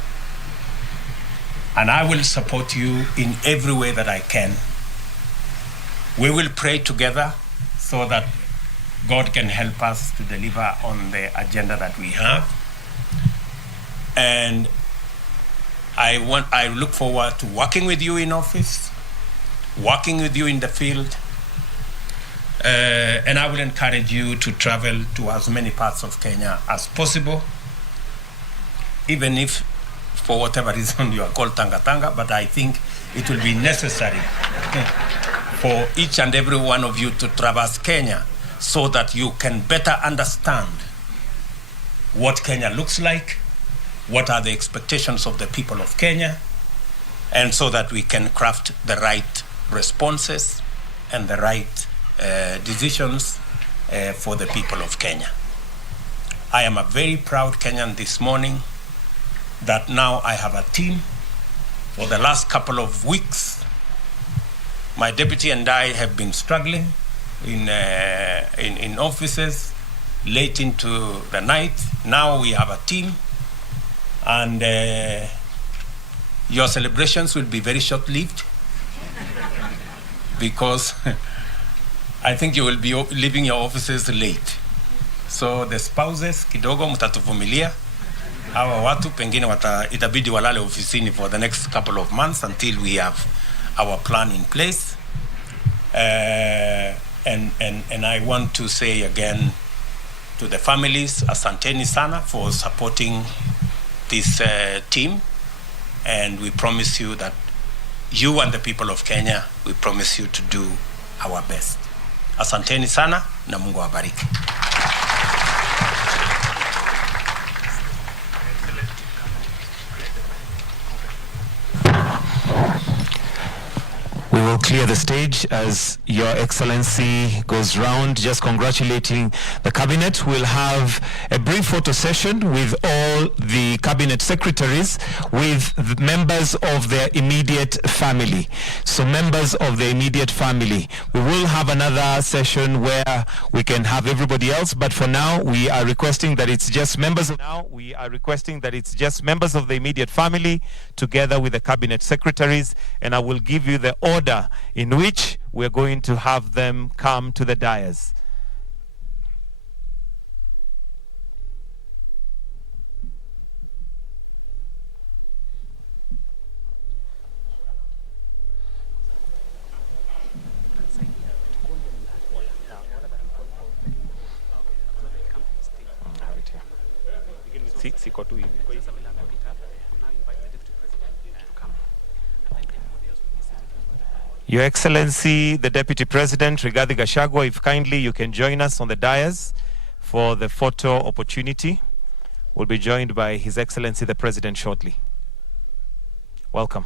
and I will support you in every way that I can. We will pray together so that God can help us to deliver on the agenda that we have. And I look forward to working with you in office, working with you in the field, and I will encourage you to travel to as many parts of Kenya as possible, even if for whatever reason you are called Tanga Tanga, but I think it will be necessary for each and every one of you to traverse Kenya so that you can better understand what Kenya looks like, what are the expectations of the people of Kenya, and so that we can craft the right responses and the right decisions for the people of Kenya. I am a very proud Kenyan this morning that now I have a team. For the last couple of weeks, my deputy and I have been struggling in offices late into the night. Now we have a team, and your celebrations will be very short-lived because I think you will be leaving your offices late. So the spouses, kidogo mtatuvumilia. Hawa watu pengine itabidi walale ofisini for the next couple of months until we have our plan in place. And I want to say again to the families, asanteni sana for supporting this team. And we promise you that you and the people of Kenya, we promise you to do our best. Asanteni sana na Mungu awabariki. We will now clear the stage as Your Excellency goes round just congratulating the Cabinet. We'll have a brief photo session with all the Cabinet Secretaries, with the members of their immediate family. So members of the immediate family. We will have another session where we can have everybody else, but for now we are requesting that it's just members of the immediate family together with the Cabinet Secretaries, and I will give you the order in which we're going to have them come to the dais. Your Excellency, the Deputy President, Rigathi Gachagua, if kindly you can join us on the dais for the photo opportunity. We'll be joined by His Excellency, the President, shortly. Welcome.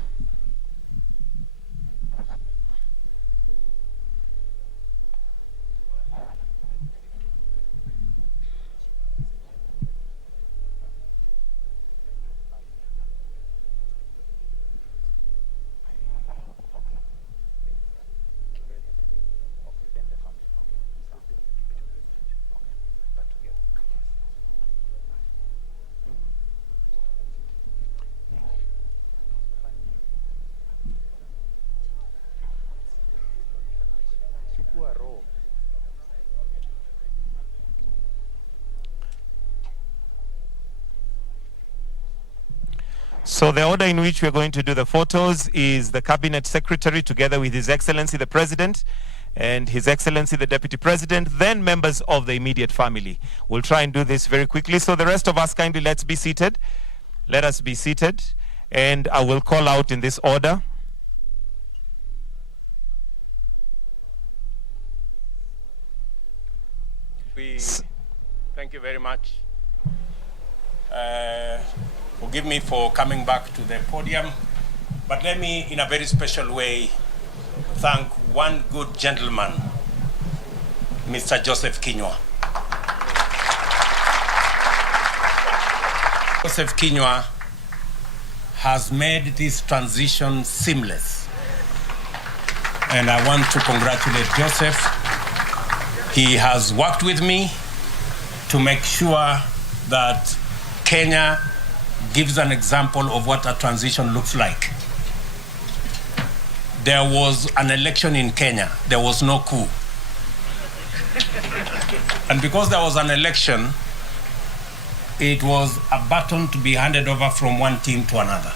So the order in which we're going to do the photos is the Cabinet Secretary together with His Excellency the President and His Excellency the Deputy President, then members of the immediate family. We'll try and do this very quickly. So the rest of us, kindly let's be seated. Let us be seated, and I will call out in this order. Thank you very much. Forgive me for coming back to the podium, but let me, in a very special way, thank one good gentleman, Mr. Joseph Kinyua. Joseph Kinyua has made this transition seamless, and I want to congratulate Joseph. He has worked with me to make sure that Kenya gives an example of what a transition looks like. There was an election in Kenya. There was no coup. And because there was an election, it was a baton to be handed over from one team to another.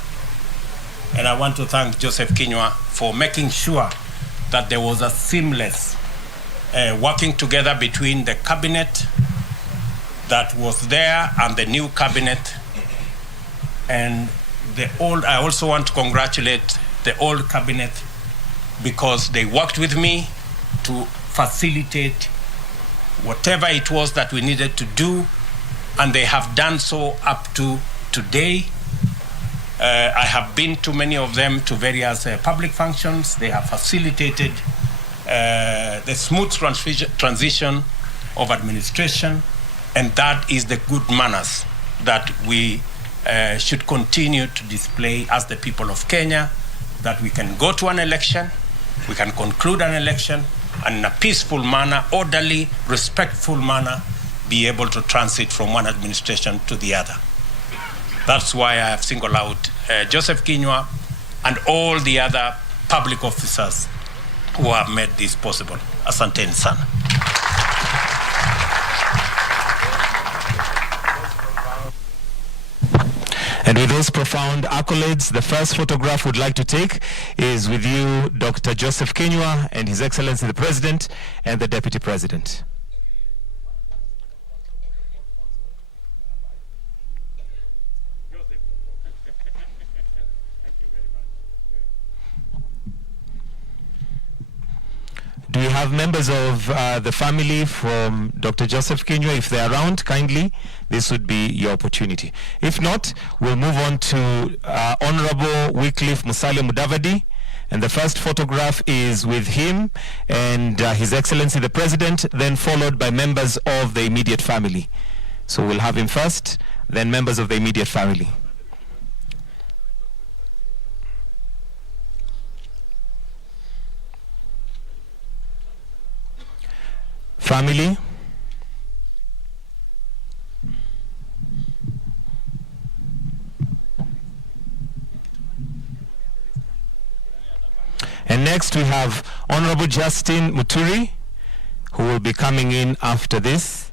And I want to thank Joseph Kinyua for making sure that there was a seamless working together between the cabinet that was there and the new cabinet. And I also want to congratulate the old cabinet because they worked with me to facilitate whatever it was that we needed to do, and they have done so up to today. I have been to many of them to various public functions. They have facilitated the smooth transition of administration, and that is the good manners that we should continue to display as the people of Kenya, that we can go to an election, we can conclude an election, and in a peaceful manner, orderly, respectful manner, be able to transit from one administration to the other. That's why I have singled out Joseph Kinyua and all the other public officers who have made this possible. Asanteni sana. And with those profound accolades, the first photograph we'd like to take is with you, Dr. Joseph Kinyua, and His Excellency the President and the Deputy President. Do we have members of the family from Dr. Joseph Kinyua? If they're around, kindly, this would be your opportunity. If not, we'll move on to Honorable Wycliffe Musalia Mudavadi, And the first photograph is with him and His Excellency the President, then followed by members of the immediate family. So we'll have him first, then members of the immediate family. Family. And next we have Honorable Justin Muturi, who will be coming in after this.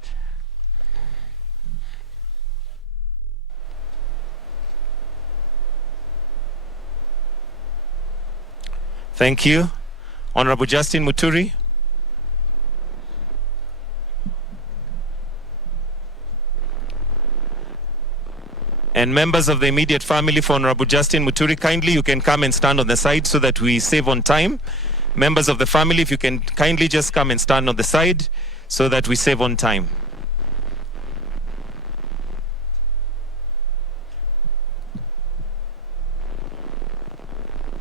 Thank you. Honorable Justin Muturi. And members of the immediate family for Honorable Justin Muturi, kindly you can come and stand on the side so that we save on time. Members of the family, if you can kindly just come and stand on the side so that we save on time.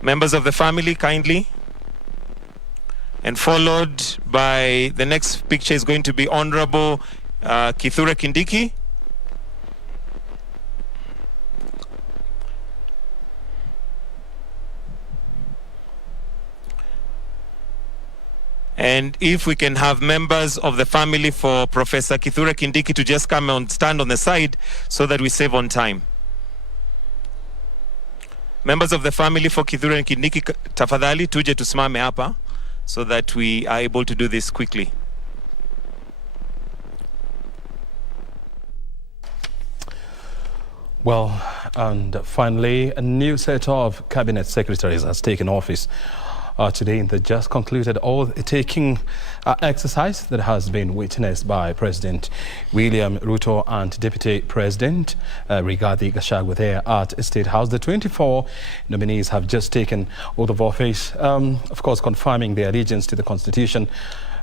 Members of the family, kindly. And followed by the next picture is going to be Honorable Kithure Kindiki. And if we can have members of the family for Professor Kithure Kindiki to just come and stand on the side so that we save on time. Members of the family for Kithure Kindiki, tafadhali tuje tusimame hapa so that we are able to do this quickly. Well, and finally, a new set of cabinet secretaries has taken office today in the just concluded oath-taking exercise that has been witnessed by President William Ruto and Deputy President Rigathi Gachagua there at State House. The 24 nominees have just taken oath of office, of course confirming their allegiance to the Constitution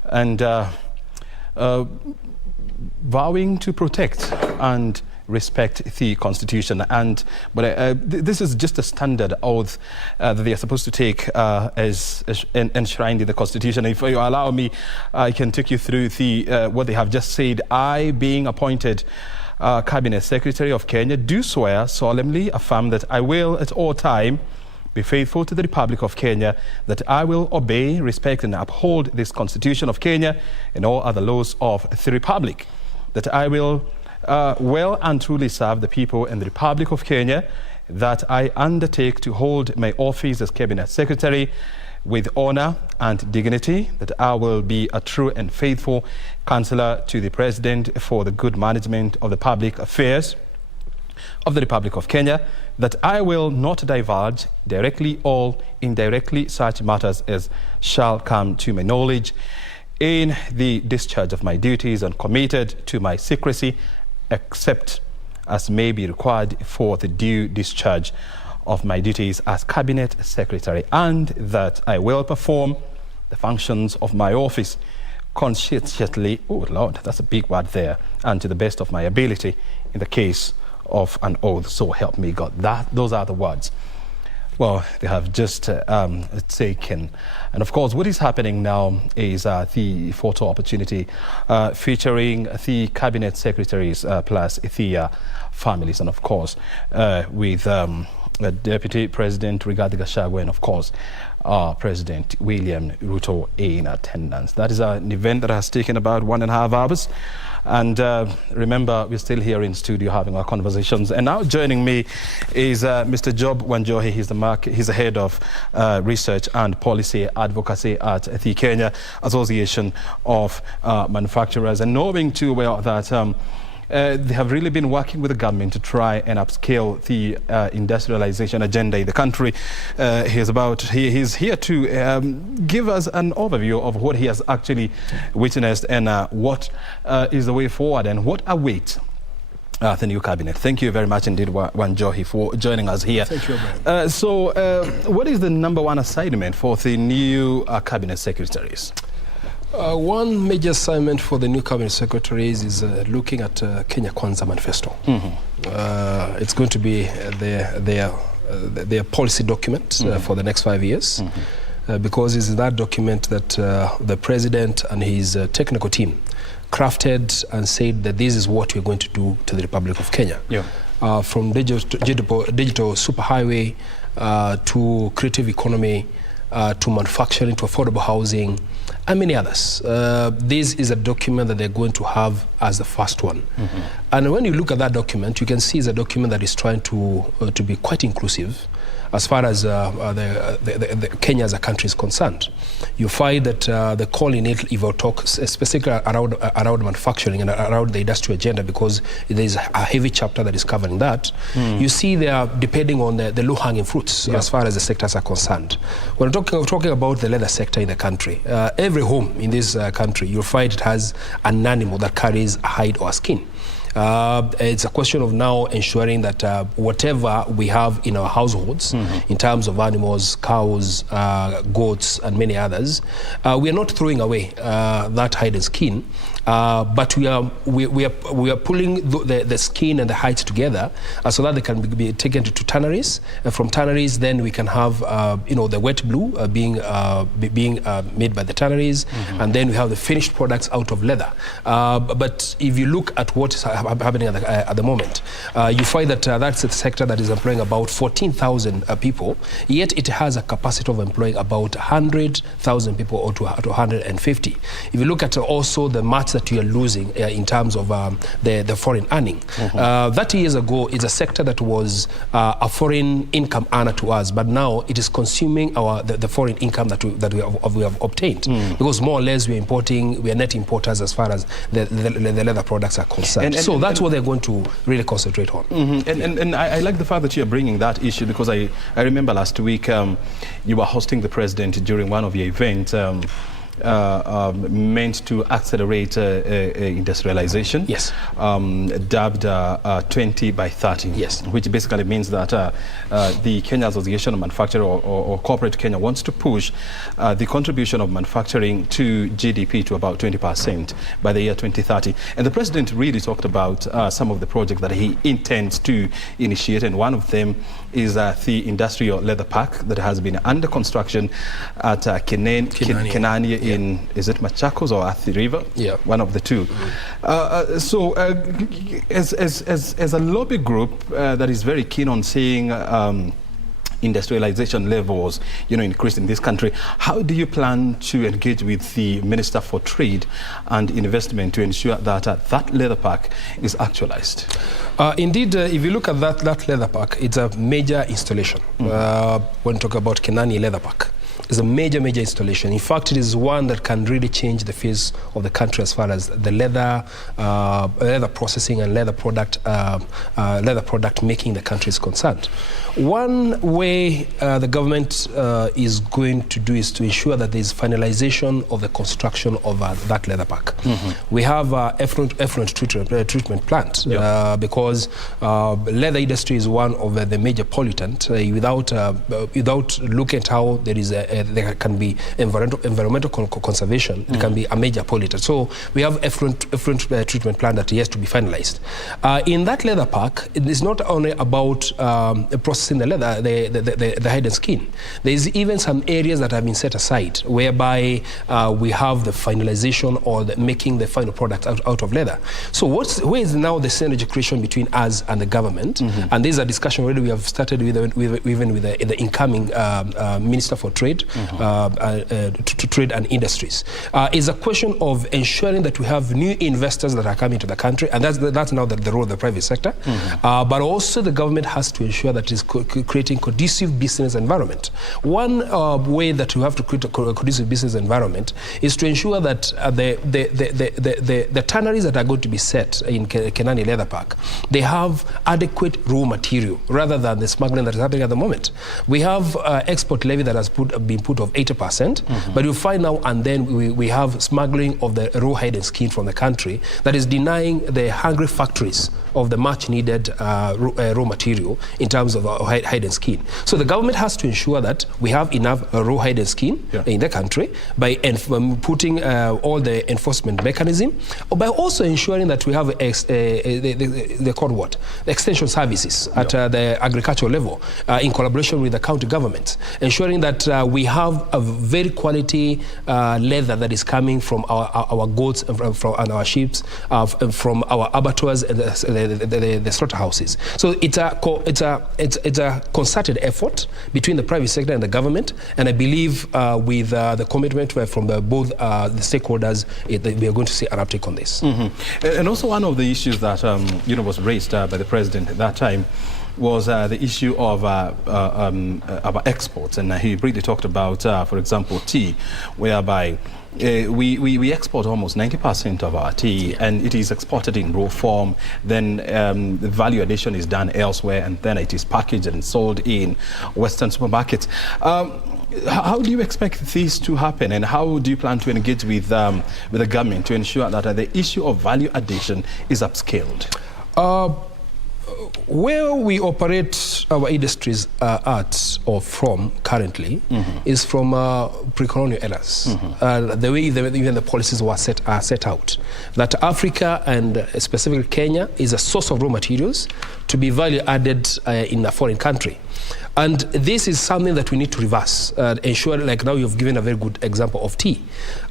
and vowing to protect and respect the Constitution. But this is just a standard oath that they are supposed to take as enshrined in the Constitution. If you allow me, I can take you through what they have just said. I, being appointed Cabinet Secretary of Kenya, do swear solemnly affirm that I will at all time be faithful to the Republic of Kenya, that I will obey, respect and uphold this Constitution of Kenya and all other laws of the Republic, that I will well and truly serve the people and the Republic of Kenya, that I undertake to hold my office as Cabinet Secretary with honor and dignity, that I will be a true and faithful counselor to the President for the good management of the public affairs of the Republic of Kenya, that I will not divulge directly or indirectly such matters as shall come to my knowledge in the discharge of my duties, and committed to my secrecy except as may be required for the due discharge of my duties as Cabinet Secretary, and that I will perform the functions of my office conscientiously, oh Lord, that's a big word there, and to the best of my ability in the case of an oath, so help me God. Those are the words. Well, they have just taken. And of course, what is happening now is the photo opportunity featuring the cabinet secretaries plus the families, and of course, with Deputy President Rigathi Gachagua and of course, President William Ruto in attendance. That is an event that has taken about 1.5 hours. And remember, we're still here in studio having our conversations. And now joining me is Mr. Job Wanjohi. He's the head of research and policy advocacy at the Kenya Association of Manufacturers. And knowing too well that they have really been working with the government to try and upscale the industrialization agenda in the country. He's here to give us an overview of what he has actually witnessed and what is the way forward and what awaits the new cabinet. Thank you very much indeed, Wanjohi, for joining us here. Thank you very much. So what is the number one assignment for the new cabinet secretaries? One major assignment for the new cabinet secretaries is looking at Kenya Kwanza manifesto. It's going to be their their policy document for the next 5 years, because it's that document that the president and his technical team crafted and said that this is what we're going to do to the Republic of Kenya. From digital superhighway to creative economy to manufacturing to affordable housing and many others. This is a document that they're going to have as the first one. And when you look at that document, you can see it's a document that is trying to be quite inclusive as far as the Kenya as a country is concerned. You find that the call in it, if I talk specifically around manufacturing and around the industrial agenda, because there is a heavy chapter that is covering that, you see they are depending on the low-hanging fruits as far as the sectors are concerned. When we're talking about the leather sector in the country, every home in this country, you'll find it has an animal that carries a hide or a skin. It's a question of now ensuring that whatever we have in our households, in terms of animals, cows, goats, and many others, we are not throwing away that hide and skin, but we are pulling the skin and the hides together so that they can be taken to tanneries. From tanneries, then we can have the wet blue being made by the tanneries, and then we have the finished products out of leather. But if you look at what is happening at the moment, you find that that's a sector that is employing about 14,000 people, yet it has a capacity of employing about 100,000 people or to 150. If you look at also the much that you are losing in terms of the foreign earning. 30 years ago, it's a sector that was a foreign income earner to us, but now it is consuming the foreign income that we have obtained, because more or less we are net importers as far as the leather products are concerned. So that's what they're going to really concentrate on. And I like the fact that you're bringing that issue, because I remember last week you were hosting the president during one of your events meant to accelerate industrialization. Yes. Dubbed 20 by 30. Yes. Which basically means that the Kenya Association of Manufacturers or Corporate Kenya wants to push the contribution of manufacturing to GDP to about 20% by the year 2030. And the president really talked about some of the projects that he intends to initiate, and one of them is the industrial leather park that has been under construction at Kenani in, is it Machakos or Athi River? Yeah. One of the two. So as a lobby group that is very keen on seeing industrialization levels, increase in this country, how do you plan to engage with the Minister for Trade and Investment to ensure that that leather park is actualized? Indeed, if you look at that leather park, it's a major installation. When you talk about Kenani Leather Park, it's a major installation. In fact, it is one that can really change the face of the country as far as the leather processing and leather product making the country is concerned. One way the government is going to do is to ensure that there is finalization of the construction of that leather park. We have effluent treatment plant because leather industry is one of the major pollutants. Without looking at how there can be environmental conservation, it can be a major pollutant. So we have effluent treatment plant that has to be finalized. In that leather park, it is not only about processing the leather, the hide and skin. There is even some areas that have been set aside whereby we have the finalization or making the final product out of leather. So where is now the synergy creation between us and the government? And there's a discussion already we have started even with the incoming Minister for Trade, Trade and Industries. Is a question of ensuring that we have new investors that are coming to the country, and that's now the role of the private sector. But also the government has to ensure that it is creating conducive business environment. One way that you have to create a conducive business environment is to ensure that the tanneries that are going to be set in Kenani Leather Park, they have adequate raw material rather than the smuggling that is happening at the moment. We have export levy that has been put of 80%, but you find now and then we have smuggling of the raw hide and skin from the country that is denying the hungry factories of the much needed raw material in terms of hide and skin. So the government has to ensure that we have enough raw hide and skin in the country by putting all the enforcement mechanism, or by also ensuring that we have the extension services at the agricultural level in collaboration with the county government, ensuring that we have a very quality leather that is coming from our goats and our sheep, from our abattoirs and the slaughterhouses. So it's a concerted effort between the private sector and the government, and I believe with the commitment from both the stakeholders, we are going to see an uptake on this. And also one of the issues that was raised by the president at that time was the issue of our exports, and he briefly talked about, for example, tea, whereby we export almost 90% of our tea, and it is exported in raw form. Then the value addition is done elsewhere, and then it is packaged and sold in Western supermarkets. How do you expect this to happen, and how do you plan to engage with the government to ensure that the issue of value addition is upscaled? Where we operate our industries at or from currently is from pre-colonial eras. The way even the policies were set out, that Africa and specifically Kenya is a source of raw materials to be value added in a foreign country. And this is something that we need to reverse, ensure, like now you've given a very good example of tea.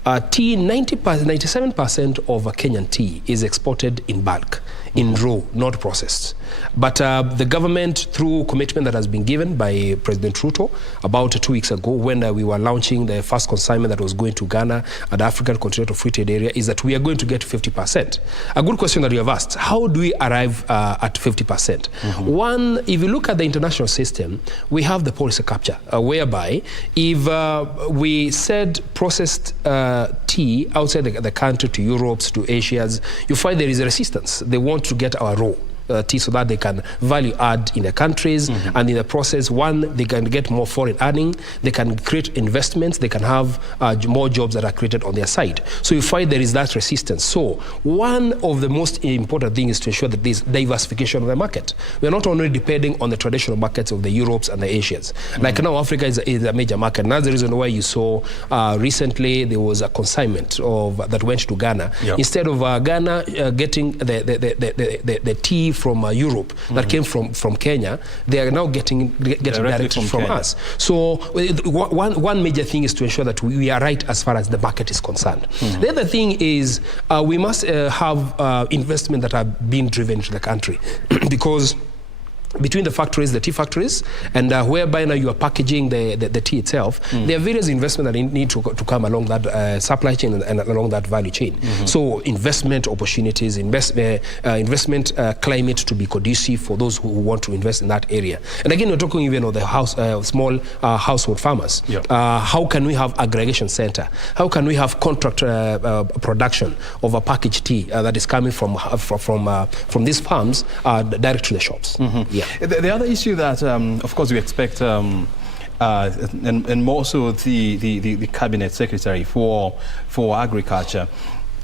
97% of Kenyan tea is exported in bulk, in raw, not processed. But the government, through commitment that has been given by President Ruto about 2 weeks ago, when we were launching the first consignment that was going to Ghana at the African Continental Free Trade Area, is that we are going to get 50%. A good question that you have asked, how do we arrive at 50%? One, if you look at the international system, we have the policy capture, whereby if we said processed tea outside the country to Europe's, to Asia's, you find there is a resistance. They want to get our raw tea so that they can value add in their countries, and in the process, one, they can get more foreign earning, they can create investments, they can have more jobs that are created on their side. So you find there is that resistance. So one of the most important things is to ensure that there is diversification of the market. We are not only depending on the traditional markets of the Europes and the Asians. Like now, Africa is a major market, and that's the reason why you saw recently there was a consignment that went to Ghana. Instead of Ghana getting the tea from Europe that came from Kenya, they are now getting directly from us. So one major thing is to ensure that we are right as far as the market is concerned. The other thing is we must have investment that are being driven into the country because between the factories, the tea factories, and whereby now you are packaging the tea itself, there are various investments that need to come along that supply chain and along that value chain. So investment opportunities, investment climate to be conducive for those who want to invest in that area. And again, we're talking even of the small household farmers. How can we have aggregation center? How can we have contract production of a packaged tea that is coming from these farms direct to the shops? The other issue that, of course, we expect, and more so the Cabinet Secretary for Agriculture,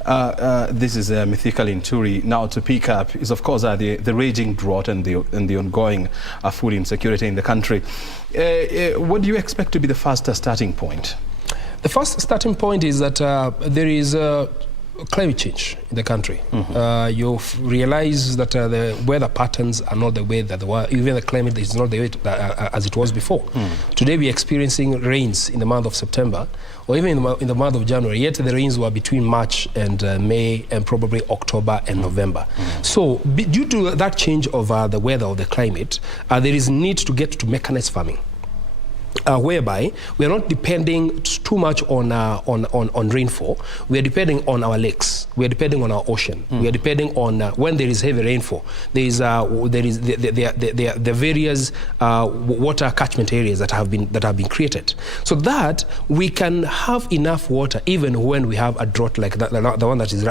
this is Mithika Linturi, now to pick up, is of course the raging drought and the ongoing food insecurity in the country. What do you expect to be the first starting point? The first starting point is that there is climate change in the country. You realize that the weather patterns are not the way that they were. Even the climate is not the way as it was before. Today we are experiencing rains in the month of September, or even in the month of January, yet the rains were between March and May and probably October and November. So due to that change of the weather or the climate, there is need to get to mechanized farming. Whereby we are not depending too much on rainfall. We are depending on our lakes. We are depending on our ocean. We are depending on when there is heavy rainfall. There are various water catchment areas that have been created, so that we can have enough water even when we have a drought like the one that is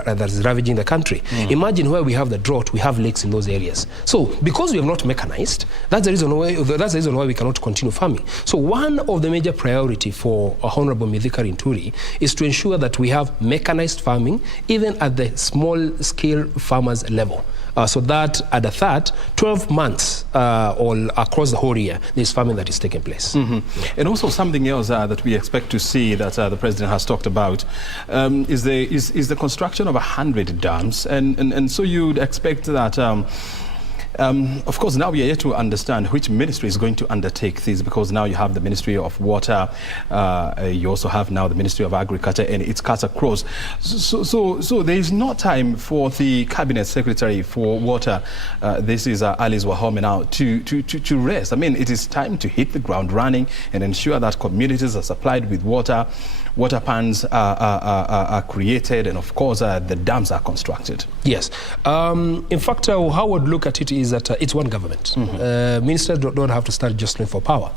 ravaging the country. Imagine where we have the drought, we have lakes in those areas. So because we have not mechanized, that's the reason why we cannot continue farming. So one one of the major priority for Honorable Mithika Linturi is to ensure that we have mechanized farming, even at the small-scale farmers level. So that at the third 12 months all across the whole year, there's farming that is taking place. And also something else that we expect to see that the President has talked about is the construction of 100 dams. And so you'd expect that of course, now we are yet to understand which ministry is going to undertake this, because now you have the Ministry of Water, you also have now the Ministry of Agriculture, and it cuts across. So there is no time for the Cabinet Secretary for Water, this is Alice Wahome now, to rest. I mean, it is time to hit the ground running and ensure that communities are supplied with water, water pans are created, and of course the dams are constructed. Yes. In fact, how I would look at it is that it's one government. Ministers don't have to start jostling for power.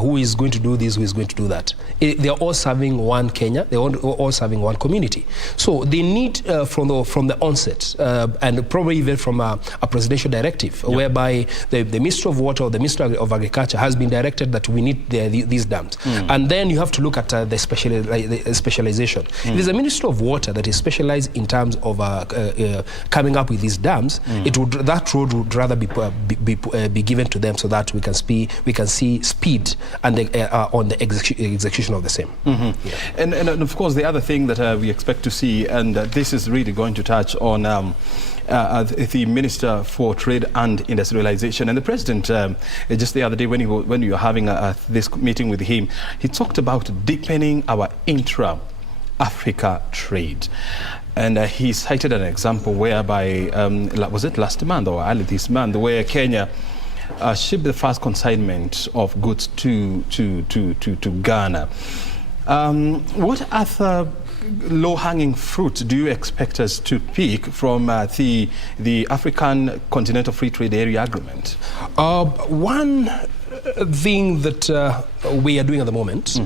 Who is going to do this, who is going to do that? They're all serving one Kenya, they're all serving one community. So they need from the onset, and probably even from a presidential directive, whereby the Minister of Water or the Minister of Agriculture has been directed that we need these dams. And then you have to look at the specialization. If there's a Minister of Water that is specialized in terms of coming up with these dams, that road would rather be given to them, so that we can see speed and on the execution of the same. And of course the other thing that we expect to see, and this is really going to touch on the Minister for Trade and Industrialization, and the President just the other day when you were having this meeting with him, he talked about deepening our intra-Africa trade. And he cited an example whereby, was it last month or early this month, where Kenya shipped the first consignment of goods to Ghana. What other low-hanging fruit do you expect us to pick from the African Continental Free Trade Area Agreement? One thing that we are doing at the moment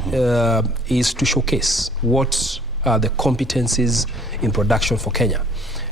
is to showcase what are the competencies in production for Kenya.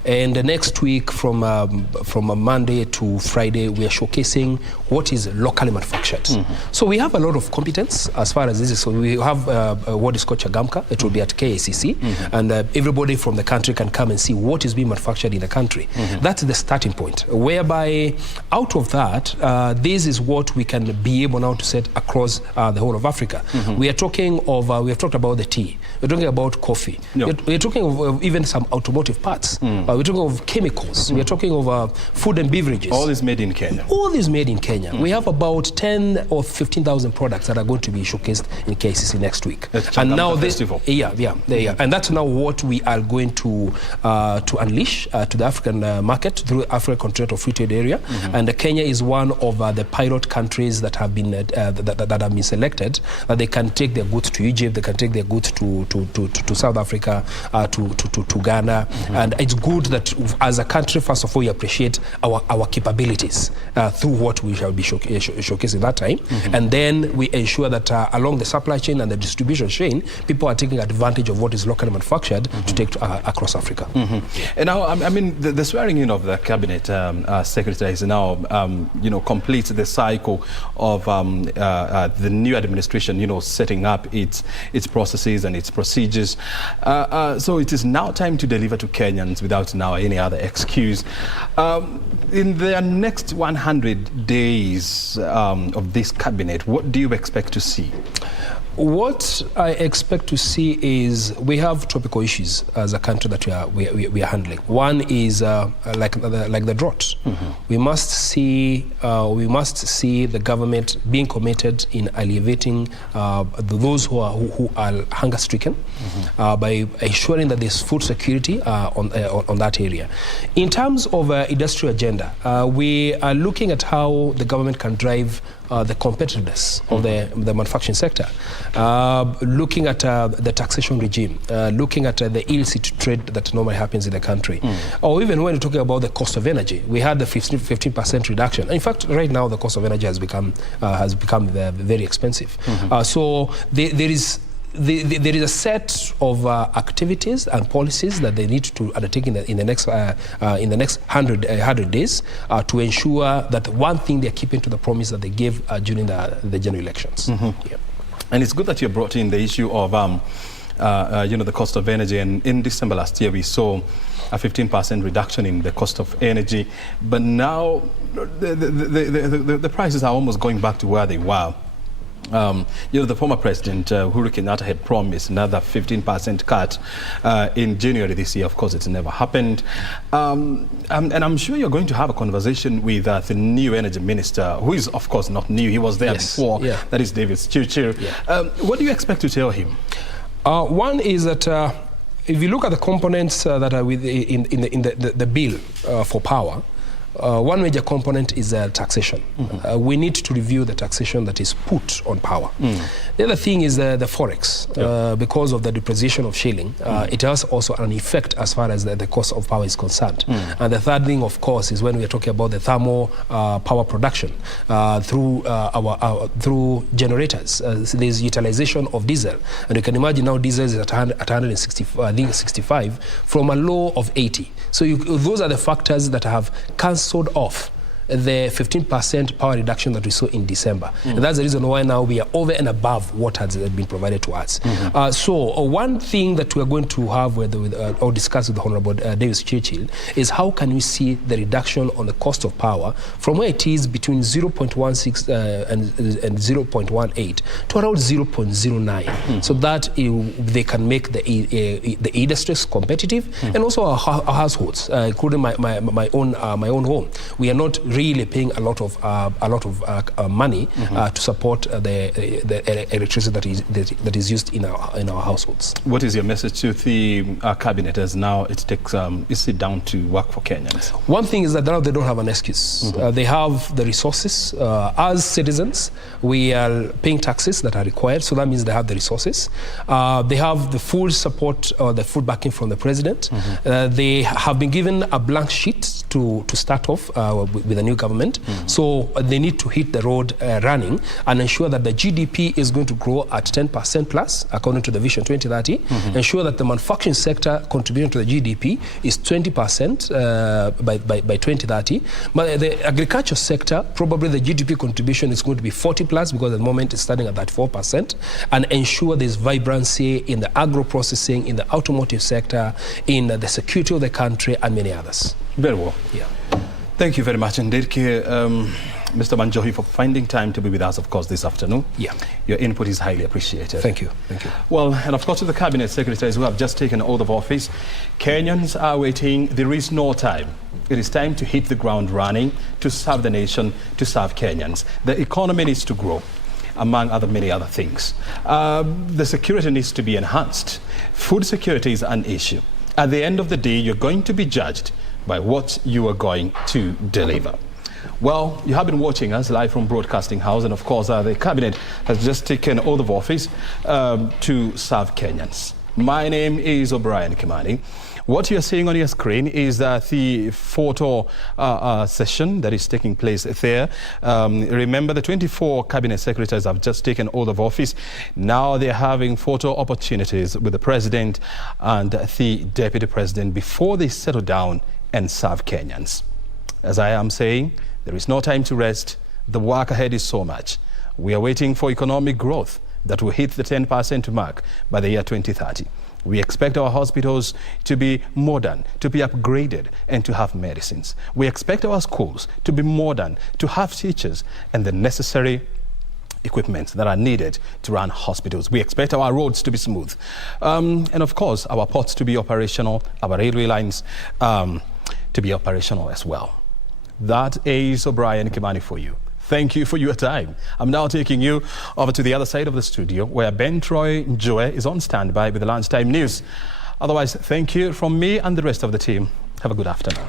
And next week, from a Monday to Friday, we are showcasing what is locally manufactured. So we have a lot of competence as far as this is. So we have what is called Chagamka. It will be at KACC, and everybody from the country can come and see what is being manufactured in the country. That's the starting point, whereby out of that, this is what we can be able now to set across the whole of Africa. We are talking of, we have talked about the tea, we're talking about coffee, we're talking of even some automotive parts. We're talking of chemicals. We're talking of food and beverages. All is made in Kenya. All is made in Kenya. We have about 10 or 15,000 products that are going to be showcased in KCC next week. And now festival. And that's now what we are going to unleash to the African market through African Continental Free Trade Area. And Kenya is one of the pilot countries that have been that have been selected. They can take their goods to Egypt. They can take their goods to South Africa, to Ghana, and it's good that as a country, first of all, we appreciate our capabilities through what we shall be showcasing that time. And then we ensure that along the supply chain and the distribution chain, people are taking advantage of what is locally manufactured to take across Africa. And now, I mean, the swearing in of the Cabinet Secretary is now, completes the cycle of the new administration, setting up its processes and its procedures. So it is now time to deliver to Kenyans without now any other excuse. In the next 100 days of this cabinet, what do you expect to see? What I expect to see is we have tropical issues as a country that we are handling. One is like the drought. We must see the government being committed in alleviating those who are hunger stricken by ensuring that there's food security on that area. In terms of industrial agenda, we are looking at how the government can drive the competitiveness of the manufacturing sector, looking at the taxation regime, looking at the illicit trade that normally happens in the country, or even when we're talking about the cost of energy. We had the 15% reduction. In fact, right now the cost of energy has become very expensive. So there is a set of activities and policies that they need to undertake in the next 100 days to ensure that one thing they're keeping to the promise that they gave during the general elections. And it's good that you brought in the issue of, the cost of energy. And in December last year, we saw a 15% reduction in the cost of energy. But now the prices are almost going back to where they were. The former president, Uhuru Kenyatta, had promised another 15% cut in January this year. Of course, it's never happened. And I'm sure you're going to have a conversation with the new energy minister, who is, of course, not new. He was there before. Yeah. That is David Chirchir. Yeah. What do you expect to tell him? One is that if you look at the components that are in the bill for power, one major component is taxation. We need to review the taxation that is put on power. The other thing is the forex. Because of the depreciation of shilling, it has also an effect as far as the cost of power is concerned. And the third thing, of course, is when we are talking about the thermal power production through through generators. There's utilization of diesel, and you can imagine now diesel is at 165 from a low of 80. So those are the factors that have cancelled off the 15% power reduction that we saw in December. And that's the reason why now we are over and above what has been provided to us. So one thing that we are going to have or discuss with the Honorable David Chirchir is how can we see the reduction on the cost of power from where it is between 0.16 and 0.18 to around 0.09, so that they can make the industries competitive, and also our households, including my own home. We are not really paying a lot of money to support the electricity that is used in our households. What is your message to the cabinet as now it takes sit down to work for Kenyans? One thing is that now they don't have an excuse. They have the resources. As citizens, we are paying taxes that are required, so that means they have the resources. They have the full support or the full backing from the president. They have been given a blank sheet to start off with the new government. So they need to hit the road running and ensure that the GDP is going to grow at 10% plus, according to the Vision 2030. Ensure that the manufacturing sector contribution to the GDP is 20% by 2030. But the agriculture sector, probably the GDP contribution is going to be 40 plus, because at the moment it's starting at that 4%. And ensure there's vibrancy in the agro-processing, in the automotive sector, in the security of the country, and many others. Very well. Yeah. Thank you very much indeed, Mr. Manjohi, for finding time to be with us, of course, this afternoon. Yeah. Your input is highly appreciated. Thank you. Thank you. Well, and of course, to the Cabinet Secretaries who have just taken oath of office, Kenyans are waiting. There is no time. It is time to hit the ground running, to serve the nation, to serve Kenyans. The economy needs to grow, among many other things. The security needs to be enhanced. Food security is an issue. At the end of the day, you're going to be judged by what you are going to deliver. Well, you have been watching us live from Broadcasting House, and of course the Cabinet has just taken oath of office to serve Kenyans. My name is O'Brien Kimani. What you're seeing on your screen is the photo session that is taking place there. Remember, the 24 Cabinet Secretaries have just taken oath of office. Now they're having photo opportunities with the President and the Deputy President before they settle down and serve Kenyans. As I am saying, there is no time to rest. The work ahead is so much. We are waiting for economic growth that will hit the 10% mark by the year 2030. We expect our hospitals to be modern, to be upgraded, and to have medicines. We expect our schools to be modern, to have teachers and the necessary equipment that are needed to run hospitals. We expect our roads to be smooth. And of course, our ports to be operational, our railway lines to be operational as well. That is O'Brien Kimani for you. Thank you for your time. I'm now taking you over to the other side of the studio where Ben Troy Njoe is on standby with the lunchtime news. Otherwise, thank you from me and the rest of the team. Have a good afternoon.